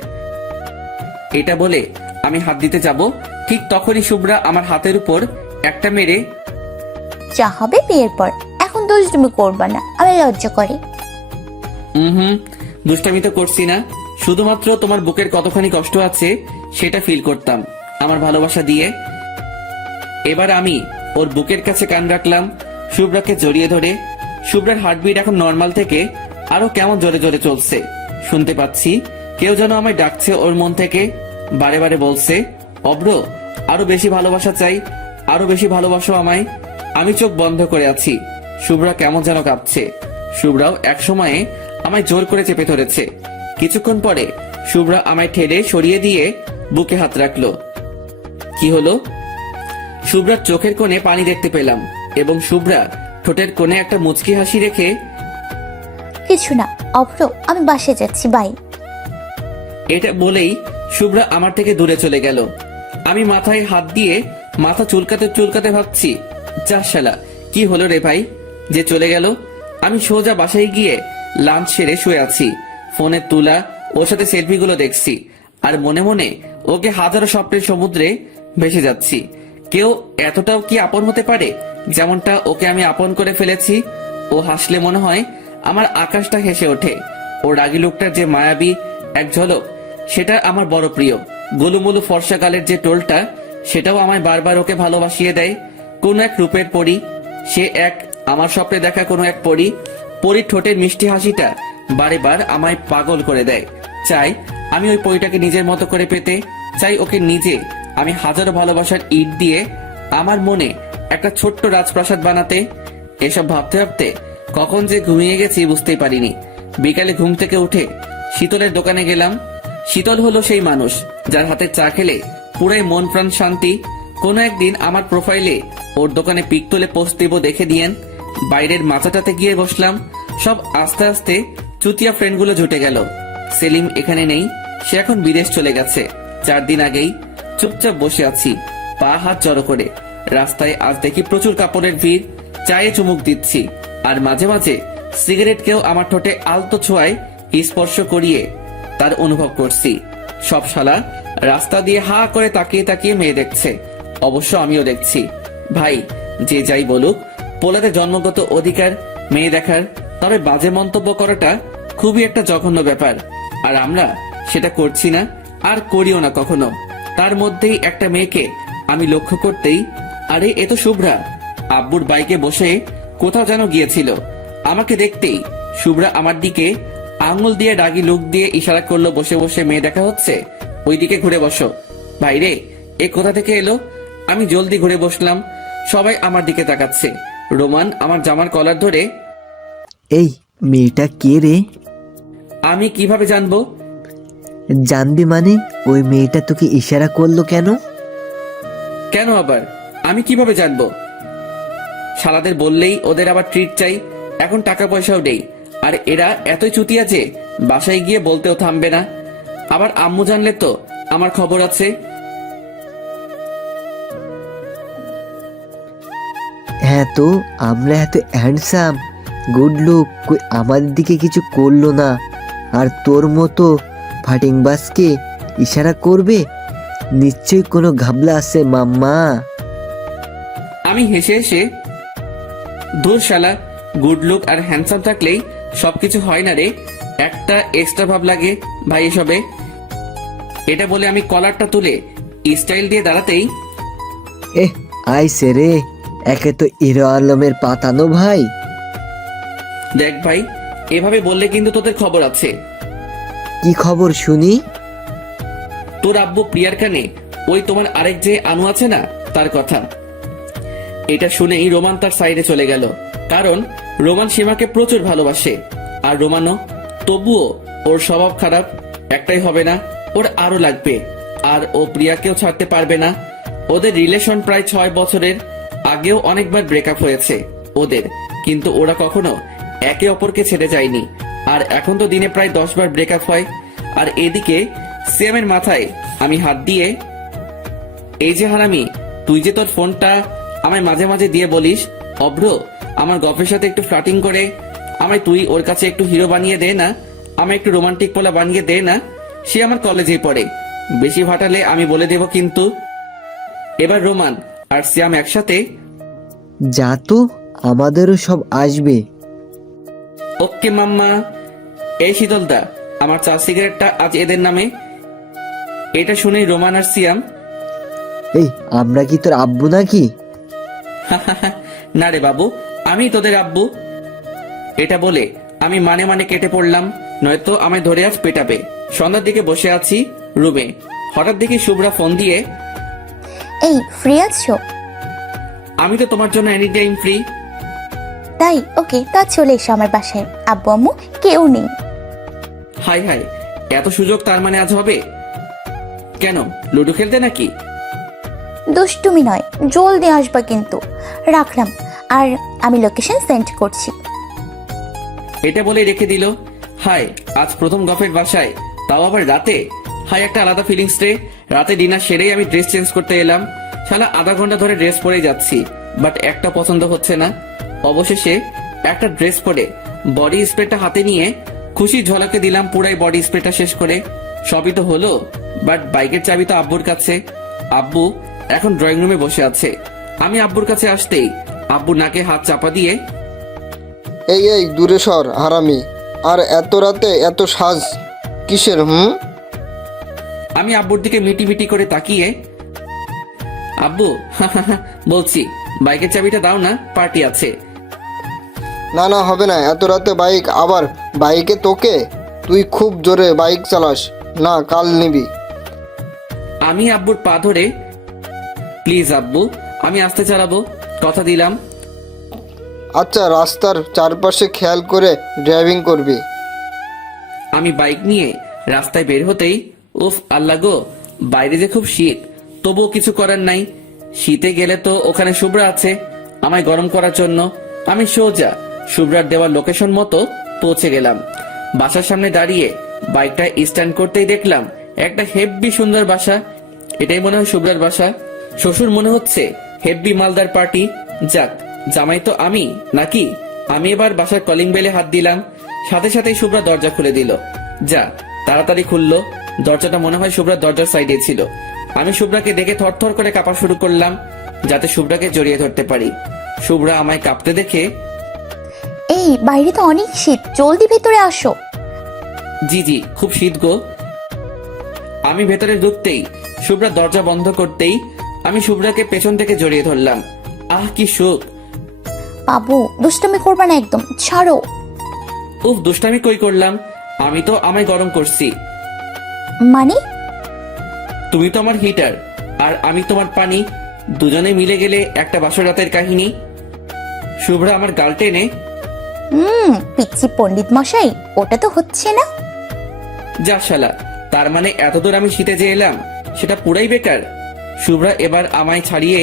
এটা বলে আমি হাত দিতে যাব, ঠিক তখনই শুভ্রা আমার হাতের উপর একটা মেরে, যা হবে বিয়ের পর, এখন দুষ্টুমি করবা না, আমি লজ্জা করে। দুষ্টামি তো করছি না, শুধুমাত্র তোমার বুকের কতখানি কষ্ট আছে সেটা ফিল করতাম আমার ভালোবাসা দিয়ে। এবার আমি ওর বুকের কাছে কান রাখলাম, শুভ্রাকে জড়িয়ে ধরে। শুভ্রার হার্টবিট এখন নর্মাল থেকে আরো কেমন জোরে জোরে চলছে। শুনতে পাচ্ছি কেউ যেন আমায় ডাকছে ওর মন থেকে, বারে বারে বলছে, অব্র, আরো বেশি ভালোবাসা চাই, আরো বেশি ভালোবাসো আমায়। আমি চোখ বন্ধ করে আছি, শুভ্রা কেমন যেন কাঁপছে। শুভ্রাও এক সময়ে আমায় জোর করে চেপে ধরেছে। কিছুক্ষণ পরে শুভ্রা আমায় ঠেলে সরিয়ে দিয়ে বুকে হাত রাখলো। কি হলো? শুভ্রার চোখের কোণে পানি দেখতে পেলাম এবং শুভ্রা ঠোঁটের কোণে একটা মুচকি হাসি রেখে, কিছু না অভ্র, আমি বাসে যাচ্ছি, বাই। এটা বলেই শুভ্রা আমার থেকে দূরে চলে গেল। আমি মাথায় হাত দিয়ে মাথা চুলকাতে চুলকাতে ভাবছি, যা শালা, কি হলো রে ভাই যে চলে গেল। আমি সোজা বাসায় গিয়ে লাঞ্চ সেরে শুয়ে আছি, ফোনে তোলা ওর সাথে সেলফিগুলো দেখছি আর মনে মনে ওকে হাজারো স্বপ্নের সমুদ্রে ভেসে যাচ্ছি। কেউ এতটাও কি আপন হতে পারে যেমনটা ওকে আমি আপন করে ফেলেছি। ও হাসলে মনে হয় আমার আকাশটা হেসে ওঠে। ও রাগী লোকটার যে মায়াবী এক ঝলক, সেটা আমার বড় প্রিয়। গোলুমুলু ফর্সা গালের যে টোলটা, সেটাও আমায় বারবার ওকে ভালোবাসিয়ে দেয়। কোন এক রূপের পরী, সে এক আমার স্বপ্নে দেখা কোনো এক পরী। পরীর ঠোঁটের মিষ্টি হাসিটা বারে বার আমায় পাগল করে দেয়। চাই আমি ওই পরীটাকে নিজের মতো করে পেতে, চাই ওকে নিজে আমি হাজারো ভালোবাসার ইট দিয়ে আমার মনে একটা ছোট্ট রাজপ্রাসাদ বানাতে। এসব ভাবতে ভাবতে কখন যে ঘুমিয়ে গেছি বুঝতেই পারিনি। বিকালে ঘুম থেকে উঠে শীতলের দোকানে গেলাম। শীতল হলো সেই মানুষ যার হাতে চা খেলে পুরাই মন প্রাণ শান্তি। কোনো একদিন আমার প্রোফাইলে ওর দোকানে পিক তুলে পোস্ট দেব, দেখে দিয়েন। বাইরের মাচাটাতে গিয়ে বসলাম। সব আস্তে আস্তে চুতিয়া ফ্রেন্ডগুলো জুটে গেল। সেলিম এখানে নেই, সে এখন বিদেশ চলে গেছে 4 দিন আগেই। চুপচাপ বসে আছি, পা হাত জড়ো করে। রাস্তায় আজ দেখি প্রচুর কাপড়ের ভিড়। চায়ে চুমুক দিচ্ছি আর মাঝে মাঝে সিগারেট কেউ আমার ঠোঁটে আলতো ছোঁয়ায় স্পর্শ করিয়ে তার অনুভব করছি। সব শালা রাস্তা দিয়ে হা করে তাকিয়ে তাকিয়ে মেয়ে দেখছে, অবশ্য আমিও দেখছি। ভাই, যে যাই বলুক, পোলাতে জন্মগত অধিকার মেয়ে দেখার, তবে বাজে মন্তব্য করাটা খুবই একটা জঘন্য ব্যাপার। আর আমরা সেটা করছি না, আর করিও না কখনো। তার মধ্যেই একটা মেয়েকে আমি লক্ষ্য করতেই, আরে এ তো শুভ্রা। আব্বুর বাইকে বসে কোথাও যেন গিয়েছিল। আমাকে দেখতেই শুভ্রা আমার দিকে আঙুল দিয়ে রাগী লুক দিয়ে ইশারা করলো, বসে বসে মেয়ে দেখা হচ্ছে, ওইদিকে ঘুরে বসো। ভাইরে, এ কোথা থেকে এলো? আমি জলদি ঘুরে বসলাম। সবাই আমার দিকে তাকাচ্ছে। রোমান আমার জামার কলার ধরে, এই মেয়েটা কে রে? আমি কিভাবে জানবো? জানবি মানে? ওই মেয়েটা তোকে ইশারা করলো কেন? কেন আবার? আমি কিভাবে জানবো? শালাদের বললেই ওদের আবার ট্রিট চাই, এখন টাকা পয়সাও নেই। আর এরা এতই চুতিয়া যে বাসায় গিয়ে বলতেও থামবে না। আবার আম্মু জানলে তো আমার খবর আছে। হ্যাঁ, তো আমরা এত হ্যান্ডসাম গুড লুক, কই আমাদের দিকে কিছু করলো না। আর তোর মতো ফাটিং বাসকে ইশারা করবে? নিশ্চয়ই কোনো ঘাবলা আছে মাম্মা। আমি হেসে হেসে, ধুর শালা, গুড লুক আর হ্যান্ডসাম থাকলেই সবকিছু হয় না রে, একটা এক্সট্রা ভাব লাগে ভাই এসবে। এটা বলে আমি কলারটা তুলে স্টাইল দিয়ে দাঁড়াতেই, আইসে রে, একে তো হিরো আলমের পাতানো ভাই। দেখ ভাই, এভাবে বললে কিন্তু তোদের খবর আছে। কি খবর শুনি? তোর আব্বু প্রিয়ার কানে ওই তোমার আরেক যে আনু আছে না, তার কথা। এটা শুনেই রোমান তার সাইডে চলে গেল, কারণ রোমান সীমাকে প্রচুর ভালোবাসে। আর রোমানও, তবুও ওর স্বভাব খারাপ, একটাই হবে না, ওর আরো লাগবে। আর ও প্রিয়াকেও ছাড়তে পারবে না। ওদের রিলেশন প্রায় 6 বছরের, আগেও অনেকবার ব্রেকআপ হয়েছে ওদের, কিন্তু ওরা কখনো একে অপরকে ছেড়ে যায়নি। আর এখন তো দিনে প্রায় 10 বার ব্রেকআপ হয়। আর এদিকে সিয়ামের মাথায় আমি হাত দিয়ে, এই যে হারামি, তুই যে তোর ফোনটা আমায় মাঝে মাঝে দিয়ে বলিস, অভ্র আমার গল্পের সাথে একটু ফ্লার্টিং করে আমায় তুই ওর কাছে একটু হিরো বানিয়ে দে না, আমায় একটু রোমান্টিক পোলা বানিয়ে দে না। সে আমার কলেজেই পড়ে, বেশি ফাটালে আমি বলে দেব কিন্তু। এবার রোমান আর সিয়াম একসাথে, যা তো, আমাদেরও সব আসবে। ওকে মাম্মা। এই শীতলদা, আমার চা সিগারেটটা আজ এদের নামে। এটা শুনেই রোমান আর সিয়াম, এই আমরা কি তোর আব্বু নাকি? না রে বাবু, আমি তোদের আব্বু। এটা বলে আমি মানে মানে কেটে পড়লাম, নয়তো আমায় ধরে আজ পেটাবে। সন্ধ্যার দিকে বসে আছি রুমে, হঠাৎ দেখি শুভ্রা ফোন দিয়ে, এই ফ্রি আছো? আমি তো তোমার জন্য এনি টাইম ফ্রি। তাই ওকে, তা চলে এসো আমার বাসায়, আব্বু আম্মু কেউ নেই। হাই হাই, এত সুযোগ তার মানে আজ হবে? কেন, লুডো খেলতে নাকি? দুষ্টুমি নয়, জলদি আসবা কিন্তু। রাখলাম, আর আমি লোকেশন সেন্ড করছি। এটা বলে রেখে দিল। হাই, আজ প্রথম গফের বাসায়, তাও আবার রাতে। হাই, একটা আলাদা ফিলিংস রে। রাতে ডিনার সেরেই আমি ড্রেস চেঞ্জ করতে এলাম। শালা আধা ঘন্টা ধরে ড্রেস পরে যাচ্ছি, বাট একটা পছন্দ হচ্ছে না। অবশেষে একটা ড্রেস পরে বডি স্প্রেটা হাতে নিয়ে খুশি ঝলকে দিলাম পুরাই বডি স্প্রেটা শেষ করে। সবই তো হলো, বাট বাইকের চাবি তো আব্বুর কাছে। আব্বু এখন ড্রয়িং রুমে বসে আছে। আমি আব্বুর কাছে আসতেই আব্বু নাকে হাত চাপা দিয়ে, এই এই দূরে সর হারামি, আর এত রাতে এত সাজ কিসের? আমি আব্বুর দিকে মিটি মিটি করে তাকিয়ে, আব্বু বলছি, বাইকের চাবিটা দাও না, পার্টি আছে। না না, হবে না, এত রাতে বাইক, আবার বাইকে তোকে? তুই খুব জোরে বাইক চালাস না, কাল নিবি। আমি আব্বুর পা ধরে, প্লিজ আব্বু, আমি আস্তে চালাবো, কথা দিলাম। আচ্ছা, রাস্তার চারপাশে খেয়াল করে ড্রাইভিং করবি। আমি বাইক নিয়ে রাস্তায় বের হতেই, উফ আল্লাহ গো, বাইরে যে খুব শীত, তবুও কিছু করার নাই। শীতে গেলে তো ওখানে শুভ্রা আছে আমায় গরম করার জন্য। আমি সোজা শুভ্রার দেওয়া লোকেশন মতো পৌঁছে গেলাম। বাসার সামনে দাঁড়িয়ে বাইকটা স্ট্যান্ড করতেই দেখলাম একটা হেব্বি সুন্দর বাসা। এটাই মনে হয় শুভ্রার বাসা। শ্বশুর মনে হচ্ছে হেব্বি মালদার পার্টি। যাক, জামাই তো আমি নাকি। আমি এবার বাসার কলিং বেলে হাত দিলাম, সাথে সাথেই শুভ্রা দরজা খুলে দিল। যা তাড়াতাড়ি খুললো দরজাটা, মনে হয় শুভ্রার দরজার সাইডে ছিল। আমি শুভ্রাকে দেখে থরথর করে কাঁপা শুরু করলাম, যাতে শুভ্রাকে জড়িয়ে ধরতে পারি। শুভ্রা আমায় কাঁপতে দেখে, এই বাইরে তো অনেক শীত, জলদি ভেতরে আসো। জি জি, খুব শীত গো। আমি ভেতরে ঢুকতেই শুভ্রা দরজা বন্ধ করতেই আমি শুভ্রাকে পেছন থেকে জড়িয়ে ধরলাম। আহ কি সুখ। বাবু দুষ্টুমি করবা না একদম, ছাড়ো। উফ, দুষ্টামি কই করলাম, আমি তো আমায় গরম করছি। মানে? তুমি তো আমার হিটার আর আমি তোমার পানি, দুজনে মিলে গেলে একটা বাসর রাতের কাহিনী। শুভ্রা আমার গাল টেনে, পিচ্ছি পণ্ডিত মশাই, ওটা তো হচ্ছে না। যা শালা, তার মানে এতদূর আমি শীতে যে এলাম সেটা পুরাই বেকার। শুভ্রা এবার আমায় ছাড়িয়ে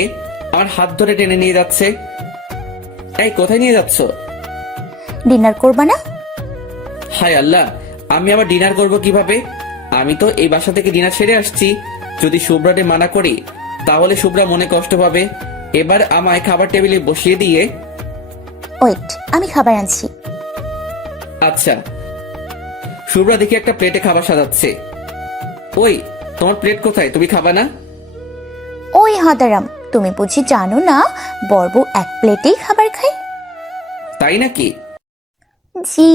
আমার হাত ধরে টেনে নিয়ে যাচ্ছে। এই কোথায় নিয়ে যাচ্ছ? ডিনার করবা না? হায় আল্লাহ, আমি আবার ডিনার করব কিভাবে? আমি তো এই বাসা থেকে ডিনার সেরে আসছি। যদি শুভ্রাকে মানা করি তাহলে শুভ্রা মনে কষ্ট পাবে। এবার আমায় খাবার টেবিলে বসিয়ে দিয়ে, ওয়েট, আমি খাবার আনছি। আচ্ছা। শুভ্রা দেখি একটা প্লেটে খাবার সাজাচ্ছে। ওই, তোমার প্লেট কোথায়? তুমি খাবা না? ওই হাদারাম, তুমি বুঝি জানো না বর্বু এক প্লেটেই খাবার খায়? তাই নাকি? জি।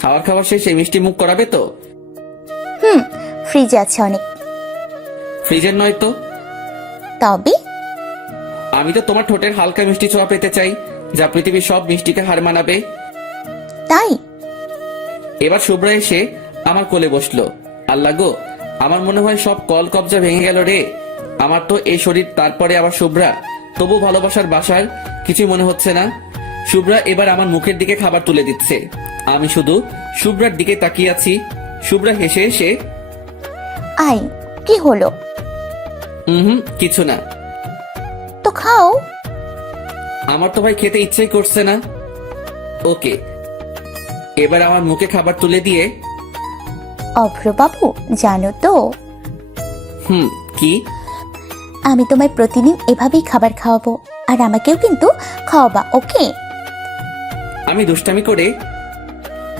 খাবার খাওয়া শেষে মিষ্টি মুখ করাবে তো? ফ্রিজে আছে অনেক। ফ্রিজের নয় তো? তবে আমি তো তোমার ঠোঁটের হালকা মিষ্টি ছোঁয়া পেতে চাই, যা পৃথিবীর সব মিষ্টিকে হার মানাবে। তাই এবার শুভ্রা এসে আমার কোলে বসলো। আল্লাহ গো, আমার মনে হয় সব কল কবজা ভেঙে গেল রে। আমার তো এই শরীর, তারপরে আবার শুভ্রা, তবু ভালোবাসার বাসার কিছু মনে হচ্ছে না। শুভ্রা এবার আমার মুখের দিকে খাবার তুলে দিচ্ছে। আমি শুধু শুভ্রার দিকে তাকিয়ে আছি। শুভ্রা হেসে হেসে, আই, কি হলো? কিছু না। তো খাও। আমার তো ভাই খেতে ইচ্ছেই করছে না। ওকে। এবার আমার মুখে খাবার তুলে দিয়ে, অভ্র বাবু, জানো তো কি? আমি তোমায় প্রতিদিন এভাবেই খাবার খাওয়াবো, আর আমাকেও কিন্তু খাওয়াবা, ওকে? আমি দুষ্টামি করে,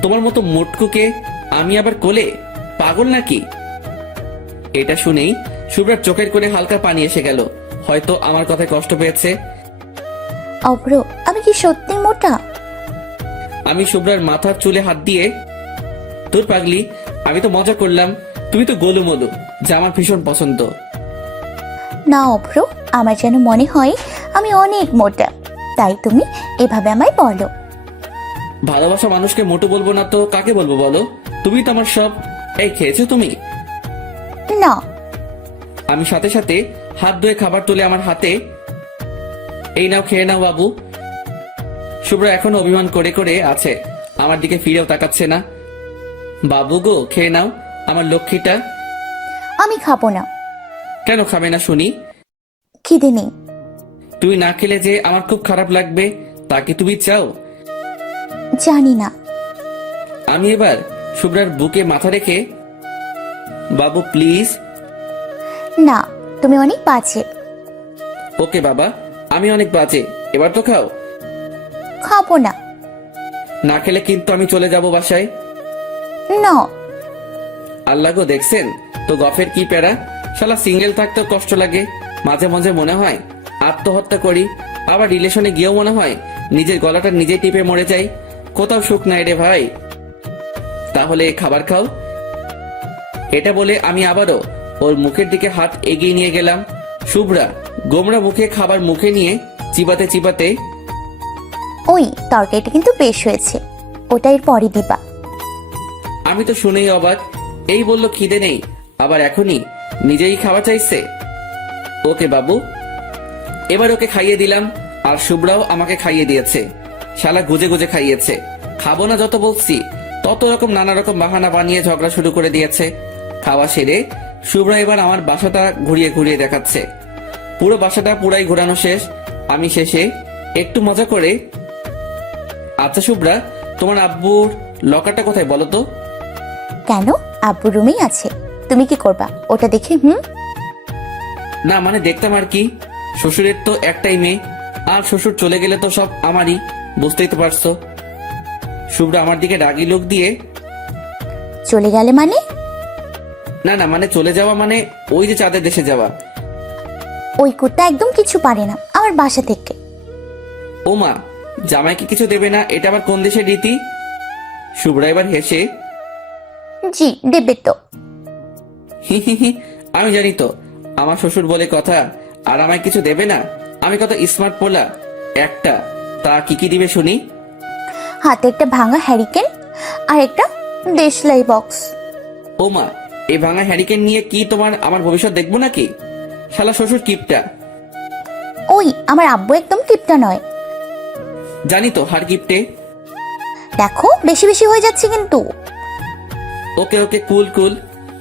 তোমার মতো মোটকুকে আমি আবার কোলে? পাগল নাকি? এটা শুনেই শুভ্রার চোখের কোণে হালকা পানি এসে গেল। হয়তো আমার কথায় কষ্ট পেয়েছে। অভ্র, আমি কি সত্যি মোটা? আমি শুভ্রার মাথার চুলে হাত দিয়ে, তোর পাগলি, আমি তো মজা করলাম। তুমি তো গোলুমলু, যা আমার ভীষণ পছন্দ। না অভ্র, আমার যেন মনে হয় আমি অনেক মোটা, তাই তুমি এভাবে আমায় বলো। ভালোবাসা মানুষকে মোটু বলবো না তো কাকে বলবো বলো? তুমি তো আমার সব। এই, খেয়েছো তুমি? না। আমি সাথে সাথে হাত ধুয়ে খাবার তুলে আমার হাতে, এই নাও, খেয়ে নাও বাবু। শুভ্রা এখনো অভিমান করে করে আছে, আমার দিকে ফিরেও তাকাচ্ছে না। বাবু গো, খেয়ে নাও আমার লক্ষ্মীটা। আমি খাবো না। কেন খাবে না শুনি? খিদে নেই। তুই না খেলে যে আমার খুব খারাপ লাগবে, তা কি তুমি চাও? জানি না। আমি এবার শুভ্রার বুকে মাথা রেখে, বাবু প্লিজ। না, তুমি অনেক বাজে। ওকে বাবা, আমি অনেক বাজে, এবার তো খাও। খাবো না। না খেলে কিন্তু আমি চলে যাব বাসায়। না। আল্লাহ গো, দেখছেন তো গফের কি প্যারা। শালা সিঙ্গেল থাকতেও কষ্ট লাগে। মাঝে মাঝে মনে হয় আত্মহত্যা করি, আবার রিলেশনে গিয়েও মনে হয় নিজের গলাটা নিজে টিপে মরে যাই। কোথাও সুখ নাই রে ভাই। তাহলে খাবার খাও। এটা বলে আমি আবারও ওর মুখের দিকে হাত এগিয়ে নিয়ে গেলাম। শুভ্রা গোমরা মুখে খাবার মুখে নিয়ে চিবাতে চিবাতে, ওই তরকারিটা কিন্তু বেশ হয়েছে, ওটা এর পরে দিবা। আমি তো শুনেই অবাক। এই বলল খিদে নেই, আবার এখনই নিজেই খাওয়া চাইছে। ওকে বাবু। এবার ওকে খাইয়ে দিলাম, আর শুভ্রাও আমাকে খাইয়ে দিয়েছে। শালা গুজে গুজে খাইয়েছে। খাবো না যত বলছি, তত রকম নানা রকম বাহানা বানিয়ে ঝগড়া শুরু করে দিয়েছে। খাওয়া সেরে শুভ্রা এবার আমার বাসাটা ঘুরিয়ে ঘুরিয়ে দেখাচ্ছে। পুরো বাসাটা পুরাই ঘোরানো শেষ। আমি শেষে একটু মজা করে, আচ্ছা শুভ্রা, তোমার আব্বুর লকারটা কোথায় বলো তো? কেন, আব্বু রুমেই আছে। তুমি কি করবা ওটা দেখে? না মানে দেখতাম আর কি। শ্বশুরের তো একটাই মেয়ে, আর শ্বশুর চলে গেলে তো সব আমারই, বুঝতেই তো পারছো। শুভ্রা আমার দিকে রাগি লোক দিয়ে, চলে গেলে মানে? না না, মানে চলে যাওয়া মানে ওই যে চাঁদের দেশে যাওয়া। ওই কুত্তা একদম কিছু পারে না আমার বাসা থেকে। ও মা, জামাইকে কিছু দেবে না, এটা আবার কোন দেশের রীতি? শুভ্রা এবার হেসে, জি দেবে তো। হি হি হি, আমি জানি তো আমার শ্বশুর বলে কথা, আর আমায় কিছু দেবে না। আমি কত স্মার্ট পোলা একটা। তা কি কি দিবে শুনি? হাতে একটা ভাঙা হ্যারিকেন আর একটা দেশলাই বক্স। ও মা, এই ভাঙা হ্যারিকেন নিয়ে কি তোমার আমার ভবিষ্যৎ দেখবো নাকি? শালা শ্বশুর কিপটা। ওই, আমার আব্বু একদম কিপটা নয়। জানি তো, হার কিপটে। দেখো বেশি বেশি হয়ে যাচ্ছে কিন্তু। ওকে ওকে, কুল কুল।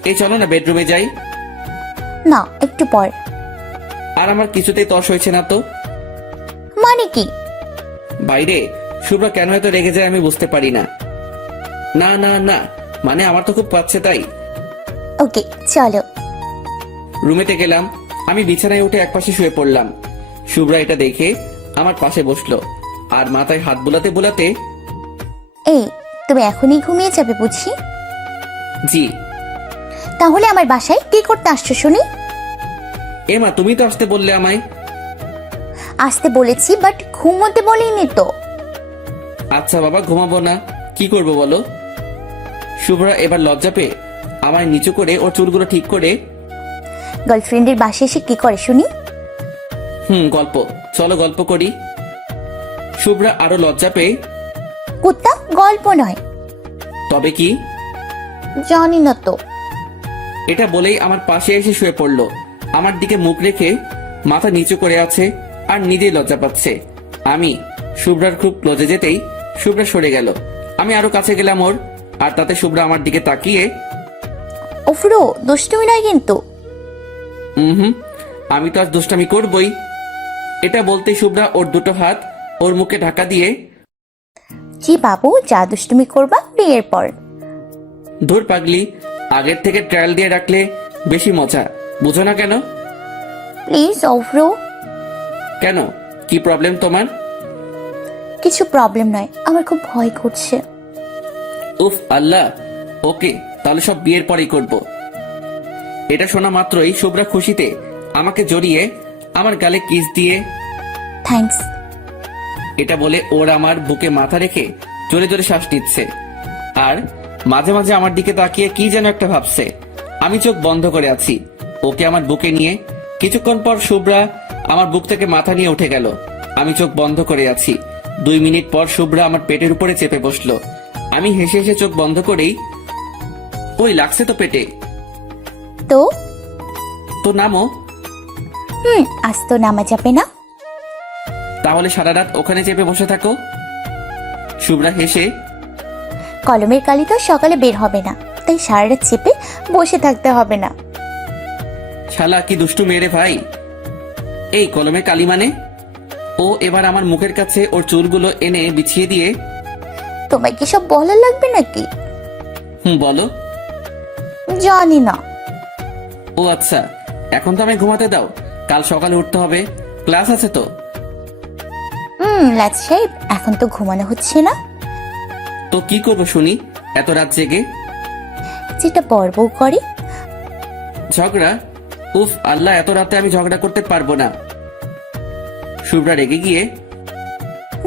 এই চলো না বেডরুমে যাই। না, একটু পর। আর আমার কিছুতেই তর্স হয়েছে না তো। মানে কি? বাইরে শুভ্রা কেন এত রেগে যায় আমি বুঝতে পারি না। না না না, মানে আমার তো খুব পাচ্ছে তাই। ওকে চলো। রুমেতে গেলাম, আমি বিছানায় উঠে একপাশে শুয়ে পড়লাম। শুভ্রা এটা দেখে আমার পাশে বসলো আর মাথায় হাত বুলাতে বুলাতে, এই তুমি এখনই ঘুমিয়ে যাবে বুঝি? জি। তাহলে আমার বাসায় কি করতে আসছো শুনি? এমা তুমি তো আসতে বললে আমায়। আসতে বলেছি বাট ঘুমোতে বলিনি তো। আচ্ছা বাবা, ঘুমাবো না, কি করব বলো। শুভ্রা এবার লজ্জা পেয়ে আমায় নিচু করে ওর চুলগুলো ঠিক করে, গার্লফ্রেন্ডের বাসায় এসে কি করে শুনি? গল্প, চলো গল্প করি। শুভ্রা আরো লজ্জা পেয়ে, কুত্তা, গল্প নয়। তবে কি? জানি না তো। এটা বলেই আমার পাশে এসে শুয়ে পড়লো। আমার দিকে মুখ রেখে মাথা নিচু করে আছে আর নিজেই লজ্জা পাচ্ছে। আমি শুভ্রার খুব ক্লোজে যেতেই শুভ্রা সরে গেল। আমি আরো কাছে গেলাম ওর, আর তাতে শুভ্রা আমার দিকে তাকিয়ে, ওফরো দুষ্টুমি নয় কিন্তু। আমি তো আজ দুষ্টামি করবই। এটা বলতেই শুভ্রা ওর দুটো হাত ওর মুখে ঢাকা দিয়ে, জি বাবু, যা দুষ্টুমি করবা বিয়ের পর। ধুর পাগলি, আগের থেকে ট্রায়াল দিয়ে রাখলে বেশি মজা, বুঝো না কেন? প্লিজ ওফরো। কেন, কি প্রবলেম তোমার? কিছু প্রবলেম নয়, আমার খুব ভয় করছে। উফ আল্লাহ, ওকে তাহলে সব বিয়ের পরেই করব। এটা শোনা মাত্রই শুভ্রা খুশিতে আমাকে জড়িয়ে আমার গালে কিস দিয়ে, থ্যাঙ্কস। এটা বলে ওর আমার বুকে মাথা রেখে জোরে জোরে শ্বাস নিচ্ছে আর মাঝে মাঝে আমার দিকে তাকিয়ে কি যেন একটা ভাবছে। আমি চোখ বন্ধ করে আছি, ওকে আমার বুকে নিয়ে। কিছুক্ষণ পর শুভ্রা আমার বুক থেকে মাথা নিয়ে উঠে গেল। আমি চোখ বন্ধ করে আছি। 2 মিনিট পর শুভ্রা আমার পেটের উপরে চেপে বসলো। আমি হেসে হেসে চোখ বন্ধ করেই, ওই লাগছে তো পেটে। তো তো নামো। আজ তো নামা যাবে না। তাহলে সারা রাত ওখানে চেপে বসে থাকো। শুভ্রা হেসে, কলমের কালি তো সকালে বের হবে না, তাই সারা রাত চেপে বসে থাকতে হবে না। শালা কি দুষ্টু মেরে ভাই। এই কলমে কালি মানে? ও এবার আমার মুখের কাছে ওর চুলগুলো এনে বিছিয়ে দিয়ে, তোমায় কি সব বলা লাগবে নাকি? বলো। জানি না। ও আচ্ছা, এখন তো আমি ঘুমাতে দাও, কাল সকালে উঠতে হবে, ক্লাস আছে তো। লাজ সাহেব, এখন তো ঘুমানো হচ্ছে না। তো কি করবো শুনি এত রাত জেগে? যেটা বড় বউ করে। ঝগড়া? উফ আল্লাহ, এত রাতে আমি ঝগড়া করতে পারবো না। শুভ্রা রেগে গিয়ে,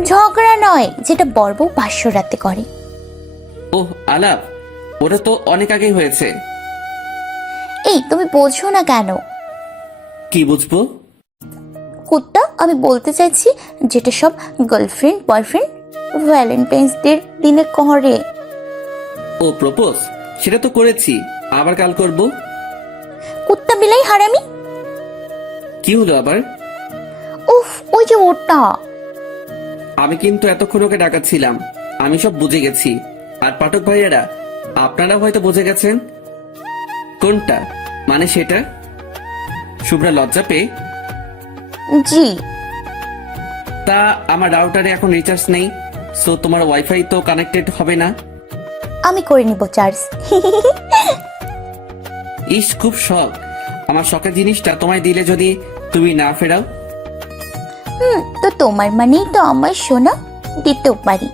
ঝগড়া নয়, যেটা বড় বউ 500 রাতে করে। ওহ আলাপ, ওটা তো অনেক আগেই হয়েছে। এই তুমি বোঝো না কেন? কি বুঝবো? কুত্তা, আমি বলতে চাইছি যেটা সব গার্লফ্রেন্ড বয়ফ্রেন্ড ভ্যালেন্টাইন্স ডে দিনে করে। ও প্রপোজ? সেটা তো করেছি, আবার কাল করব। কুত্তা বিলাই হারামি। কি হলো আবার? উফ, ওই যে ওটা। আমি কিন্তু এতক্ষণ ওকে ডাকাচ্ছিলাম, আমি সব বুঝে গেছি। আর পাঠক ভাইয়েরা, আপনারা হয়তো বুঝে গেছেন। কোনটা? মানে সেটা? শুভ্রা লজ্জা পেয়ে, জি। তা আমার রাউটারে এখন রিচার্জ নেই, সো তোমার ওয়াইফাই তো কানেক্টেড হবে না। আমি করে নিব চার্জ। ইস, খুব শখ। আমার শখের জিনিসটা তোমায় দিলে যদি তুমি না ফেরাও। তো তোমার মানেই তো আমার সোনা, দিতেও পারি।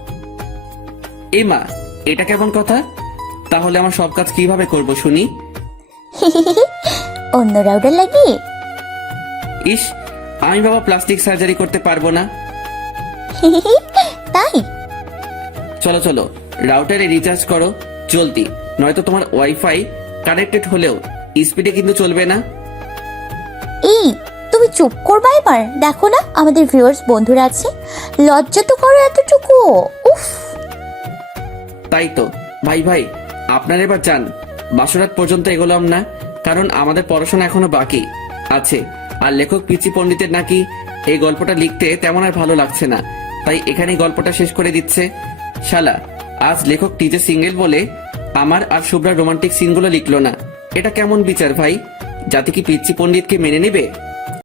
এই মা, এটা কেমন কথা? তাহলে আমার সব কাজ কিভাবে করব শুনি? অন্য রাউডার লাগিয়ে। ইস, আমি বাবা প্লাস্টিক সার্জারি করতে পারবো না। তাই? চলো চলো, রাউটারে রিচার্জ করো জলদি, নয়তো তোমার ওয়াইফাই কানেক্টেড হলেও স্পিডে কিন্তু চলবে না। এই তুমি চুপ করবা এবার? দেখো না আমাদের ভিউয়ার্স বন্ধুরা আছে, লজ্জা তো করো এতটুকু। উফ। তাই তো ভাই ভাই, আপনারা এবার যান, বাসরাত পর্যন্ত এগোলাম না, কারণ আমাদের পড়াশোনা এখনো বাকি আছে। আর লেখক পিচি পণ্ডিতের নাকি এই গল্পটা লিখতে তেমন আর ভালো লাগছে না, তাই এখানেই গল্পটা শেষ করে দিচ্ছে। শালা, আজ লেখক নিজে সিঙ্গেল বলে আমার আর শুভ্রার রোমান্টিক সিনগুলো লিখলো না। এটা কেমন বিচার ভাই? জাতি কি পিচি পণ্ডিতকে মেনে নেবে?